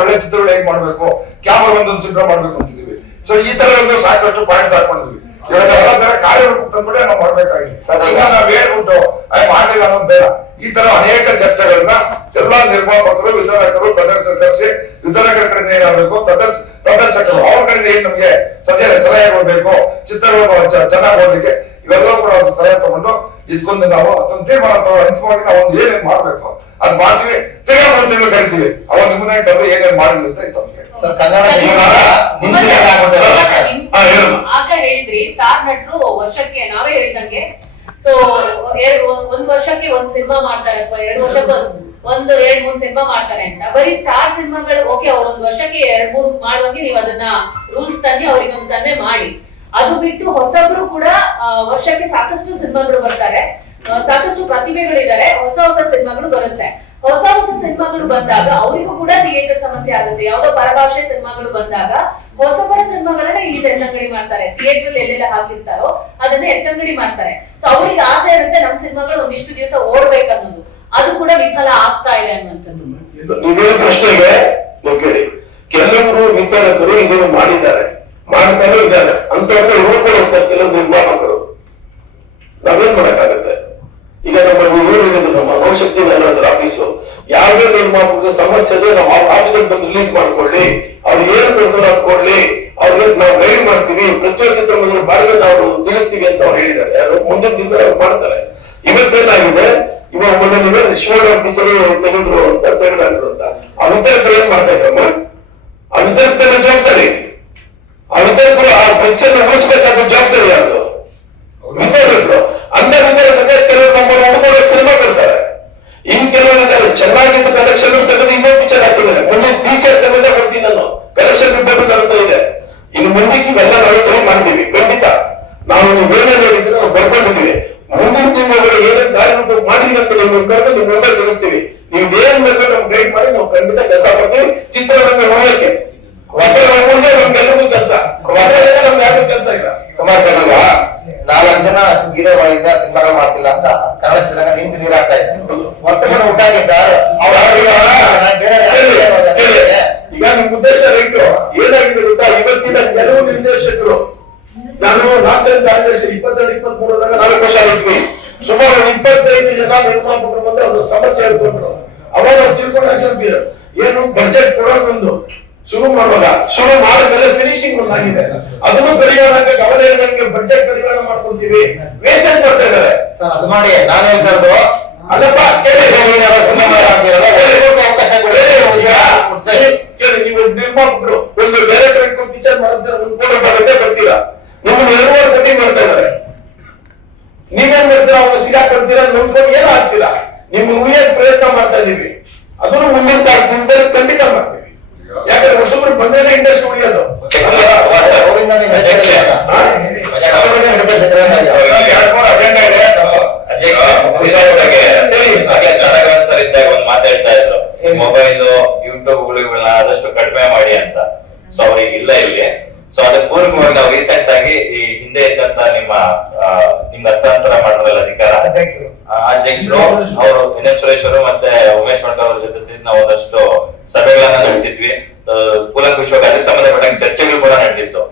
ಒಳ್ಳೆ ಚಿತ್ರಗಳು ಹೇಗ್ ಮಾಡ್ಬೇಕು, ಕ್ಯಾಮರಾ ಒಂದೊಂದು ಚಿತ್ರ ಮಾಡ್ಬೇಕು ಅಂತಿದೀವಿ. ಸೊ ಈ ತರ ಒಂದು ಸಾಕಷ್ಟು ಪಾಯಿಂಟ್ಸ್ ಹಾಕೊಂಡಿದ್ವಿ. ಇವಾಗ ಎಲ್ಲ ತರ ಕಾರ್ಯರೂಪ ತಂದ್ಬಿಟ್ಟೆ ನಾವು ಮಾಡ್ಬೇಕಾಗಿದೆ. ಈಗ ನಾವ್ ಹೇಳ್ಬಿಟ್ಟು ಮಾಡಿಲ್ಲ ಅನ್ನೋದು ಬೇಡ. ಈ ತರ ಅನೇಕ ಚರ್ಚೆಗಳನ್ನ ಎಲ್ಲಾ ನಿರ್ಮಾಪಕರು, ವಿತರಕರು, ಪ್ರದರ್ಶಕರು ಕರೆಸಿ, ವಿತರಕರ ಕಡೆಯಿಂದ ಏನಾಗಬೇಕು, ಪ್ರದರ್ಶಕರು ಅವ್ರ ಕಡೆಯಿಂದ ಏನ್ ನಮ್ಗೆ ಸಲಹೆ ಕೊಡ್ಬೇಕು, ಚಿತ್ರಗಳು ಚೆನ್ನಾಗಿ ಓದಲಿಕ್ಕೆ, ಇವೆಲ್ಲವೂ ಕೂಡ ಒಂದು ಸಲಹೆ ತಗೊಂಡು ಇದಕ್ಕೊಂದು ನಾವು ಅದೊಂದು ತೀರ್ಮಾನ ಅಂತಿಮವಾಗಿ ನಾವು ಒಂದು ಏನೇನ್ ಮಾಡ್ಬೇಕು ಅದ್ ಮಾಡ್ತೀವಿ. ತಿರ್ಗಾ ಒಂದು ತಿಂಗಳು ಕರಿತೀವಿ, ಅವಾಗ ನಿಮ್ಮನ್ನ ಕರೆದು ಏನೇನ್ ಮಾಡಿದ್ವಿ ಅಂತ ಇತ್ತು. ಆಗ ಹೇಳಿದ್ರಿ ಸ್ಟಾರ್ ನಟರು ವರ್ಷಕ್ಕೆ ನಾವೇ ಹೇಳಿದಂಗೆ ಸೊ ಒಂದ್ ವರ್ಷಕ್ಕೆ ಒಂದ್ ಸಿನಿಮಾ ಮಾಡ್ತಾರೆ, 2 ವರ್ಷಕ್ಕೆ ಒಂದು 2-3 ಸಿನಿಮಾ ಮಾಡ್ತಾರೆ ಅಂತ. ಬರೀ ಸ್ಟಾರ್ ಸಿನಿಮಾಗಳು ಓಕೆ, ಅವ್ರ ಒಂದ್ ವರ್ಷಕ್ಕೆ 2-3 ಮಾಡುವಂಗೆ ನೀವು ಅದನ್ನ ರೂಲ್ಸ್ ತಂದು ಅವ್ರಿಗೆ ಒಂದು ತಂದೆ ಮಾಡಿ. ಅದು ಬಿಟ್ಟು ಹೊಸಬ್ರು ಕೂಡ ವರ್ಷಕ್ಕೆ ಸಾಕಷ್ಟು ಸಿನಿಮಾಗಳು ಬರ್ತಾರೆ, ಸಾಕಷ್ಟು ಪ್ರತಿಭೆಗಳಿದ್ದಾರೆ, ಹೊಸ ಸಿನಿಮಾಗಳು ಬರುತ್ತೆ. ಹೊಸ ಸಿನಿಮಾಗಳು ಬಂದಾಗ ಅವರಿಗೂ ಕೂಡ ಥಿಯೇಟರ್ ಸಮಸ್ಯೆ ಆಗುತ್ತೆ. ಯಾವ್ದೋ ಪರಭಾಷೆ ಸಿನಿಮಾಗಳು ಬಂದಾಗ ಹೊಸಬರ ಸಿನಿಮಾಗಳನ್ನ ಇಲ್ಲಿ ಎತ್ತಂಗಡಿ ಮಾಡ್ತಾರೆ, ಥಿಯೇಟರ್ ಎಲ್ಲೆಲ್ಲ ಹಾಕಿರ್ತಾರೋ ಅದನ್ನ ಎತ್ತಂಗಡಿ ಮಾಡ್ತಾರೆ. ಸೊ ಅವ್ರಿಗೆ ಆಸೆ ಇರುತ್ತೆ ನಮ್ ಸಿನಿಮಾಗಳು ಒಂದಿಷ್ಟು ದಿವಸ ಓಡ್ಬೇಕನ್ನೋದು, ಅದು ಕೂಡ ವಿಫಲ ಆಗ್ತಾ ಇದೆ ಅನ್ನುವಂಥದ್ದು. ನೀವೇನು ಪ್ರಶ್ನೆಗೆ ಕೇಳಿ, ಕೆಲವರು ವಿತರಕರು ಇದನ್ನು ಮಾಡಿದ್ದಾರೆ, ಮಾಡ್ತಾನೆ ಇದ್ದಾರೆ ಅಂತವ್ರನ್ನ ನೋಡ್ಕೊಂಡು ಹೋಗ್ತಾರೆ ಕೆಲವು ನಿರ್ಮಾಪಕರು. ನಾವೇನ್ ಮಾಡಕ್ಕಾಗತ್ತೆ? ಈಗ ನಮ್ಮ ನೌಶಕ್ತಿ ಮ್ಯಾನೇಜರ್ ಆಫೀಸು ಯಾವುದೇ ನಿರ್ಮಾಪಕ ಸಮಸ್ಯೆ ಇದೆ ನಾವು ಆಫೀಸಲ್ಲಿ ಬಂದು ರಿಲೀಸ್ ಮಾಡ್ಕೊಳ್ಳಿ, ಅವ್ರು ಏನು ತೊಂದರೆ ಕೊಡ್ಲಿ, ಅವ್ರಿಗೆ ನಾವು ಗೈಡ್ ಮಾಡ್ತೀವಿ, ಪ್ರತಿಯೊಂದು ಚಿತ್ರಮಂದಿರ ಬಾಡಿಗೆ ನಾವು ತಿಳಿಸ್ತೀವಿ ಅಂತ ಅವ್ರು ಹೇಳಿದ್ದಾರೆ. ಅದು ಮುಂದಿನ ದಿನ ಅವ್ರು ಮಾಡ್ತಾರೆ. ಇವತ್ತೇನಾಗಿದೆ, ಇವಾಗ ಮೊನ್ನೆ ಶಿವಣ್ಣ ಪಿಕ್ಚರ್ ತೆಗೆದ್ರು ಅಂತ ತೆಗೆದಾದ್ರು ಅಂತ ಆ ವಿತರಕರು ಏನ್ ಮಾಡ್ತಾ ಇದ್ರಮ್ಮ, ಆ ವಿತರಕರ ಜವಾಬ್ದಾರಿ, ಆ ವಿತರಕರು ಆ ಪಿಕ್ಚರ್ ಉಳಿಸ್ಬೇಕಾದ ಜವಾಬ್ದಾರಿ ಯಾವುದು? ವಿತರಕರು. ಅಂತ ವಿತರಕರಿಗೆ ಕೆಲವರು ನಮ್ಮ ಸಿನಿಮಾ ಕೊಡ್ತಾರೆ, ಇನ್ ಕೆಲವರಿದ್ದಾರೆ ಚೆನ್ನಾಗಿದ್ದು ಕಲೆಕ್ಷನ್ ತೆಗೆದು ಇನ್ನೊಂದು ಪಿಕ್ಚರ್ ಹಾಕಿದ್ದಾರೆ. ಮೊನ್ನೆ PCR ಸಮೇತ ಕೊಡ್ತೀನಿ ನಾನು, ಕಲೆಕ್ಷನ್ ರಿಪೋರ್ಟ್ ಬರ್ತಾ ಇದೆ. ಇನ್ನು ಮುಂದಕ್ಕೆ ಇವೆಲ್ಲ ನಾವು ಸರಿ ಮಾಡ್ತೀವಿ. ಖಂಡಿತ ನಾವು ಬೇರೆ ಹೇಳಿದ್ರೆ ನಾವು ಬರ್ಕೊಂಡಿದ್ದೀವಿ. ಮುಂದಿನ ತಿಂಗಳು ಏನೇನು ಕಾರ್ಯಕ್ರಮ ಮಾಡಿದ್ವಿ ಅಂತ ನಿಮ್ಗೆ ಕರೆದು ನಿಮ್ ಮೊಬೈಲ್ ತಿಳಿಸ್ತೀವಿ. ನೀವು ಏನ್ ಬೇಕು ನಮ್ಗೆ ಗೈಡ್ ಮಾಡಿ ನಾವು ಖಂಡಿತ ಕೆಲಸ ಮಾಡ್ತೀವಿ. ಚಿತ್ರರಂಗ ನೋಡಕ್ಕೆ ನಮ್ಗೆಲ್ಲರಿಗೂ ಕೆಲಸ, ನಮ್ಗೆ ಯಾರು ಕೆಲಸ ಇಲ್ಲ. ಕುಮಾರ್ ಕನ್ನಡ 4 ಜನ ಹೀರೋಗಳಿಂದ ಸಿನಿಮಾ ಮಾಡ್ತಿಲ್ಲ ಅಂತ ಕನ್ನಡ ಚಿತ್ರರಂಗ ನಿಂತು ನೀರಾಗ್ತಾ ಇದೆ. ವರ್ಷಗಳು ಊಟಾಗಿದ್ದ ಈಗ ನಿಮ್ ಉದ್ದೇಶ ರೈಟು ಏನಾಗಿದೆ ಗೊತ್ತಾ? ಇವತ್ತಿನ ಕೆಲವು ನಿರ್ದೇಶಕರು, ನಾನು ಲಾಸ್ಟ್ ಟೈಮ್ ಕಾರ್ಯದರ್ಶಿ 22-23 4 ವರ್ಷ ಆಗಿದ್ವಿ. ಸುಮಾರು 25 ಜನ ನಿರ್ಮಾಪಕರು ಬಂದು ಒಂದು ಸಮಸ್ಯೆ ಹೇಳ್ಕೊಂಡ್ರು. ಅವಾಗ ತಿಳ್ಕೊಂಡ ಏನು ಬಜೆಟ್ ಕೊಡೋದೊಂದು ಶುರು ಮಾಡುವಾಗ, ಶುರು ಮಾಡಿದ್ಮೇಲೆ ಫಿನಿಶಿಂಗ್ ಒಂದಾಗಿದೆ. ಅದನ್ನು ಕಡಿವಾಣಕ್ಕೆ ಗಮನಕ್ಕೆ ಬಜೆಟ್ ಕಡಿವಾಣ ಮಾಡ್ಕೊಡ್ತೀವಿ, ವೇಸ್ಟೇಜ್ ಮಾಡ್ತಾ ಇದ್ದಾರೆ ಸರ್. ಅದು ಮಾಡಿ ನಾನು ಹೇಳ್ತಾರದು ಅಲ್ಲಪ್ಪ, ಕೇಳಿ ನೀವು ನಿರ್ಮಾಪಕರು ಒಂದು ಡೈರೆಕ್ಟರ್ ಇಟ್ಕೊಂಡು ಪಿಕ್ಚರ್ ಮಾಡಿದ್ರೆ ಒಂದು ಕೋಟಿ ರೂಪಾಯಿ ಬರ್ತೀರಾ, ನಿಮ್ಮನ್ನು 2 ಕೋಟಿ ಮಾಡ್ತಾ ಇದ್ದಾರೆ. ನೀವೇನ್ ಮಾಡ್ತೀರಾ? ಅವ್ರು ಸಿಗಾಕೊಡ್ತೀರಾ, ನೋಡ್ಕೊಂಡು ಏನೋ ಆಗ್ತೀರಾ? ನಿಮ್ಮ ಉಳಿಯಕ್ ಪ್ರಯತ್ನ ಮಾಡ್ತಾ ಇದೀವಿ. ಅದನ್ನು ಮುಂದಿನ ದಿನದಲ್ಲಿ ಖಂಡಿತ ಮಾಡ್ತೀವಿ. ಯಾಕಂದ್ರೆ ಹೊಸಬ್ರು ಬಂದ್ರೆ ಇಂಡಸ್ಟ್ರಿ ಉಳಿಯೋದು. ಒಂದ್ ಮಾತಾಡ್ತಾ ಇದ್ರು, ಮೊಬೈಲ್ ಯೂಟ್ಯೂಬ್ಗಳನ್ನ ಆದಷ್ಟು ಕಡಿಮೆ ಮಾಡಿ ಅಧ್ಯಕ್ಷರು ಅಧ್ಯಕ್ಷರು ಅವರು ವಿನಯ್ ಸುರೇಶ್ ಅವರು ಮತ್ತೆ ಉಮೇಶ್ ಮಠ ಅವ್ರ ಜೊತೆ ಸೇರಿ ನಾವು ಒಂದಷ್ಟು ಸಭೆಗಳನ್ನ ನಡೆಸಿದ್ವಿ. ಕೂಲಂಕುಷವಾಗಿ ಅದಕ್ಕೆ ಸಂಬಂಧಪಟ್ಟ ಚರ್ಚೆಗಳು ಕೂಡ ನಡೆದಿತ್ತು.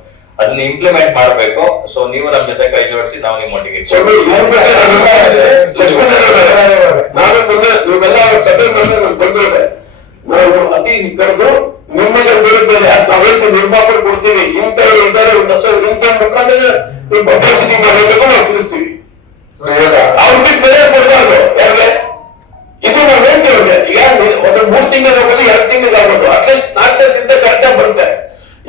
ಅದನ್ನ ಇಂಪ್ಲಿಮೆಂಟ್ ಮಾಡ್ಬೇಕು. ಸೊ ನೀವು ನಮ್ ಜೊತೆ ಕೈ ಜೋಡಿಸಿ ನಾವು ನಿಮ್ಮ ಒಟ್ಟಿಗೆ ನಾನು ನೀವೆಲ್ಲ ಸಭೆ ಬಂದಿದೆ. ನಾವು ಅತಿ ಕರೆದು ನಿಮಗೆ ವಿರುದ್ಧ ನಾವೇನು ನಿರ್ಮಾಪಕ ಕೊಡ್ತೀವಿ, ಇಂಥವ್ರು ಇದ್ದಾರೆ ಇಂಥ ಮುಖಾಂತರ ನೀವು ಪಬ್ಲಿಸಿಟಿ ಮಾಡಬೇಕು ನಾವು ತಿಳಿಸ್ತೀವಿ. ಅವ್ರ ಬಿಟ್ಟು ಬೇರೆ ಕೊಡ್ಬಾರ್ದು. ಯಾಕೆ ಇದು ನಾವು ಹೇಳ್ತೇವೆ, ಈಗ ಒಂದು 3 ತಿಂಗಳಾಗ್ಬೋದು 2 ತಿಂಗಳಾಗ್ಬೋದು, ಅಟ್ಲೀಸ್ಟ್ 4 ದಿನದಿಂದ ಕರೆಕ್ಟಾಗಿ ಬರುತ್ತೆ.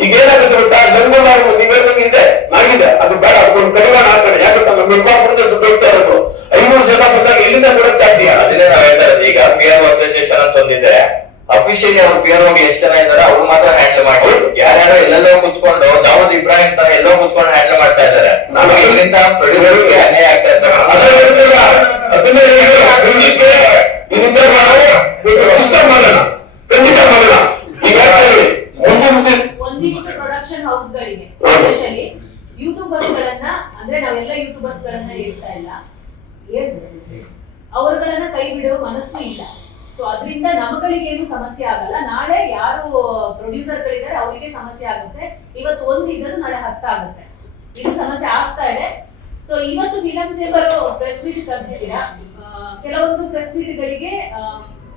ಈಗ ಏನಾಗುತ್ತೆ ಗೊತ್ತಾ, ಜನರು ನಾವು ನೀವೇನಂಗೆ ಇದೆ ನಾಗಿದೆ ಅದು ಬೇಡ, ಅದೊಂದು ಕಡಿವಾಣ ಹಾಕೋಣ. ಯಾಕಂತ ನಮ್ಮ ನಿರ್ಮಾಪಕರು ದುಡ್ಡು ಹೋಗ್ತಾ ಇರೋದು 500 ಜನ ಬಂದಾಗ ಎಲ್ಲಿಂದ ಕೊಡಕ್ ಸಾಧ್ಯ? ಅದನ್ನೇ ನಾವ್ ಹೇಳ್ತಾ ಇರೋದು. ಈಗ PRO ಅಸೋಸಿಯೇಷನ್ ಅಂತ ಒಂದಿದೆ, ಅಫಿಷಿಯಲಿ ಅವ್ರ PRO ಎಷ್ಟು ಜನ ಇದಾರೆ ಅವ್ರು ಮಾತ್ರ ಹ್ಯಾಂಡಲ್ ಮಾಡಿ, ಯಾರ್ಯಾರೋ ಎಲ್ಲೆಲ್ಲೋ ಕುತ್ಕೊಂಡು ದಾವೂದ್ ಇಬ್ರಾಹಿಂ ತರ ಎಲ್ಲೋ ಕುತ್ಕೊಂಡು ಹ್ಯಾಂಡಲ್ ಮಾಡ್ತಾ ಇದ್ದಾರೆ. ನಾನು ಇದರಿಂದ ಪ್ರೊಡ್ಯೂಸರ್ಗೆ ಅನ್ಯಾಯ ಆಗ್ತಾ ಇದ್ದಾರೆ. ಸಿಸ್ಟಮ್ ಮಾಡೋಣ, ಖಂಡಿತ ಮಾಡೋಣ. ಈಗ ಒಂದಿಷ್ಟು ಪ್ರೊಡಕ್ಷನ್ ಹೌಸ್ ಗಳಿಗೆ ಸ್ಪೆಷಲಿ ಯೂಟ್ಯೂಬರ್ಸ್ ಗಳನ್ನ, ಅಂದ್ರೆ ನಾವೆಲ್ಲ ಯೂಟ್ಯೂಬರ್ಸ್ ಗಳನ್ನ ಹೇಳ್ತಾ ಇಲ್ಲ, ಅವರುಗಳನ್ನ ಕೈ ಬಿಡುವ ಮನಸ್ಸು ಇಲ್ಲ. ಸೊ ಅದರಿಂದ ನಮಗಳಿಗೇನು ಸಮಸ್ಯೆ ಆಗಲ್ಲ. ನಾಳೆ ಯಾರು ಪ್ರೊಡ್ಯೂಸರ್ ಗಳಿದ್ದಾರೆ ಅವರಿಗೆ ಸಮಸ್ಯೆ ಆಗುತ್ತೆ. ಇವತ್ತು 1 ಇದ್ದದ್ದು ನಾಳೆ 10 ಆಗುತ್ತೆ. ಇದು ಸಮಸ್ಯೆ ಆಗ್ತಾ ಇದೆ. ಸೊ ಇವತ್ತು ಫಿಲಂ ಚೇಂಬರ್ ಪ್ರೆಸ್ ಮೀಟ್ ಕರೆದಿದ್ದೀರಾ. ಕೆಲವೊಂದು ಪ್ರೆಸ್ ಮೀಟ್ ಗಳಿಗೆ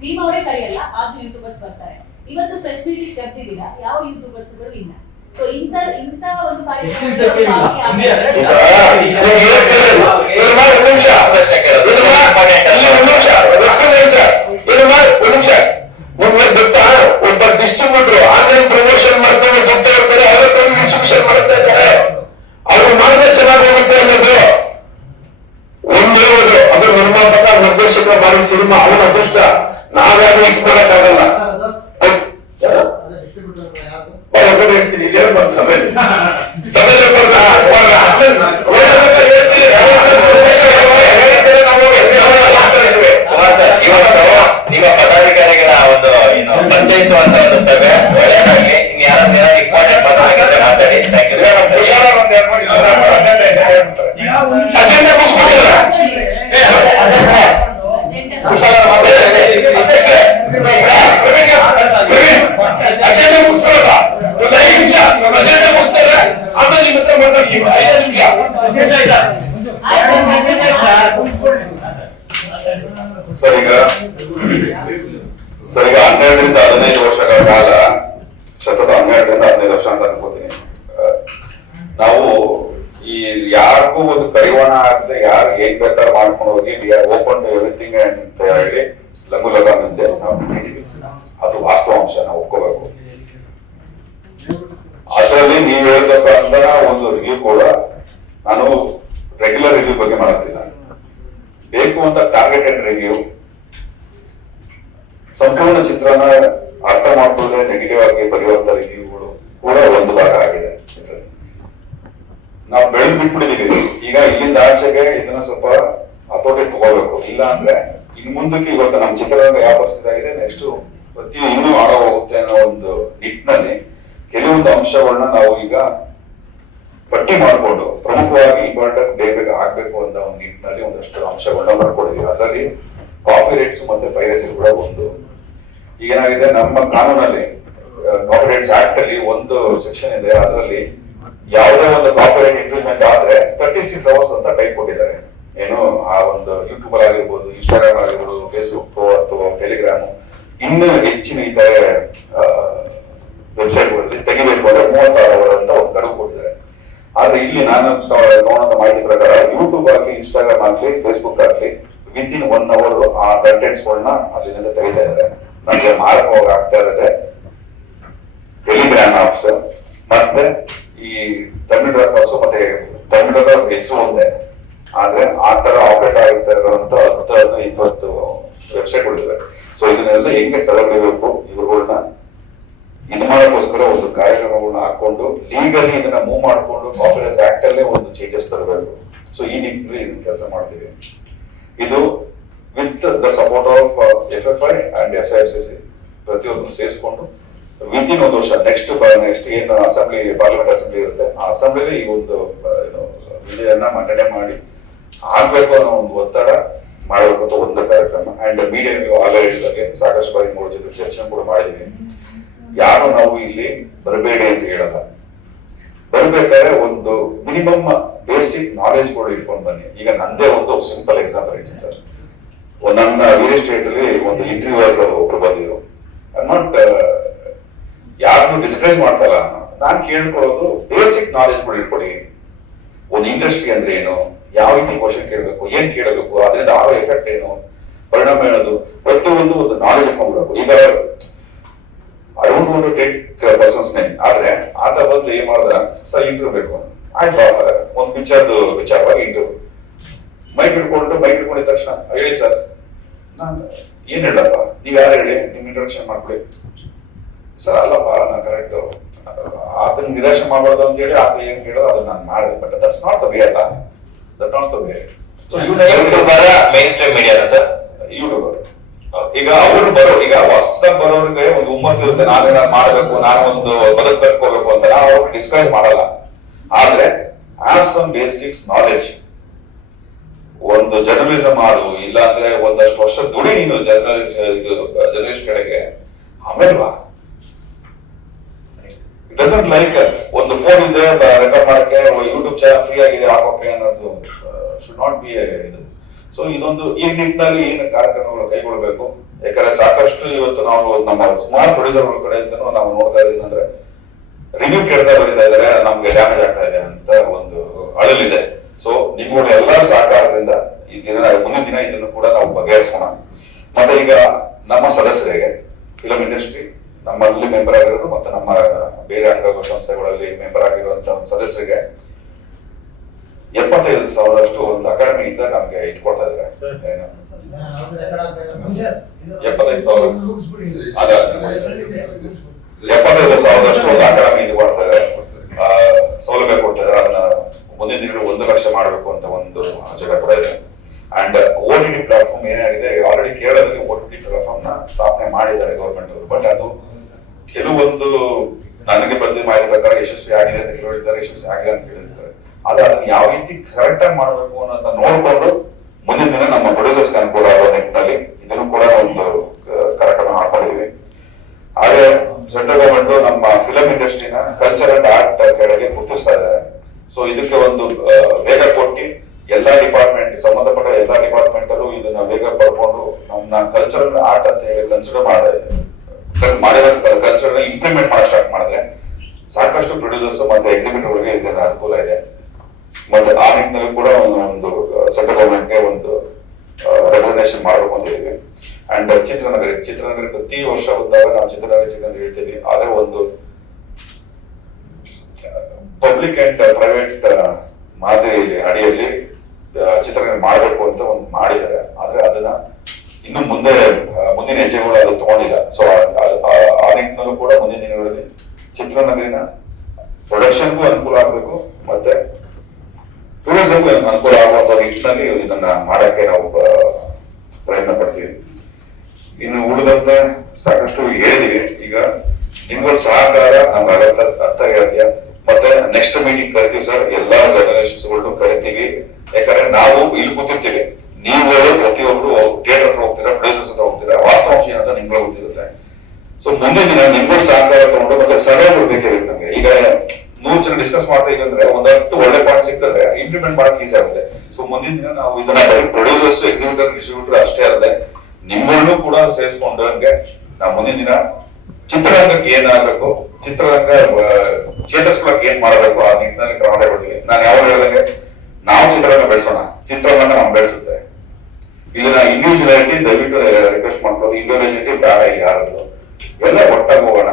ಟೀಮ್ ಅವರೇ ಕರೆಯಲ್ಲ, ಆದ್ರೂ ಯೂಟ್ಯೂಬರ್ಸ್ ಬರ್ತಾರೆ. ಇವತ್ತು ಪ್ರೆಸ್ ಮೀಟ್ ಕರೆದಿದ್ದೀರಾ, ಯಾವ ಯೂಟ್ಯೂಬರ್ಸ್ ಗಳು ಇಲ್ಲ. ಸೊ ಇಂತ ಒಂದು ಕಾರ್ಯಕ್ರಮ ಒಬ್ಬ ಡಿಸ್ಟ್ರಿಬ್ಯೂಟರ್ ಆನ್ಲೈನ್ ಪ್ರಮೋಷನ್ ಮಾಡ್ತಾರೆ, ದುಡ್ಡು ಇರ್ತಾರೆ, ಅವರ ಡಿಸ್ಟ್ರಿಬ್ಯೂಷನ್ ಮಾಡ್ತಾ ಇದ್ದಾರೆ. ಅವ್ರು ಮಾಡಿದ್ರೆ ಚೆನ್ನಾಗಿ ಹೋಗುತ್ತೆ ಅನ್ನೋದು ಒಂದೇ ಒಂದು. ಅದು ನಿರ್ಮಾಪಕ ನಿರ್ದೇಶಕ ಮಾಡಿದ ಸಿನಿಮಾ ಅವನ ಅದೃಷ್ಟ. ನಾವ್ಯಾರು ಇಟ್ಕೊಳಕ್ಕಾಗಲ್ಲ. ಹೇಳ್ತೀನಿ ಸಭೆಯಲ್ಲಿ ನಿಮ್ಮ ಪದಾಧಿಕಾರಿಗಳ ಒಂದು ಪರಿಚಯಿಸುವಂತ ಒಂದು ಸಭೆ ಒಳ್ಳೆಯದಾಗಿ. ಇನ್ನು ಯಾರು ಇಂಪಾರ್ಟೆಂಟ್ ಮಾತಾಡಿದ್ರೆ ಮಾತಾಡಿ. Thank you. ಆಮೇಲೆ ನಿಮ್ಮ ಹತ್ರ ಮಾತಾಡ್ತೀವಿ 5 ನಿಮಿಷ. ಸರ್ ಈಗ 12ರಿಂದ 15 ವರ್ಷಗಳ ಕಾಲ, ಸತತ 12ರಿಂದ 15 ವರ್ಷ ಅಂತ ಅನ್ಕೋತೀನಿ, ನಾವು ಈ ಯಾರಿಗೂ ಒಂದು ಕಡಿವಾಣ ಆಗದೆ ಯಾರು ಏನ್ ಬೇಕಾದ್ರೂ ಮಾಡ್ಕೊಂಡು ಹೋಗಿ we are open to everything ಅಂತ ಹೇಳಿ ಲಘು ಲಗಾಮಿಂದೆ ನಾವು ಬಿಟ್ಟಿದ್ದೀವಿ. ಅದು ವಾಸ್ತವಾಂಶ, ನಾವು ಒಪ್ಕೋಬೇಕು. ಅದರಲ್ಲಿ ನೀವು ಹೇಳ್ತಕ್ಕಂತ ಒಂದು ರಿವ್ಯೂ ಕೂಡ ನಾನು ರೆಗ್ಯುಲರ್ ರಿವ್ಯೂ ಬಗ್ಗೆ ಮಾಡ್ತಿಲ್ಲ. ಬೇಕು ಅಂತ ಟಾರ್ಗೆಟೆಡ್ ರಿವ್ಯೂ, ಸಂಪೂರ್ಣ ಚಿತ್ರನ ಅರ್ಥ ಮಾಡ್ಕೊಳ್ಳದೆ ನೆಗೆಟಿವ್ ಆಗಿ ಬರೆಯುವಂತ ರಿವ್ಯೂಗಳು ಕೂಡ ಒಂದು ಭಾಗ ಆಗಿದೆ. ನಾವು ಬೆಳೆದು ಬಿಟ್ಬಿಟ್ಟಿದೀವಿ. ಈಗ ಇಲ್ಲಿಂದ ಆಚೆಗೆ ಇದನ್ನ ಸ್ವಲ್ಪ ಹತೋಟಿ ತಗೋಬೇಕು. ಇಲ್ಲ ಅಂದ್ರೆ ಇನ್ ಮುಂದಕ್ಕೆ ಇವತ್ತು ನಮ್ಮ ಚಿತ್ರರಂಗ ಯಾವ ಪರಿಸ್ಥಿತಿ ಆಗಿದೆ, ನೆಕ್ಸ್ಟ್ ಇನ್ನೂ ಆಳ ಹೋಗುತ್ತೆ ಅನ್ನೋ ಒಂದು ನಿಟ್ಟಿನಲ್ಲಿ ಕೆಲವೊಂದು ಅಂಶಗಳನ್ನ ನಾವು ಈಗ ಪಟ್ಟಿ ಮಾಡಿಕೊಂಡು ಪ್ರಮುಖವಾಗಿ ಇಂಪಾರ್ಟೆಂಟ್ ಬೇಗ ಆಗ್ಬೇಕು ಅಂತ ಒಂದು ನಿಟ್ಟಿನಲ್ಲಿ ಒಂದಷ್ಟು ಅಂಶಗಳನ್ನ ಬರ್ಕೊಂಡಿದ್ವಿ. ಅದರಲ್ಲಿ ಕಾಪಿ ರೈಟ್ಸ್ ಮತ್ತೆ ಪೈರಸಿ ಕೂಡ ಒಂದು. ಈಗ ಏನಾಗಿದೆ, ನಮ್ಮ ಕಾನೂನಲ್ಲಿ ಕಾಪಿ ರೈಟ್ಸ್ ಆಕ್ಟ್ ಅಲ್ಲಿ ಒಂದು ಸೆಕ್ಷನ್ ಇದೆ. ಅದರಲ್ಲಿ ಯಾವುದೇ ಒಂದು ಕಾಪಿರೈಟ್ ಇಂಪ್ಲಿಮೆಂಟ್ ಆದ್ರೆ 36 hours ಅಂತ ಟೈಮ್ ಕೊಟ್ಟಿದ್ದಾರೆ. ಏನು ಆ ಒಂದು ಯೂಟ್ಯೂಬರ್ ಆಗಿರ್ಬೋದು, ಇನ್ಸ್ಟಾಗ್ರಾಮ್ ಆಗಿರ್ಬೋದು, ಫೇಸ್ಬುಕ್ ಅಥವಾ ಟೆಲಿಗ್ರಾಮ್, ಇನ್ನು ಹೆಚ್ಚಿನ ಇತರೆ ವೆಬ್ಸೈಟ್ಗಳಲ್ಲಿ ತೆಗಿಬೇಕು ಅಂದ್ರೆ 36 hours ಅಂತ ಒಂದು ಗಡುವು ಕೊಟ್ಟಿದ್ದಾರೆ. ಆದ್ರೆ ಇಲ್ಲಿ ನಾನು ತಗೊಂಡ ಮಾಹಿತಿ ಪ್ರಕಾರ ಯೂಟ್ಯೂಬ್ ಆಗ್ಲಿ, ಇನ್ಸ್ಟಾಗ್ರಾಮ್ ಆಗ್ಲಿ, ಫೇಸ್ಬುಕ್ ಆಗ್ಲಿ ವಿತಿನ್ 1 hour ಆ ಕಂಟೆಂಟ್ಸ್ ಗಳನ್ನ ಅಲ್ಲಿಂದ ತೆಗಿತಾ ಇದ್ದಾರೆ. ನಮಗೆ ಮಾರಕವಾಗಿ ಆಗ್ತಾ ಇರುತ್ತೆ ಟೆಲಿಗ್ರಾಮ್ ಆಪ್ಸ್ ಮತ್ತೆ ಈ ತಮಿಳ್ ಆಪ್ಸ್ ಮತ್ತೆ ತಮಿಳದ ಹೆಸರು ಒಂದೇ. ಆದ್ರೆ ಆ ತರ ಆಪರೇಟ್ ಆಗುತ್ತಾ ಇರುವಂತ 10-20 ವೆಬ್ಸೈಟ್ಗಳಿವೆ. ಸೊ ಇದನ್ನೆಲ್ಲ ಹೆಂಗೆ ಸೆಲೆಕ್ಟ್ ಇವುಗಳನ್ನ ಇದು ಮಾಡೋಕ್ಕೋಸ್ಕರ ಒಂದು ಕಾರ್ಯಕ್ರಮಗಳನ್ನ ಹಾಕೊಂಡು ಲೀಗಲಿ ಇದನ್ನ ಮೂವ್ ಮಾಡಿಕೊಂಡು ಕಾಪಿರೈಟ್ಸ್ ಆಕ್ಟ್ ಅಲ್ಲೇ ಒಂದು ಚೇಂಜಸ್ ತರಬೇಕು. ಸೊ ಈ ನಿಟ್ಟಿನಲ್ಲಿ ಇದನ್ನ ಕೆಲಸ ಮಾಡ್ತೀವಿ. ಇದು with the support of FFI and SIFCC ಪ್ರತಿಯೊಬ್ಬರು ಸೇರಿಸ್ಕೊಂಡು ವಿತಿನ್ 1 ವರ್ಷ ನೆಕ್ಸ್ಟ್ ಏನು ಅಸೆಂಬ್ಲಿ, ಪಾರ್ಲಿಮೆಂಟ್ ಅಸೆಂಬ್ಲಿ ಇರುತ್ತೆ, ಆ ಅಸೆಂಬ್ಲಿಲಿ ಈ ಒಂದು ಇದನ್ನ ಮಂಡನೆ ಮಾಡಿ ಆಗ್ಬೇಕು ಅನ್ನೋ ಒಂದು ಒತ್ತಡ ಮಾಡಬೇಕು ಅಂತ ಒಂದು ಕಾರ್ಯಕ್ರಮ. ಅಂಡ್ ಮೀಡಿಯಾ ನೀವು ಆಗಲೇ ಹೇಳಿದಾಗೆ ಸಾಕಷ್ಟು ಬಾರಿ ಮೂರು ಜೊತೆ ಚರ್ಚೆ ಕೂಡ ಮಾಡಿದೀವಿ. ಯಾರು ನಾವು ಇಲ್ಲಿ ಬರಬೇಡಿ ಅಂತ ಹೇಳಲ್ಲ, ಬರ್ಬೇಕಾದ್ರೆ ಒಂದು ಮಿನಿಮಮ್ ಬೇಸಿಕ್ ನಾಲೆಜ್ ಗಳು ಇಟ್ಕೊಂಡು ಬನ್ನಿ. ಈಗ ನಂದೇ ಒಂದು ಸಿಂಪಲ್ ಎಕ್ಸಾಂಪಲ್ ಹೇಳ್ತೀನಿ ಸರ್. ನನ್ನ ರಿಯಲ್ ಎಸ್ಟೇಟ್ ಅಲ್ಲಿ ಒಂದು ಇಂಟರ್ವ್ಯೂ ಒಬ್ರು ಬಂದಿದ್ರು. ನಾಟ್ ಯಾರನ್ನು ಡಿಸ್ಕರೇಜ್ ಮಾಡ್ತಾರ, ನಾನ್ ಕೇಳ್ಕೊಳ್ಳೋದು ಬೇಸಿಕ್ ನಾಲೆಜ್ ಗಳು ಇಟ್ಕೊಡಿ. ಒಂದು ಇಂಡಸ್ಟ್ರಿ ಅಂದ್ರೆ ಏನು, ಯಾವ ರೀತಿ ಕ್ವಶನ್ ಕೇಳಬೇಕು, ಏನ್ ಕೇಳಬೇಕು, ಅದರಿಂದ ಆಗೋ ಎಫೆಕ್ಟ್ ಏನು, ಪರಿಣಾಮ ಹೇಳೋದು, ಪ್ರತಿಯೊಂದು ಒಂದು ನಾಲೆಜ್ ಇಟ್ಕೊಂಡ್ಬೇಕು. ಈಗ I don't want to take person's name, ಆದ್ರೆ ಆತ ಬಂದು ಏನ್ ಮಾಡಿದ, ಸರ್ ಇಂಟರ್ವ್ಯೂ ಬೇಕು ಆಯ್ತು, ಒಂದು ವಿಚಾರವಾಗಿ ಇಂಟರ್ವ್ಯೂ ಮೈಕ್ ಇಟ್ಕೊಂಡಿದ ತಕ್ಷಣ ಹೇಳಿ ಸರ್, ನಾನು ಏನ್ ಹೇಳಪ್ಪ, ನೀವ್ ಯಾರು ಹೇಳಿ, ನಿಮ್ ಇಂಟ್ರೊಡಕ್ಷನ್ ಮಾಡ್ಕೊಡಿ. ಸರ್ ಅಲ್ಲಪ್ಪ, ನಾ ಕರೆಕ್ಟ್ ಆತನ ನಿರಾಶೆ ಮಾಡಬಾರ್ದು ಅಂತ ಹೇಳಿ ಆತ ಏನ್ ಹೇಳೋದು ಅದನ್ನ ನಾನು ಮಾಡಿದೆ. But that's not the way ಅಲ್ಲ, that not the way. So YouTuber mainstream media sir, YouTuber ಈಗ ಅವ್ರು ಈಗ ಹೊಸದಾಗಿ ಬರೋರಿಗೆ ಒಂದು ಹುಮ್ಮಸ್ ಇರುತ್ತೆ, ನಾನೇನ ಮಾಡಬೇಕು, ನಾನು ಒಂದು ಬದುಕು ಕಟ್ಕೋಬೇಕು ಅಂತ. ನಾವು ಅವ್ರಿಗೆ ಡಿಸ್ಕರೇಜ್ ಮಾಡಲ್ಲ, ಆದ್ರೆ ಹ್ಯಾವ್ ಸಮ್ ಬೇಸಿಕ್ಸ್ ನಾಲೆಜ್. ಒಂದು ಜರ್ನಲಿಸಂ ಮಾಡು, ಇಲ್ಲ ಅಂದ್ರೆ ಒಂದಷ್ಟು ವರ್ಷ ದುಡಿ ನೀನು ಜರ್ನಲಿಸ್ಟ್ ಕಡೆಗೆ, ಆಮೇಲೆ ಬಾ. ಇಟ್ ಡಸಂಟ್ ಲೈಕ್ ಒಂದು ಫೋನ್ ಇದೆ ರೆಕಾರ್ಡ್ ಮಾಡಕ್ಕೆ, ಯೂಟ್ಯೂಬ್ ಚಾನಲ್ ಫ್ರೀ ಆಗಿದೆ ಹಾಕೋಕೆ ಅನ್ನೋದು ಶುಡ್ ನಾಟ್ ಬಿ ಇದು. ಸೊ ಇದೊಂದು ಈ ನಿಟ್ಟಿನಲ್ಲಿ ಏನು ಕಾರ್ಯಕ್ರಮಗಳು ಕೈಗೊಳ್ಳಬೇಕು. ಯಾಕಂದ್ರೆ ಸಾಕಷ್ಟು ಇವತ್ತು ನಾವು ನಮ್ಮ ಸುಮಾರು ಪ್ರೊಡ್ಯೂಸರ್ಗಳ ಕಡೆಯಿಂದನೂ ನಾವು ನೋಡ್ತಾ ಇದ್ದೀವಿ ಅಂದ್ರೆ ರಿವ್ಯೂ ಕೇಳ್ತಾ ಬರೀತಾ ಇದಾರೆ, ನಮ್ಗೆ ಡ್ಯಾಮೇಜ್ ಆಗ್ತಾ ಇದೆ ಅಂತ ಒಂದು ಅಳಲಿದೆ. ಸೊ ನಿಮ್ಗಳ ಎಲ್ಲಾ ಸಹಕಾರದಿಂದ ಈ ದಿನ ಮುಂದಿನ ದಿನ ಇದನ್ನು ಕೂಡ ನಾವು ಬಗೆಹರಿಸೋಣ. ಮತ್ತೆ ಈಗ ನಮ್ಮ ಸದಸ್ಯರಿಗೆ ಫಿಲಂ ಇಂಡಸ್ಟ್ರಿ ನಮ್ಮಲ್ಲಿ ಮೆಂಬರ್ ಆಗಿರೋರು ಮತ್ತೆ ನಮ್ಮ ಬೇರೆ ಅಂಗ ಸಂಸ್ಥೆಗಳಲ್ಲಿ ಮೆಂಬರ್ ಆಗಿರುವಂತಹ ಸದಸ್ಯರಿಗೆ 75,000 ಒಂದು ಅಕಾಡೆಮಿಯಿಂದ ನಮ್ಗೆ ಇಟ್ಕೊಡ್ತಾ ಇದ್ದಾರೆ. 75,000 ಒಂದು ಅಕಾಡೆಮಿ ಇದು ಮಾಡ್ತಾ ಇದ್ದಾರೆ, ಸೌಲಭ್ಯ ಕೊಡ್ತಾ ಇದ್ದಾರೆ. ಅದನ್ನ ಮುಂದಿನ ದಿನಗಳು 1 ಲಕ್ಷ ಮಾಡಬೇಕು ಅಂತ ಒಂದು ಜಾಗ ಕೂಡ ಇದೆ. ಅಂಡ್ OTT ಪ್ಲಾಟ್ಫಾರ್ಮ್ ಏನಾಗಿದೆ, ಆಲ್ರೆಡಿ ಕೇರಳದಲ್ಲಿ OTT ಪ್ಲಾಟ್ಫಾರ್ಮ್ ನ ಸ್ಥಾಪನೆ ಮಾಡಿದ್ದಾರೆ ಗೌರ್ಮೆಂಟ್ ಅವರು. ಬಟ್ ಅದು ಕೆಲವೊಂದು ನನಗೆ ಬಂದ ಮಾಹಿತಿ ಪ್ರಕಾರ ಯಶಸ್ವಿ ಆಗಿದೆ ಅಂತ ಕೇಳಿದ್ದಾರೆ, ಯಶಸ್ವಿ ಆಗಿದೆ ಅಂತ ಹೇಳಿದ್ದಾರೆ. ಆದ್ರೆ ಅದನ್ನ ಯಾವ ರೀತಿ ಕರೆಕ್ಟ್ ಆಗಿ ಮಾಡಬೇಕು ಅನ್ನೋದನ್ನ ನೋಡ್ಕೊಂಡು ಮುಂದಿನ ದಿನ ನಮ್ಮ ಪ್ರೊಡ್ಯೂಸರ್ಸ್ ಅನುಕೂಲ ಆಗೋ ನಿಟ್ಟಿನಲ್ಲಿ ಇದನ್ನು ಕೂಡ ಒಂದು ಕಾರ್ಯಕ್ರಮ ಹಾಕೊಂಡಿದೀವಿ. ಹಾಗೆ ಸೆಂಟ್ರಲ್ ಗವರ್ಮೆಂಟ್ ನಮ್ಮ ಫಿಲಂ ಇಂಡಸ್ಟ್ರಿನ ಕಲ್ಚರ್ ಅಂಡ್ ಆರ್ಟ್ ಕಡೆಗೆ ಗುರುತಿಸ್ತಾ ಇದ್ದಾರೆ. ಸೊ ಇದಕ್ಕೆ ಒಂದು ವೇಗ ಕೊಟ್ಟು ಎಲ್ಲಾ ಡಿಪಾರ್ಟ್ಮೆಂಟ್ ಸಂಬಂಧಪಟ್ಟ ಎಲ್ಲಾ ಡಿಪಾರ್ಟ್ಮೆಂಟ್ ಅಲ್ಲೂ ಇದನ್ನ ವೇಗ ಪಡ್ಕೊಂಡು ನಮ್ಮ ಕಲ್ಚರಲ್ ಆರ್ಟ್ ಅಂತ ಹೇಳಿ ಕನ್ಸಿಡರ್ ಮಾಡಿರೋ ಕಲ್ಚರ್ ಇಂಪ್ಲಿಮೆಂಟ್ ಮಾಡಕ್ ಸ್ಟಾರ್ಟ್ ಮಾಡಿದ್ರೆ ಸಾಕಷ್ಟು ಪ್ರೊಡ್ಯೂಸರ್ಸ್ ಮತ್ತೆ ಎಕ್ಸಿಬಿಟರ್ಗಳಿಗೆ ಇದನ್ನ ಅನುಕೂಲ ಇದೆ. ಮತ್ತೆ ಆ ನಿಟ್ಟಿನಲ್ಲಿ ಕೂಡ ಒಂದು ಸೆಂಟ್ರಲ್ ಗವರ್ಮೆಂಟ್ಗೆ ಒಂದು ರೆಕಗ್ನೇಷನ್ ಮಾಡಬೇಕು ಅಂತ ಹೇಳಿದ್ವಿ. ಅಂಡ್ ಚಿತ್ರನಗರ ಪ್ರತಿ ವರ್ಷ ಬಂದಾಗ ನಾವು ಚಿತ್ರನಗರ ಹೇಳ್ತೀವಿ. ಅದೇ ಒಂದು ಪಬ್ಲಿಕ್ ಅಂಡ್ ಪ್ರೈವೇಟ್ ಮಾದರಿಯಲ್ಲಿ ಅಡಿಯಲ್ಲಿ ಚಿತ್ರನಗರ ಮಾಡಬೇಕು ಅಂತ ಒಂದು ಮಾಡಿದ್ದಾರೆ. ಆದ್ರೆ ಅದನ್ನ ಇನ್ನು ಮುಂದಿನ ಹೆಜ್ಜೆಗಳು ಅದು ತಗೊಂಡಿಲ್ಲ. ಸೊ ಆ ನಿಟ್ಟಿನಲ್ಲೂ ಕೂಡ ಮುಂದಿನ ದಿನಗಳಲ್ಲಿ ಚಿತ್ರನಗರಿನ ಪ್ರೊಡಕ್ಷನ್ಗೂ ಅನುಕೂಲ ಆಗ್ಬೇಕು ಮತ್ತೆ ಟೂರಿಸಂಗೂ ಅನುಕೂಲ ಆಗುವಂತ ನಿಟ್ಟಿನಲ್ಲಿ ಇದನ್ನ ಮಾಡಕ್ಕೆ ನಾವು ಪ್ರಯತ್ನ ಪಡ್ತೀವಿ. ಇನ್ನು ಉಳಿದಂತ ಸಾಕಷ್ಟು ಹೇಳಿದೀವಿ. ಈಗ ನಿಮ್ಗಳ ಸಹಕಾರ ನಮ್ಗೆ ಅರ್ಥ ಹೇಳ್ತೀಯ. ಮತ್ತೆ ನೆಕ್ಸ್ಟ್ ಮೀಟಿಂಗ್ ಕರಿತೀವಿ ಸರ್, ಎಲ್ಲಾ ಜರ್ನಲಿಸ್ಟ್ಗಳು ಕರಿತೀವಿ. ಯಾಕಂದ್ರೆ ನಾವು ಇಲ್ಲಿ ಕೂತಿರ್ತೀವಿ, ನೀವುಗಳು ಪ್ರತಿಯೊಬ್ರು ಥಿಯೇಟರ್ ಹತ್ರ ಹೋಗ್ತೀರಾ, ಪ್ರೊಡ್ಯೂಸರ್ಸ್ ಹತ್ರ ಹೋಗ್ತೀರಾ, ವಾಸ್ತವಾಂಶ ಏನಂತ ನಿಮ್ಗಳು ಗೊತ್ತಿರುತ್ತೆ. ಸೊ ಮುಂದಿನ ದಿನ ನಿಮ್ಗಳ ಸಹಕಾರ ತಗೊಂಡು ಮತ್ತೆ ಸಲಹೆಗಳು ಬೇಕಾಗಿರುತ್ತೆ ನಮ್ಗೆ. ಈಗ 100 ಜನ ಡಿಸ್ಕಸ್ ಮಾಡ್ತಾ ಈಗ ಅಂದ್ರೆ ಒಂದಷ್ಟು ಒಳ್ಳೆ ಪಾಯಿಂಟ್ ಸಿಕ್ಕಿದ್ರೆ ಇಂಪ್ಲಿಮೆಂಟ್ ಮಾಡಕ್ ಈಸಿ ಆಗುತ್ತೆ. ಸೊ ಮುಂದಿನ ದಿನ ನಾವು ಇದನ್ನ ಪ್ರೊಡ್ಯೂಸರ್ಸ್, ಎಕ್ಸಿಬಿಟರ್, ಡಿಸ್ಟ್ರಿಬ್ಯೂಟರ್ ಅಷ್ಟೇ ಅಲ್ಲದೆ ನಿಮ್ಮನ್ನು ಕೂಡ ಸೇರಿಸ್ಕೊಂಡು ನಾವು ಮುಂದಿನ ದಿನ ಚಿತ್ರರಂಗಕ್ಕೆ ಏನಾಗಬೇಕು, ಚಿತ್ರರಂಗ ಚೇತರಿಸ್ಕೊಳಕ್ ಏನ್ ಮಾಡಬೇಕು ಆ ನಿಟ್ಟಿನಲ್ಲಿ ಕ್ರಮ ತಗೊಳ್ತೀವಿ. ನಾನು ಯಾವಾಗ ಹೇಳಿದಂಗೆ ನಾವು ಚಿತ್ರರಂಗ ಬೆಳೆಸೋಣ, ಚಿತ್ರರಂಗ ನಾವು ಬೆಳೆಸುತ್ತೆ. ಇದನ್ನ ಇಂಡಿವಿಜುವಾಲಿಟಿ ದಯವಿಟ್ಟು ರಿಕ್ವೆಸ್ಟ್ ಮಾಡ್ಕೊಳ್ಳೋದು, ಇಂಡಿವಿಜುವಾಲಿಟಿ ಬೇಡ ಯಾರದು, ಎಲ್ಲ ಒಟ್ಟಾಗಿ ಹೋಗೋಣ.